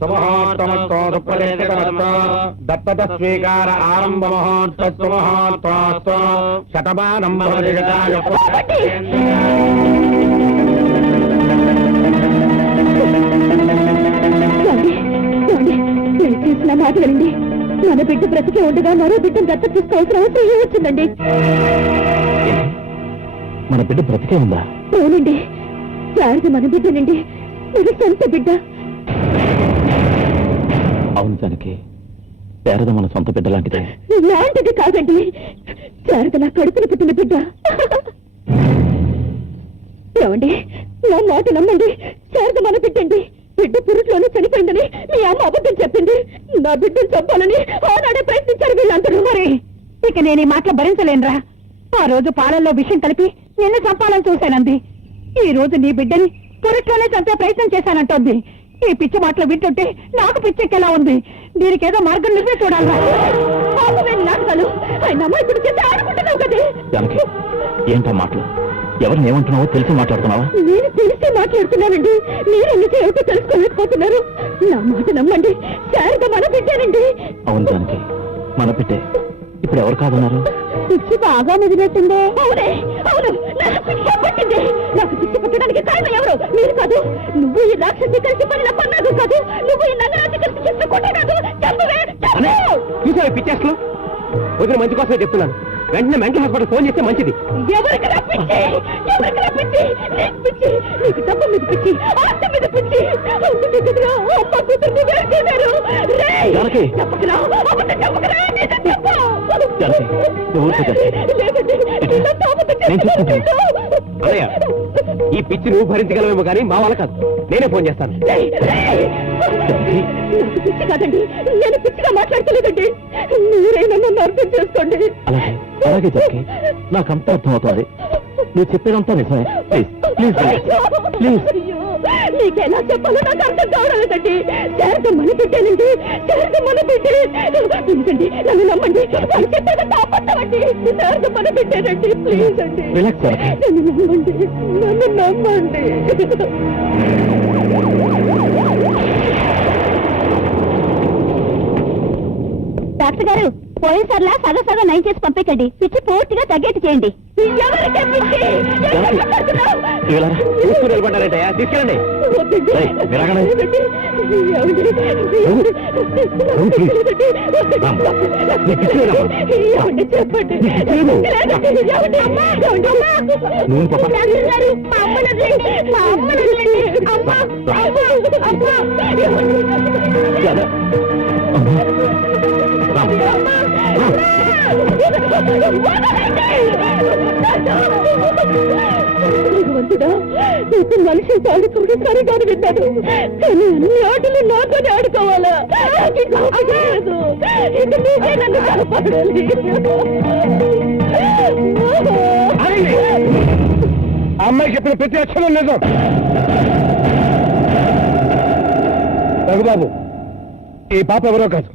సుమహోత్తమస్తోపదేశకమస్తో దత్తత స్వీకార ఆరంభ మహోత్స సుమహోత్స శతమానం భవతి గతాయ. చేసిన మాట వినండి. మన బిడ్డ బ్రతికే ఉండగా మరో బిడ్డను దత్తత తీసుకోవాల్సిన అవసరం వచ్చిందండి. మన బిడ్డ బ్రతికే ఉందా? అవునండి, శారద మన బిడ్డనండి, ఇది సొంత బిడ్డ. అవును జానకి, శారద మన సొంత బిడ్డ లాంటిదే. లాంటిది కాదండి, శారద నా కడుపున పుట్టిన బిడ్డ. ఏమండి, నా మాట నమ్మండి, శారద మన బిడ్డండి. బిడ్డ పురుట్లోనే చనిపోయిందని మీ అమ్మ అబద్ధం చెప్పింది. నా బిడ్డను చంపాలని ఆనాడే ప్రయత్నించారు వీళ్ళందరూ. మరి ఇక నేను ఈ మాటలు భరించలేనురా. ఆ రోజు పాలల్లో విషయం కలిపి నిన్ను చంపాలని చూశానంది. ఈ రోజు నీ బిడ్డని పురుట్లోనే చంపే ప్రయత్నం చేశానంటోంది. ఈ పిచ్చి మాటలు వింటుంటే నాకు పిచ్చెక్కేలా ఉంది. దీనికేదో మార్గం నువ్వే చూడాలి. నాటకాలు ఆయన ఇప్పుడు చేసి ఆడుకుంటున్నావు కదే. జానకి, ఏంటో మాటలు? ఎవరిని ఏమంటున్నావో తెలిసి మాట్లాడుతున్నావా? నేను తెలిసి మాట్లాడుతున్నానండి, మీరు ఎందుకు ఏమిటో తెలుసుకోలేకపోతున్నారు. నా మాట నమ్మండి, శారద మన బిడ్డేనండి. అవును జానకి, మన బిడ్డే. ఇప్పుడు ఎవరు కాదన్నారు? పిచ్చి బాగా ముదిరినట్టుందే. అవునే, అవును, నాకు పిచ్చి పట్టింది. నాకు పిచ్చి పట్టడానికి కారణం ఎవరు? మీరు కాదు. నువ్వు ఈ రాక్షసి కలిసి పడిన పన్నాదు కాదు. నువ్వు ఈ నగరాన్ని కలిసి చేస్తూ కొట్టగాదు. చెప్పవే, చూసావు పిచ్చేట్లు? వదిన మంచి కోసమే చెప్తున్నాను. వెంటనే మెంటల్ హాస్పిటల్ ఫోన్ చేస్తే మంచిది. ఎవరికి రప్పించి? ఎవరికి రప్పించి? నీకు పిచ్చి, నీకు డబ్బు మీద పిచ్చి, ఆస్తి మీద పిచ్చి. అందుకే కదరా అమ్మ కూతుర్ని వేరు చేశారు. జానకి. చెప్పకరా, అబద్ధం చెప్పకరా, నిజం చెప్పు. జానకి, నువ్వు ఊరుకో జానకి. లేదండి, ఇదంతా అబద్ధం నేను చెప్తున్నాను. చూసుకుంటాను. అన్నయ్య, ఈ పిచ్చి నువ్వు భరించగలవేమో కానీ మా వాళ్ళ కాదు. నేనే ఫోన్ చేస్తాను. నాకు పిచ్చి కాదండి, నేను పిచ్చిగా మాట్లాడతలేదండి. మీరైనా నన్ను అర్థం చేసుకోండి. అలాగే అలాగే జానకి, నాకంతా అర్థమవుతుంది. నువ్వు చెప్పేదంతా నిజమే. Please please please. అయ్యో, మీకెలా చెప్పాలో నాకు అర్థం కావడం లేదండి. శారద మన బిడ్డేనండి, శారద మన బిడ్డే. ఎందుకండి, నన్ను నమ్మండి. వాళ్ళు చెప్పేదంతా అబద్ధమండి. శారద మన బిడ్డేనండి. ప్లీజ్ అండి, రిలాక్స్ జానకి. నన్ను నమ్మండి, నన్ను నమ్మండి. డాక్టర్ గారు, పోయినసార్లా సగం సగం నయం చేసి పంపేకండి. పిచ్చి పూర్తిగా తగ్గేట్టు చేయండి. ఎవరికే పిచ్చి? ఎవరికి పడుతున్నావు? ఇలా చూస్తూ నిలబడ్డారంటయ్యా, తీసుకెళ్ళండి. వద్దండి. ఏయ్, విరగండి. వద్దండి. ఏమండి? ప్లీజ్. ఏమండి, చెప్పండి. లేదండి, ఏమండి? అమ్మా, ఏమండి, అమ్మా? నువ్వు పాప. డాక్టర్ గారు, మా అమ్మను వదలండి. మా అమ్మను వదలండి. అమ్మా, అమ్మా, అమ్మా. ఏమండి? జాన. అమ్మా. రామ్. భగవంతుడా, నీకు మనిషి ఆడుకోవడం సరిగానే విన్నాను, కానీ అన్ని ఆటలు నాతోనే ఆడుకోవాలా? నాకు ఇంకా ఓపిక లేదు. ఇక నువ్వే నన్ను కాపాడాలి. ఆగండి. ఆ అమ్మాయి చెప్పిన ప్రతి అక్షరం నిజం. రఘుబాబు, ఈ పాప ఎవరో కాదు,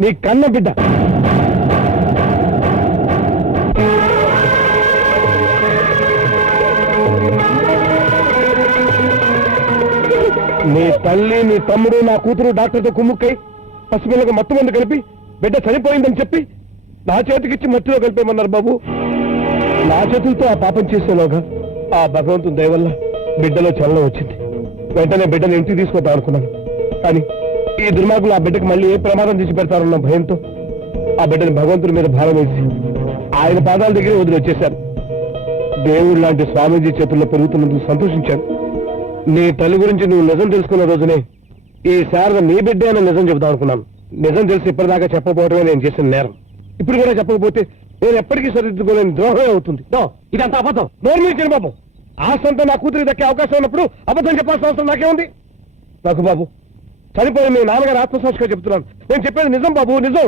నీ కన్న బిడ్డ. నీ తల్లి, నీ తమ్ముడు, నా కూతురు డాక్టర్తో కుమ్ముక్కై పసిపిల్లకు మత్తు మందు కలిపి బిడ్డ చనిపోయిందని చెప్పి నా చేతికిచ్చి మట్టిలో కలిపేమన్నారు బాబు. నా చేతులతో ఆ పాపం చేసేలోగా ఆ భగవంతుని దయ వల్ల బిడ్డలో చలనం వచ్చింది. వెంటనే బిడ్డను ఇంటికి తీసుకొద్దాం అనుకున్నాను. కానీ ఈ దుర్మార్గులు ఆ బిడ్డకు మళ్ళీ ఏ ప్రమాదం చేసి పెడతారన్న భయంతో ఆ బిడ్డని భగవంతుడి మీద భారం వేసి ఆయన పాదాల దగ్గర వదిలి వచ్చేశారు. దేవుడు లాంటి స్వామీజీ చేతుల్లో పెరుగుతున్నందుకు సంతోషించాను. నీ తల్లి గురించి నువ్వు నిజం తెలుసుకున్న రోజునే ఈ శారద నీ బిడ్డే అని నిజం చెబుదాం అనుకున్నాను. నిజం తెలిసి ఇప్పటిదాకా చెప్పకపోవడమే నేను చేసిన నేరం. ఇప్పుడు కూడా చెప్పకపోతే నేను ఎప్పటికీ సరిదిద్దుకోలేని ద్రోహమే అవుతుంది. ఇదంతా అబద్ధం. నోరు మీద బాబు, ఆశంతో నా కూతురికి దక్కే అవకాశం ఉన్నప్పుడు అబద్ధం చెప్పాల్సిన అవసరం నాకేముంది? నాకు బాబు, చనిపోయి మీ నాన్నగారు ఆత్మసాక్షిగా చెప్తున్నాను. నేను చెప్పేది నిజం బాబు, నిజం.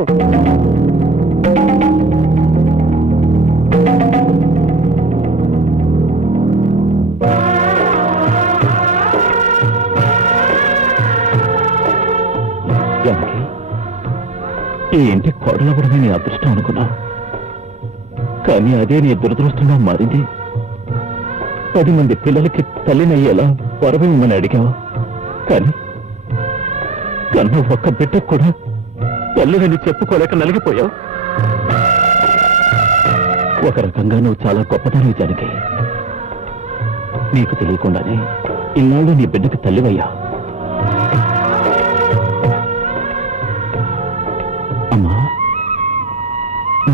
జానకి, ఈ ఇంటి కోడలవడమే నీ అదృష్టం అనుకున్నా, కానీ అదే నీ దురదృష్టంగా మారింది. 10 మంది పిల్లలకి తల్లినయ్యేలా వరమిమ్మని అడిగావు, కానీ కన్న ఒక్క బిడ్డకు కూడా తల్లిని చెప్పుకోలేక నలిగిపోయావు. ఒక రకంగా నువ్వు చాలా గొప్పదానివి జానకి. నీకు తెలియకుండానే ఇన్నాళ్ళు నీ బిడ్డకు తల్లివయ్యా. అమ్మా,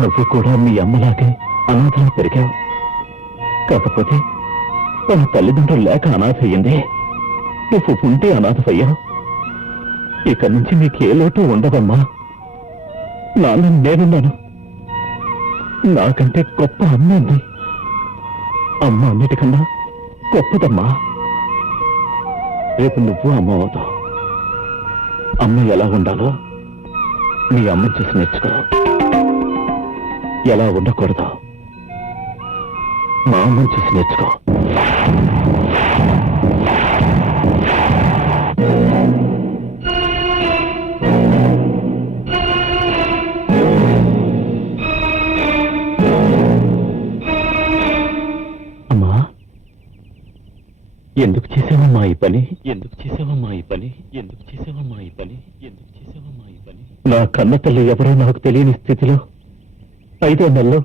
నువ్వు కూడా మీ అమ్మలాగే అనాథలా పెరిగావు. కాకపోతే తన తల్లిదండ్రులు లేక అనాథ అయ్యింది. నువ్వు ఉంటే అనాథయ్యావు. ఇక నుంచి నీకు ఏ లోటు ఉండదమ్మా. నాన్న నేనున్నాను. నాకంటే గొప్ప అమ్మ ఉంది. అమ్మ అన్నిటికన్నా గొప్పదమ్మా. రేపు నువ్వు అమ్మ అవుతావు. అమ్మ ఎలా ఉండాలో నీ అమ్మని చూసి నేర్చుకో. ఎలా ఉండకూడదు మా అమ్మని చూసి నేర్చుకో. అమ్మా, ఎందుకు చేసావమ్మా ఈ పని? ఎందుకు చేసావమ్మా ఈ పని? ఎందుకు చేసావమ్మా ఈ పని? ఎందుకు చేసావమ్మా ఈ పని? నా కన్న తల్లి ఎవరో నాకు తెలియని స్థితిలో 5వ నెలలో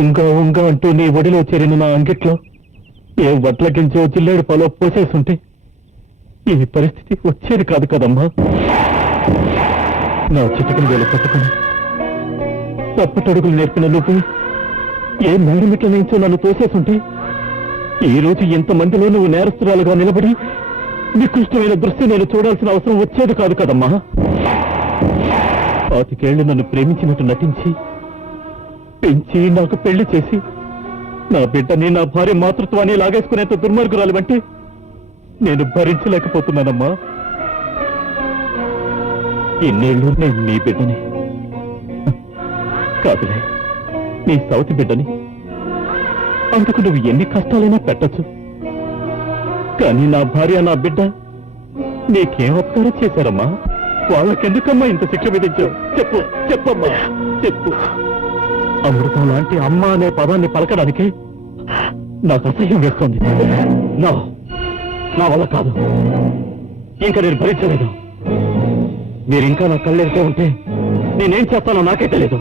ఉంగా ఉంగా అంటూ నీ ఒడిలో చేరిన నా అంగిట్లో ఏ వడ్ల గింజో జిల్లేడు పాలో పోసేసుంటే ఈ పరిస్థితి వచ్చేది కాదు కదమ్మా. నా చిటికని వేలు పట్టుకుని తప్పటడుగులు నేర్పిన నువ్వు ఏ మేడమిట్ల నుంచో నన్ను తోసేసుంటే ఈ రోజు ఇంతమందిలో నువ్వు నేరస్తురాలుగా నిలబడి నికృష్టమైన దృశ్యం నేను చూడాల్సిన అవసరం వచ్చేది కాదు కదమ్మా. 25 ఏళ్లు నన్ను ప్రేమించినట్టు నటించి పెంచి నాకు పెళ్లి చేసి నా బిడ్డని నా భార్య మాతృత్వాన్ని లాగేసుకునేంత దుర్మార్గురాలు అంటే నేను భరించలేకపోతున్నానమ్మా. ఇన్నేళ్ళు నేను నీ బిడ్డని కాదులే, నీ సౌతి బిడ్డని. అందుకు నువ్వు ఎన్ని కష్టాలైనా పెట్టచ్చు. కానీ నా భార్య నా బిడ్డ నీకేం అపకారం చేశారమ్మా? వాళ్ళకెందుకమ్మా ఇంత శిక్ష విధించావు? చెప్పు, చెప్పమ్మా, చెప్పు. అమృతం లాంటి అమ్మ అనే పదాన్ని పలకడానికి నాకు అసహ్యం వేస్తుంది. నా వల్ల కాదు, ఇంకా నేను భరించలేదు. మీరింకా నా కళ్ళెడుతూ ఉంటే నేనేం చేస్తానో నాకే తెలీదు.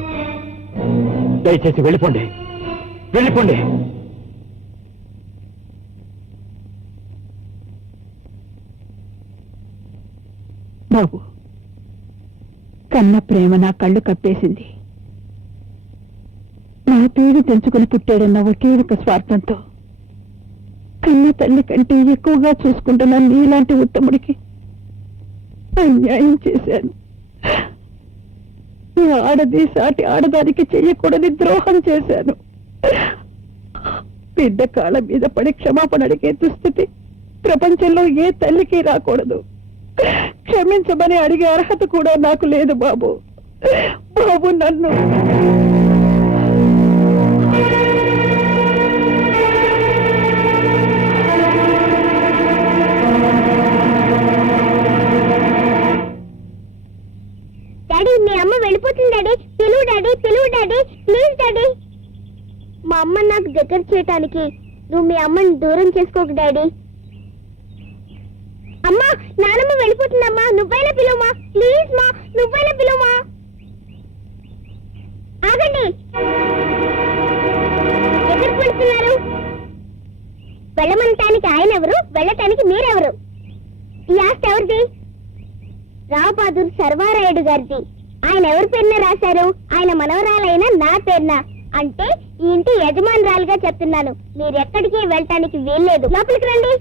దయచేసి వెళ్ళిపోండి, వెళ్ళిపోండి. బాబు, కన్న ప్రేమ నా కళ్ళు కప్పేసింది. నా పేరు తెంచుకుని పుట్టాడన్న ఒకే ఒక స్వార్థంతో కన్న తల్లి కంటే ఎక్కువగా చూసుకుంటున్న నీలాంటి ఉత్తముడికి అన్యాయం చేశాను. ఆడది సాటి ఆడదానికి చెయ్యకూడని ద్రోహం చేశాను. బిడ్డ కాళ్ళ మీద పడి క్షమాపణ అడిగే దుస్థితి ప్రపంచంలో ఏ తల్లికి రాకూడదు. క్షమించమని అడిగే అర్హత కూడా నాకు లేదు బాబు. బాబు, నన్ను డాడీ, మీ అమ్మ వెళ్ళిపోతుంది డాడీ. పిలువు డాడీ, పిలువు డాడీ, ప్లీజ్ డాడీ. మా అమ్మ నాకు దగ్గర చేయటానికి నువ్వు మీ అమ్మని దూరం చేసుకోకు డాడీ. అమ్మా, నానమ్మ వెళ్ళిపోతుందమ్మా, నువ్వైనా పిలువమా, ప్లీజ్ మా, నువ్వైనా పిలువమా. ఆగండి, ఎక్కడికి వెళ్తున్నారు? వెళ్ళమంటానికి ఆయన ఎవరు, వెళ్ళటానికి మీరెవరు? ఈ ఆస్తి ఎవరిది? రావు బహదూర్ సర్వారాయుడు గారిది. ఆయన ఎవరి పేరున రాశారు? ఆయన మనవరాలైన నా పేరున. అంటే ఈ ఇంటి యజమానురాలుగా చెప్తున్నాను. మీరెక్కడికి వెళ్ళటానికి వీల్లేదు. లోపలికి రండి.